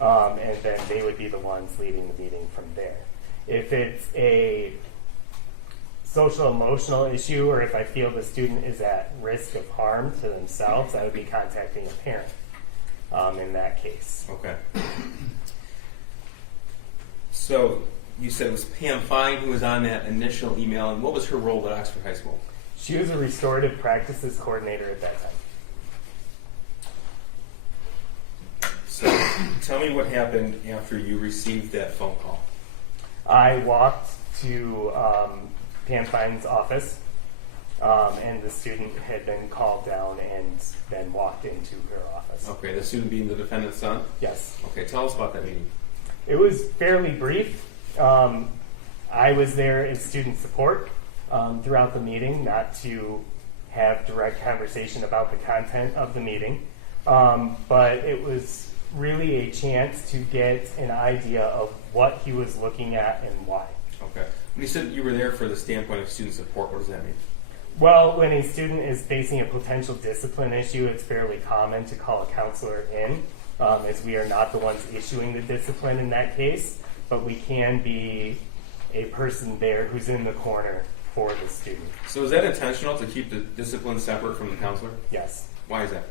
And then they would be the ones leading the meeting from there. If it's a social emotional issue, or if I feel the student is at risk of harm to themselves, I would be contacting a parent in that case. Okay. So you said it was Pam Fine who was on that initial email, and what was her role at Oxford High School? She was a restorative practices coordinator at that time. So tell me what happened after you received that phone call. I walked to Pam Fine's office, and the student had been called down and then walked into her office. Okay, the student being the defendant's son? Yes. Okay, tell us about that meeting. It was fairly brief. I was there as student support throughout the meeting, not to have direct conversation about the content of the meeting, but it was really a chance to get an idea of what he was looking at and why. Okay. When you said you were there for the standpoint of student support, what does that mean? Well, when a student is facing a potential discipline issue, it's fairly common to call a counselor in, as we are not the ones issuing the discipline in that case, but we can be a person there who's in the corner for the student. So is that intentional to keep the discipline separate from the counselor? Yes. Why is that?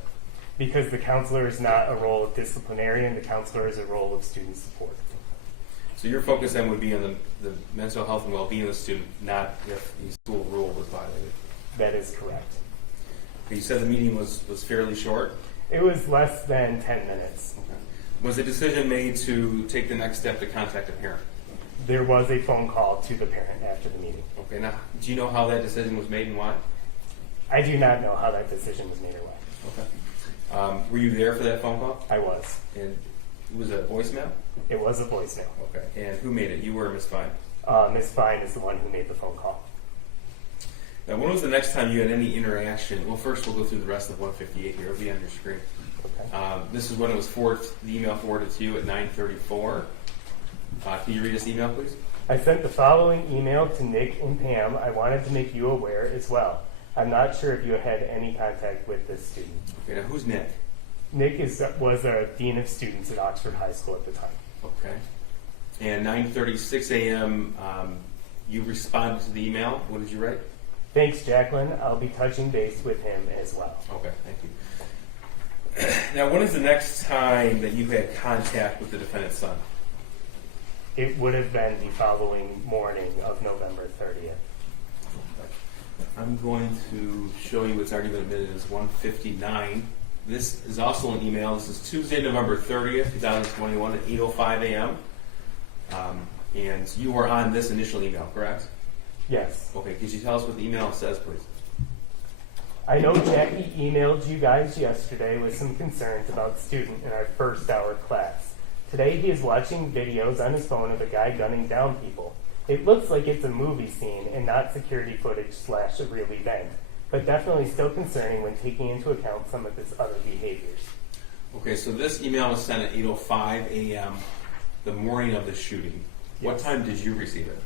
Because the counselor is not a role of disciplinarian, the counselor is a role of student support. So your focus then would be on the mental health and well-being of the student, not if the school rule was violated. That is correct. Okay, you said the meeting was fairly short? It was less than 10 minutes. Okay. Was a decision made to take the next step to contact a parent? There was a phone call to the parent after the meeting. Okay, now, do you know how that decision was made and why? I do not know how that decision was made or why. Okay. Were you there for that phone call? I was. And it was a voicemail? It was a voicemail. Okay. And who made it? You or Ms. Fine? Ms. Fine is the one who made the phone call. Now, when was the next time you had any interaction? Well, first we'll go through the rest of 158 here. It'll be on your screen. Okay. This is when it was the email forwarded to you at 9:34. Can you read this email, please? I sent the following email to Nick and Pam. I wanted to make you aware as well. I'm not sure if you had any contact with this student. Okay, now who's Nick? Nick was a dean of students at Oxford High School at the time. Okay. And 9:36 a.m., you responded to the email. What did you write? Thanks, Jacqueline. I'll be touching base with him as well. Okay, thank you. Now, when is the next time that you had contact with the defendant's son? It would have been the following morning of November 30th. I'm going to show you what's already been admitted as 159 This is also an email. This is Tuesday, November 30th, 2021 at 8:05 a.m. And you were on this initial email, correct? Yes. Okay, could you tell us what the email says, please? I know Jackie emailed you guys yesterday with some concerns about student in our first hour class. Today he is watching videos on his phone of a guy gunning down people. It looks like it's a movie scene and not security footage / a real event, but definitely still concerning when taking into account some of his other behaviors. Okay, so this email was sent at 8:05 a.m. the morning of the shooting. What Yes. time did you receive it?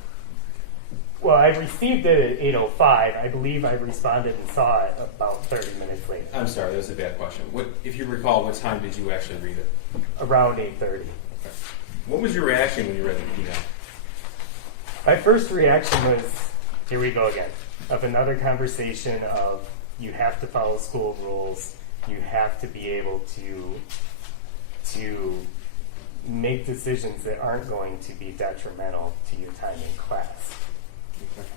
Well, I received it at 8:05. I believe I responded and saw it about 30 minutes later, I'm sorry, that was a bad question. If you recall, what time did you actually read it? around 8:30. Okay. What was your reaction when you read the email? My first reaction was, here we go again, of another conversation of you have to follow school rules, you have to be able to make decisions that aren't going to be detrimental to your time in class. Okay.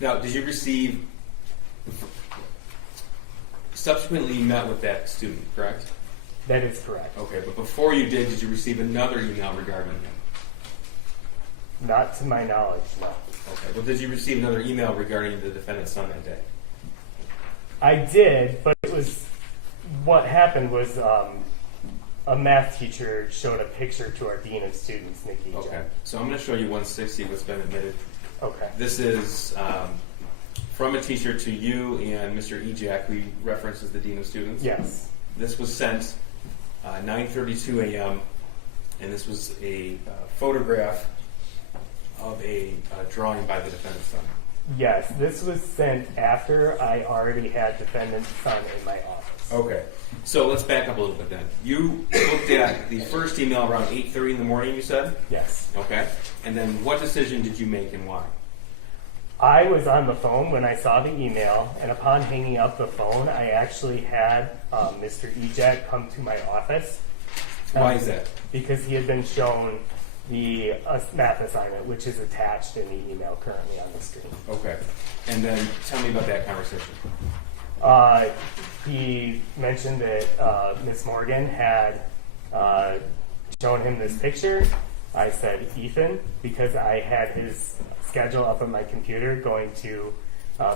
Now, did you receive, subsequently you met with that student, correct? That is correct. Okay, but before you did you receive another email regarding him? Not to my knowledge, no. Okay, well, did you receive another email regarding the defendant's son that day? I did, but it was, what happened was a math teacher showed a picture to our dean of students, Nikki. Okay, so I'm going to show you 160, what's been admitted. Okay. This is from a teacher to you and Mr. Ejak, who references the dean of students. Yes. This was sent 9:32 a.m. and this was a photograph of a drawing by the defendant's son. Yes, this was sent after I already had defendant's son in my office. Okay, so let's back up a little bit then. You looked at the first email around 8:30 in the morning, you said? Yes. Okay, and then what decision did you make and why? I was on the phone when I saw the email, and upon hanging up the phone, I actually had Mr. Ejak come to my office. Why is that? Because he had been shown the math assignment, which is attached in the email currently on the screen. Okay, and then tell me about that conversation. He mentioned that Miss Morgan had shown him this picture. I said, Ethan, because I had his schedule up on my computer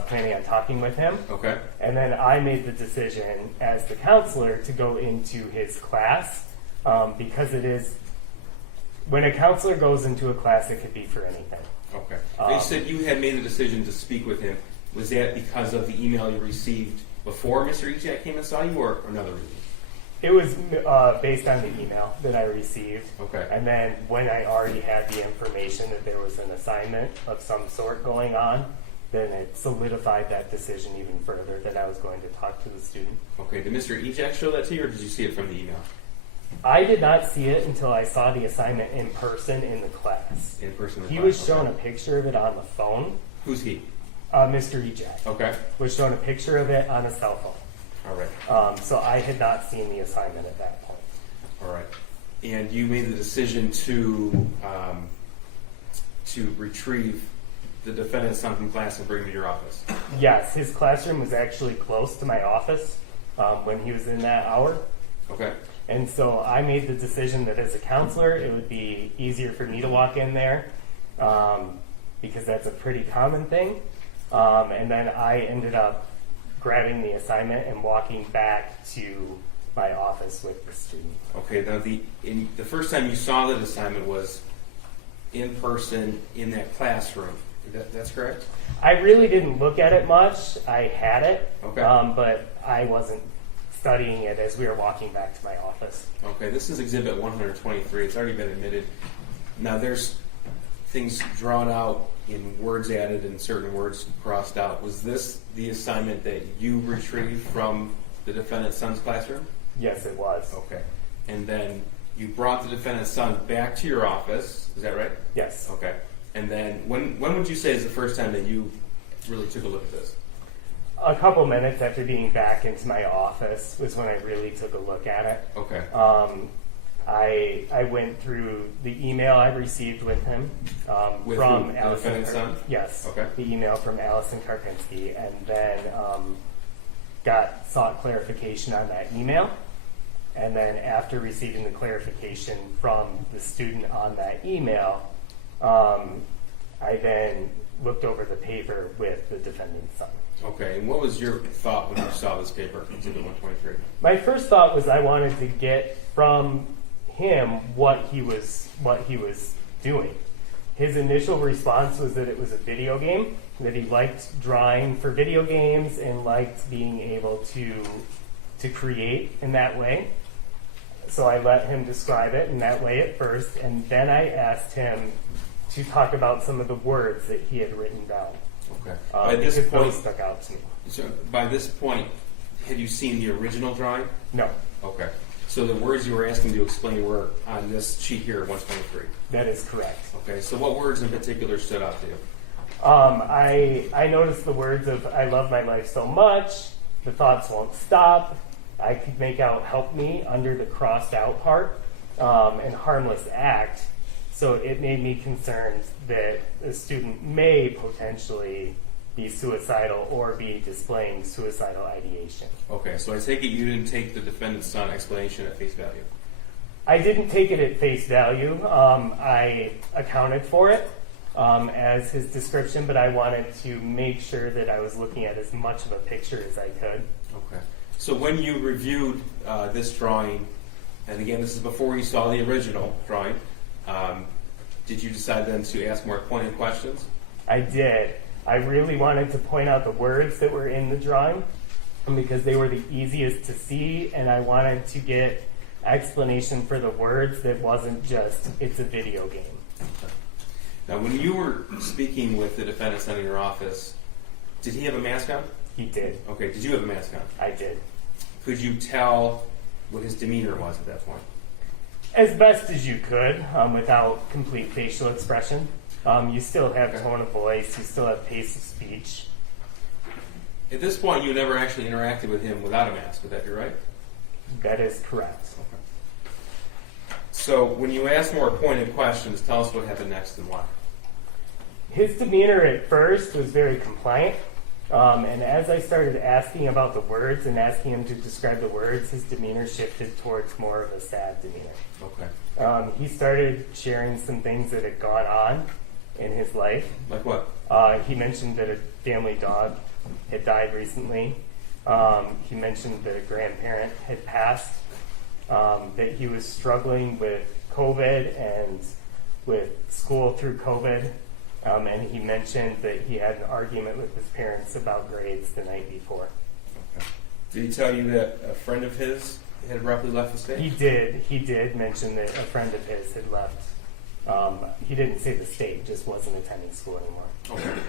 planning on talking with him. Okay. And then I made the decision as the counselor to go into his class because it is, when a counselor goes into a class, it could be for anything. Okay. You said you had made the decision to speak with him. Was that because of the email you received before Mr. Ejak came and saw you, or another reason? It was based on the email that I received. Okay. And then when I already had the information that there was an assignment of some sort going on, then it solidified that decision even further that I was going to talk to the student. Okay. Did Mr. Ejak show that to you, or did you see it from the email? I did not see it until I saw the assignment in person in the class. In person? He was shown a picture of it on the phone. Who's he? Mr. Ejak Okay. was shown a picture of it on a cell phone. All right. So I had not seen the assignment at that point. All right. And you made the decision to retrieve the defendant's son from class and bring him to your office. Yes, his classroom was actually close to my office when he was in that hour. Okay. And so I made the decision that as a counselor, it would be easier for me to walk in there because that's a pretty common thing. And then I ended up grabbing the assignment and walking back to my office with the student. Okay. Now, the first time you saw that assignment was in person in that classroom. That's correct? I really didn't look at it much. I had it, Okay. but I wasn't studying it as we were walking back to my office. Okay. This is Exhibit 123. It's already been admitted. Now, there's things drawn out in words added and certain words crossed out. Was this the assignment that you retrieved from the defendant's son's classroom? Yes, it was. Okay. And then you brought the defendant's son back to your office. Is that right? Yes. Okay. And then when would you say is the first time that you really took a look at this? A couple minutes after being back into my office was when I really took a look at it. Okay. I went through the email I received with him With from who? The Allison. defendant's son? Yes. Okay. The email from Allison Karpinski, and then sought clarification on that email. And then after receiving the clarification from the student on that email, I then looked over the paper with the defendant's son. Okay, and what was your thought when you saw this paper, Exhibit 123? My first thought was I wanted to get from him what he was doing. His initial response was that it was a video game, that he liked drawing for video games and liked being able to create in that way. So I let him describe it in that way at first, and then I asked him to talk about some of the words that he had written down. Okay. By this because point, those stuck out to me. so by this point, had you seen the original drawing? No, Okay. So the words you were asking to explain were on this sheet here, 123. that is correct. Okay. So what words in particular stood out to you? I noticed the words of "I love my life so much," "the thoughts won't stop." I could make out "help me" under the crossed out part, and "harmless act." So it made me concerned that a student may potentially be suicidal or be displaying suicidal ideation. Okay. So I take it you didn't take the defendant's son explanation at face value. I didn't take it at face value. I accounted for it as his description, but I wanted to make sure that I was looking at as much of a picture as I could. Okay. So when you reviewed this drawing, and again, this is before you saw the original drawing, did you decide then to ask more pointed questions? I did. I really wanted to point out the words that were in the drawing because they were the easiest to see, and I wanted to get explanation for the words that wasn't just, it's a video game. Now, when you were speaking with the defendant son in your office, did he have a mask on? He did. Okay, did you have a mask on? I did. Could you tell what his demeanor was at that point? As best as you could, without complete facial expression. You still have tone of voice, you still have pace of speech. At this point, you never actually interacted with him without a mask, would that be right? That is correct. So, when you asked more pointed questions, tell us what happened next and why. His demeanor at first was very compliant, and as I started asking about the words and asking him to describe the words, his demeanor shifted towards more of a sad demeanor. Okay. He started sharing some things that had gone on in his life. Like what? He mentioned that a family dog had died recently. He mentioned that a grandparent had passed, that he was struggling with COVID and with school through COVID. And he mentioned that he had an argument with his parents about grades the night before. Okay. Did he tell you that a friend of his had abruptly left the state? He did. He did mention that a friend of his had left. He didn't say the state, just wasn't attending school anymore. Okay.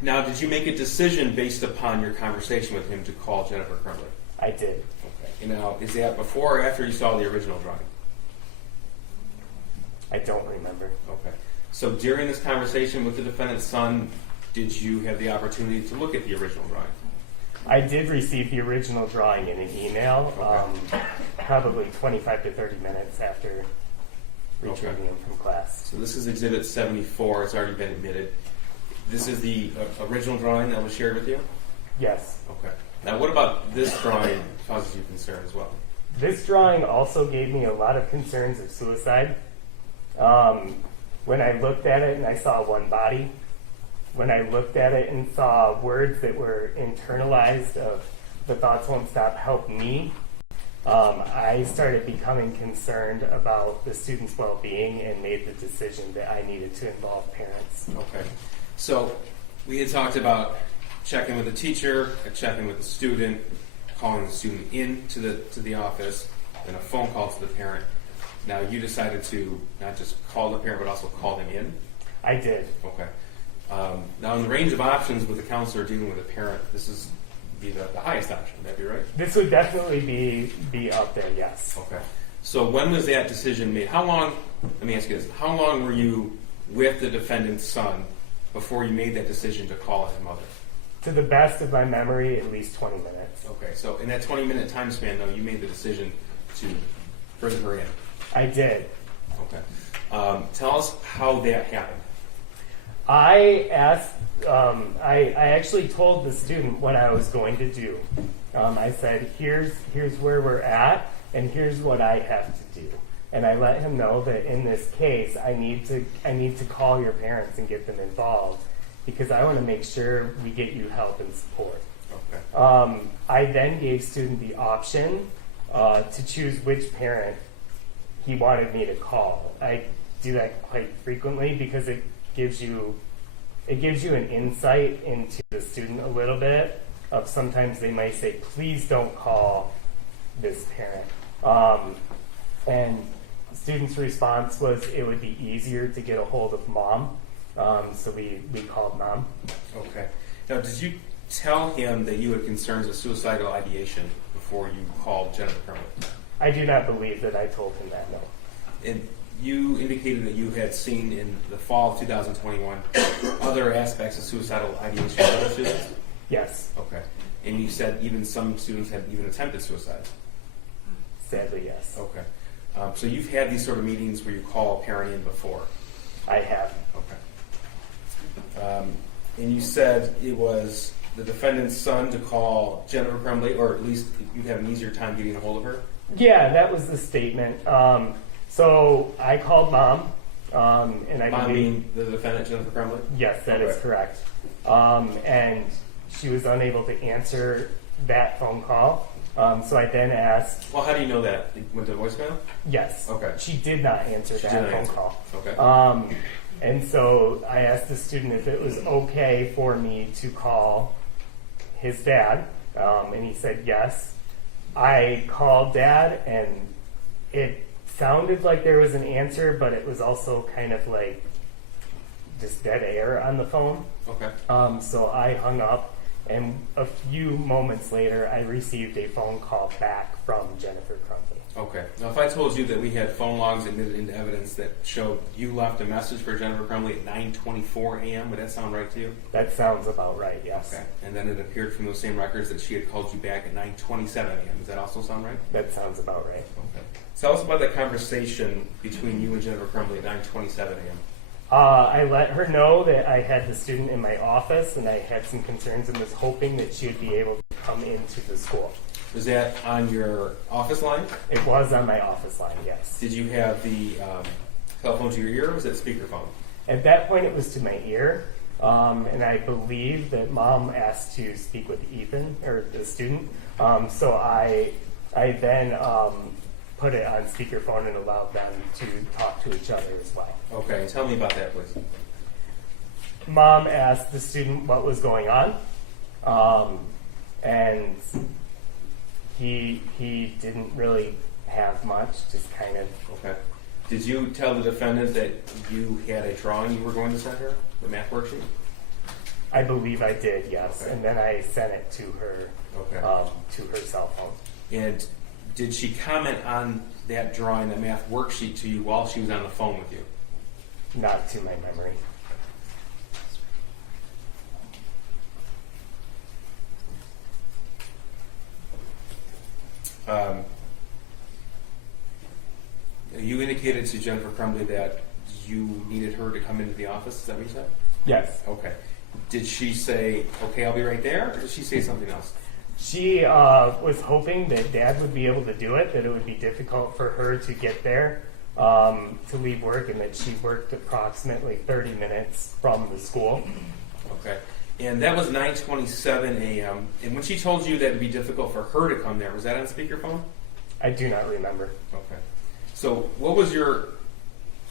Now, did you make a decision based upon your conversation with him to call Jennifer Crumbley? I did. Okay. Now, is that before or after you saw the original drawing? I don't remember. Okay. So during this conversation with the defendant's son, did you have the opportunity to look at the original drawing? I did receive the original drawing in an email, probably 25 to 30 minutes after retrieving him from class. So this is Exhibit 74. It's already been admitted. This is the original drawing that was shared with you? Yes. Okay. Now, what about this drawing causes you concern as well? This drawing also gave me a lot of concerns of suicide. When I looked at it and I saw one body, when I looked at it and saw words that were internalized of "the thoughts won't stop, help me," I started becoming concerned about the student's well-being and made the decision that I needed to involve parents. Okay. So we had talked about checking with the teacher, checking with the student, calling the student in to the office, and a phone call to the parent. Now, you decided to not just call the parent, but also call them in? I did. Okay. Now, in the range of options with a counselor dealing with a parent, this is be the highest option. Would that be right? This would definitely be up there, yes. Okay. So when was that decision made? How long, let me ask you this, how long were you with the defendant's son before you made that decision to call his mother? To the best of my memory, at least 20 minutes. Okay. So in that 20-minute time span, though, you made the decision to bring her in? I did. Okay. Tell us how that happened. I asked, I actually told the student what I was going to do. I said, here's where we're at, and here's what I have to do. And I let him know that in this case, I need to call your parents and get them involved because I want to make sure we get you help and support. Okay. I then gave student the option to choose which parent he wanted me to call. I do that quite frequently because it gives you an insight into the student a little bit. Of sometimes they might say, please don't call this parent. And the student's response was it would be easier to get a hold of mom. So we called mom. Okay. Now, did you tell him that you had concerns of suicidal ideation before you called Jennifer Crumbley? I do not believe that I told him that, no. And you indicated that you had seen in the fall of 2021 other aspects of suicidal ideation in other students? Yes, Okay. And you said even some students had even attempted suicide? sadly, yes. Okay. So you've had these sort of meetings where you call a parent in before? I have. Okay. And you said it was the defendant's son to call Jennifer Crumbley, or at least you'd have an easier time getting a hold of her? Yeah, that was the statement. So I called mom, and I Mom believe, being the defendant, Jennifer Crumbley? yes, that is Okay. correct. And she was unable to answer that phone call. So I then asked, Well, how do you know that? It went to voicemail? yes, Okay. she did not answer She that did not phone answer. call. Okay. And so I asked the student if it was okay for me to call his dad, and he said yes. I called dad, and it sounded like there was an answer, but it was also kind of like just dead air on the phone. Okay. So I hung up, and a few moments later, I received a phone call back from Jennifer Crumbley. Okay. Now, if I told you that we had phone logs admitted into evidence that showed you left a message for Jennifer Crumbley at 9:24 a.m., would that sound right to you? That sounds about right, yes. Okay. And then it appeared from those same records that she had called you back at 9:27 a.m. Does that also sound right? That sounds about right. Okay. Tell us about that conversation between you and Jennifer Crumbley at 9:27 a.m. I let her know that I had the student in my office and I had some concerns and was hoping that she would be able to come into the school. Was that on your office line? It was on my office line, yes. Did you have the telephone to your ear, or was it speakerphone? At that point, it was to my ear, and I believe that mom asked to speak with Ethan, or the student. So I then put it on speakerphone and allowed them to talk to each other as well. Okay. Tell me about that, please. Mom asked the student what was going on, and he didn't really have much, just kind of. Okay. Did you tell the defendant that you had a drawing you were going to send her, the math worksheet? I believe I did, yes, Okay. and then I sent it to her, Okay. to her cell phone. And did she comment on that drawing, that math worksheet, to you while she was on the phone with you? Not to my memory. You indicated to Jennifer Crumbley that you needed her to come into the office. Is that what you said? Yes. Okay. Did she say, okay, I'll be right there, or did she say something else? She was hoping that Dad would be able to do it, that it would be difficult for her to get there to leave work, and that she worked approximately 30 minutes from the school. Okay. And that was 9:27 a.m. And when she told you that it would be difficult for her to come there, was that on speakerphone? I do not remember. Okay. So what was your,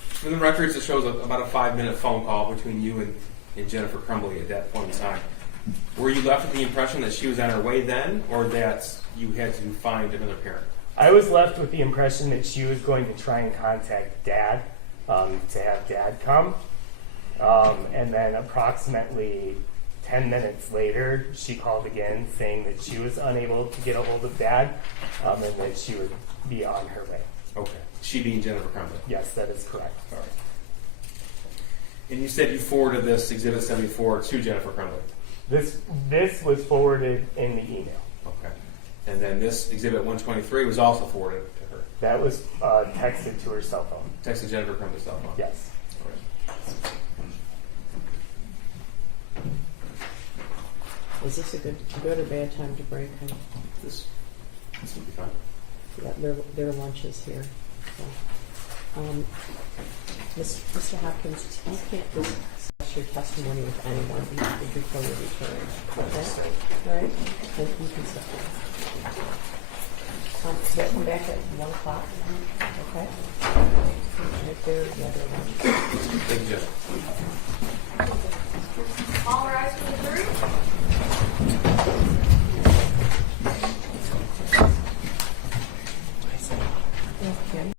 from the records it shows about a 5-minute phone call between you and Jennifer Crumbley at that point in time. Were you left with the impression that she was on her way then, or that you had to find another parent? I was left with the impression that she was going to try and contact Dad to have Dad come. And then approximately 10 minutes later, she called again saying that she was unable to get a hold of Dad and that she would be on her way. Okay. She being Jennifer Crumbley. Yes, that is correct. All right. And you said you forwarded this Exhibit 74 to Jennifer Crumbley. This was forwarded in the email. Okay. And then this Exhibit 123 was also forwarded to her. That was texted to her cell phone. Texted Jennifer Crumbley's cell phone. Yes. All right. Is this a good or bad time to break? This would be fine. Yeah, their lunch is here. So, Mr. Hopkins, you can't discuss your testimony with anyone before you return. Okay? All right? Then you can sit down. We'll come back at 1 o'clock. Okay? Right there, yeah, their lunch. Thank you, Jeff. All rise for the jury. Okay.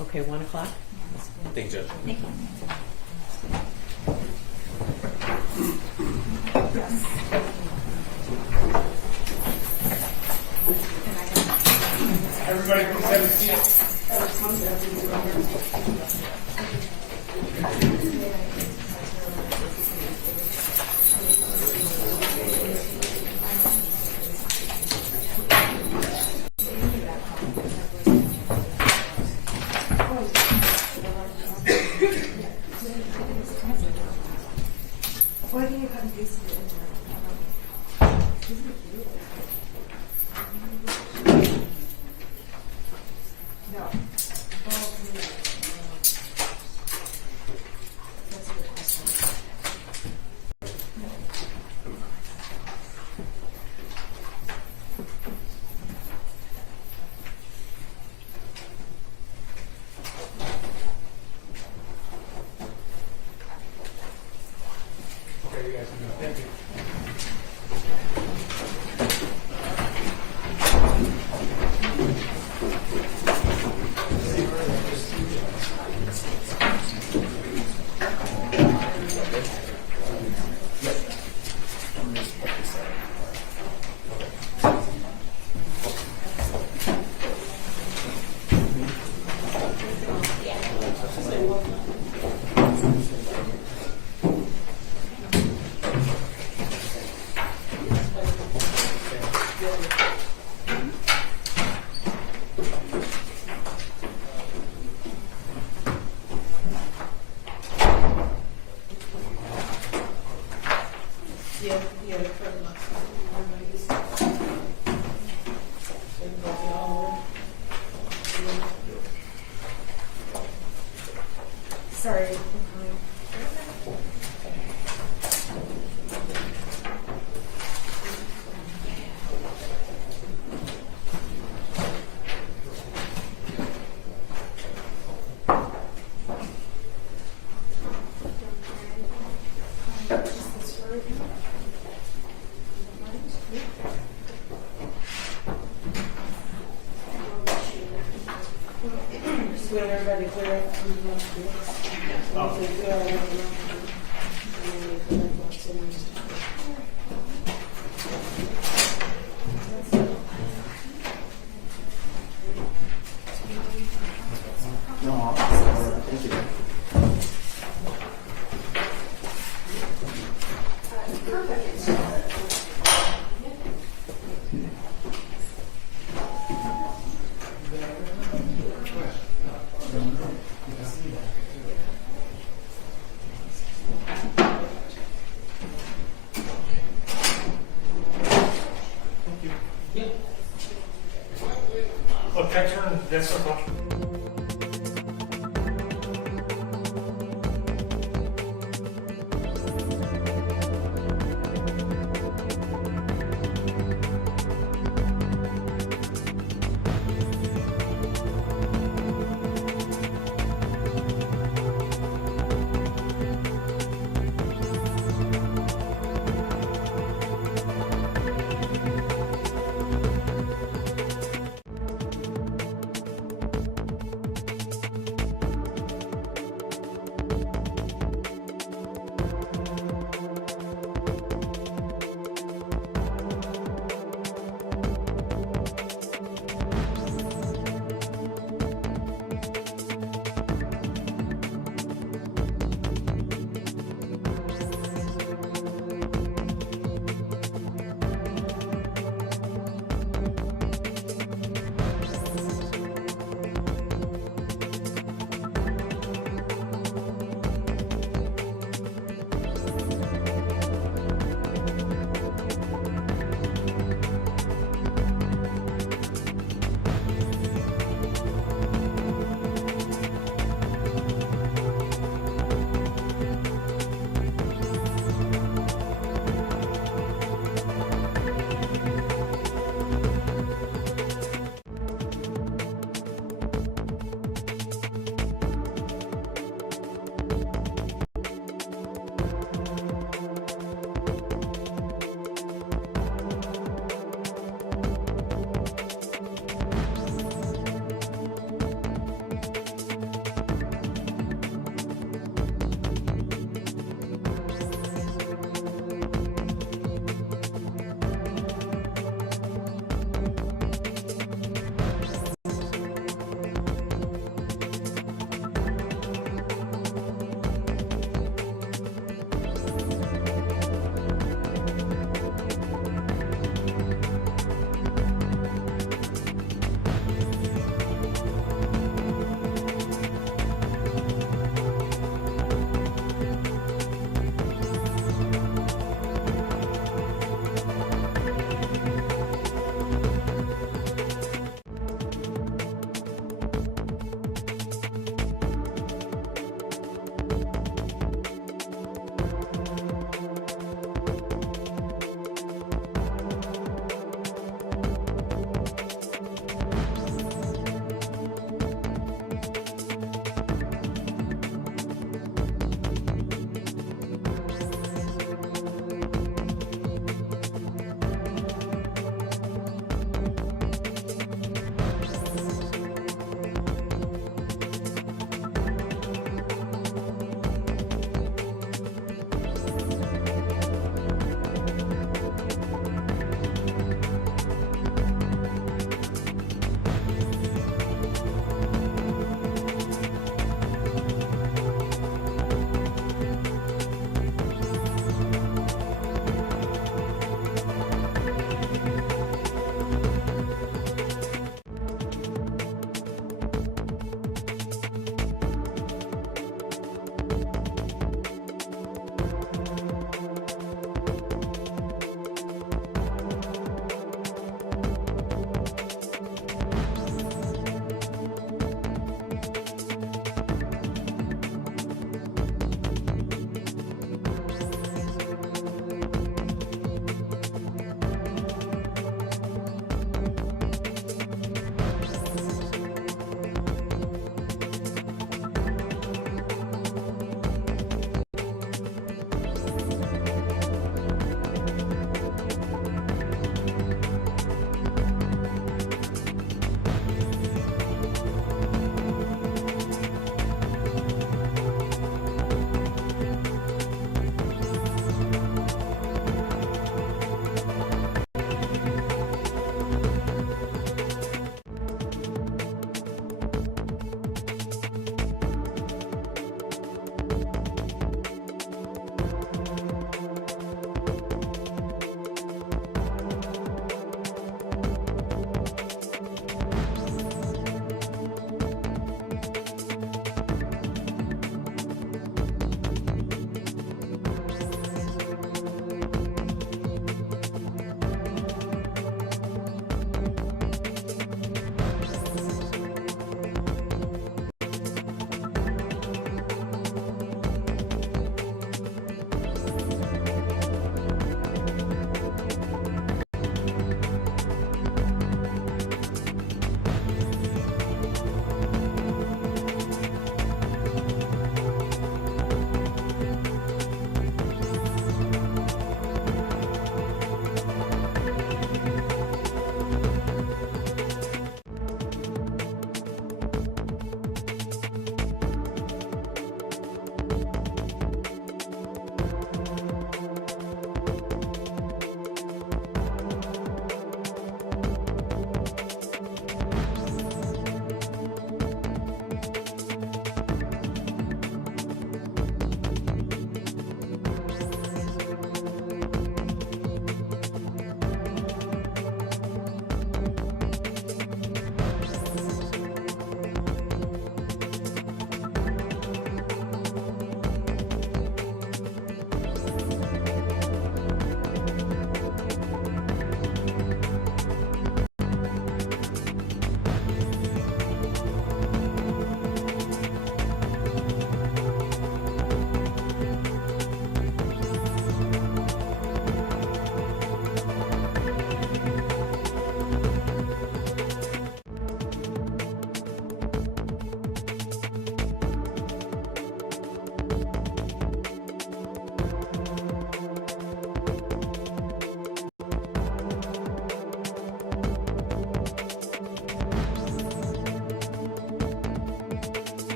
Okay, 1 o'clock? Thank you, Jeff. Thank you. Everybody please have a seat. Why do you cut and paste it in there? No. That's a good question. Okay, you guys can go. Thank you. Sorry. I'm coming. Oh.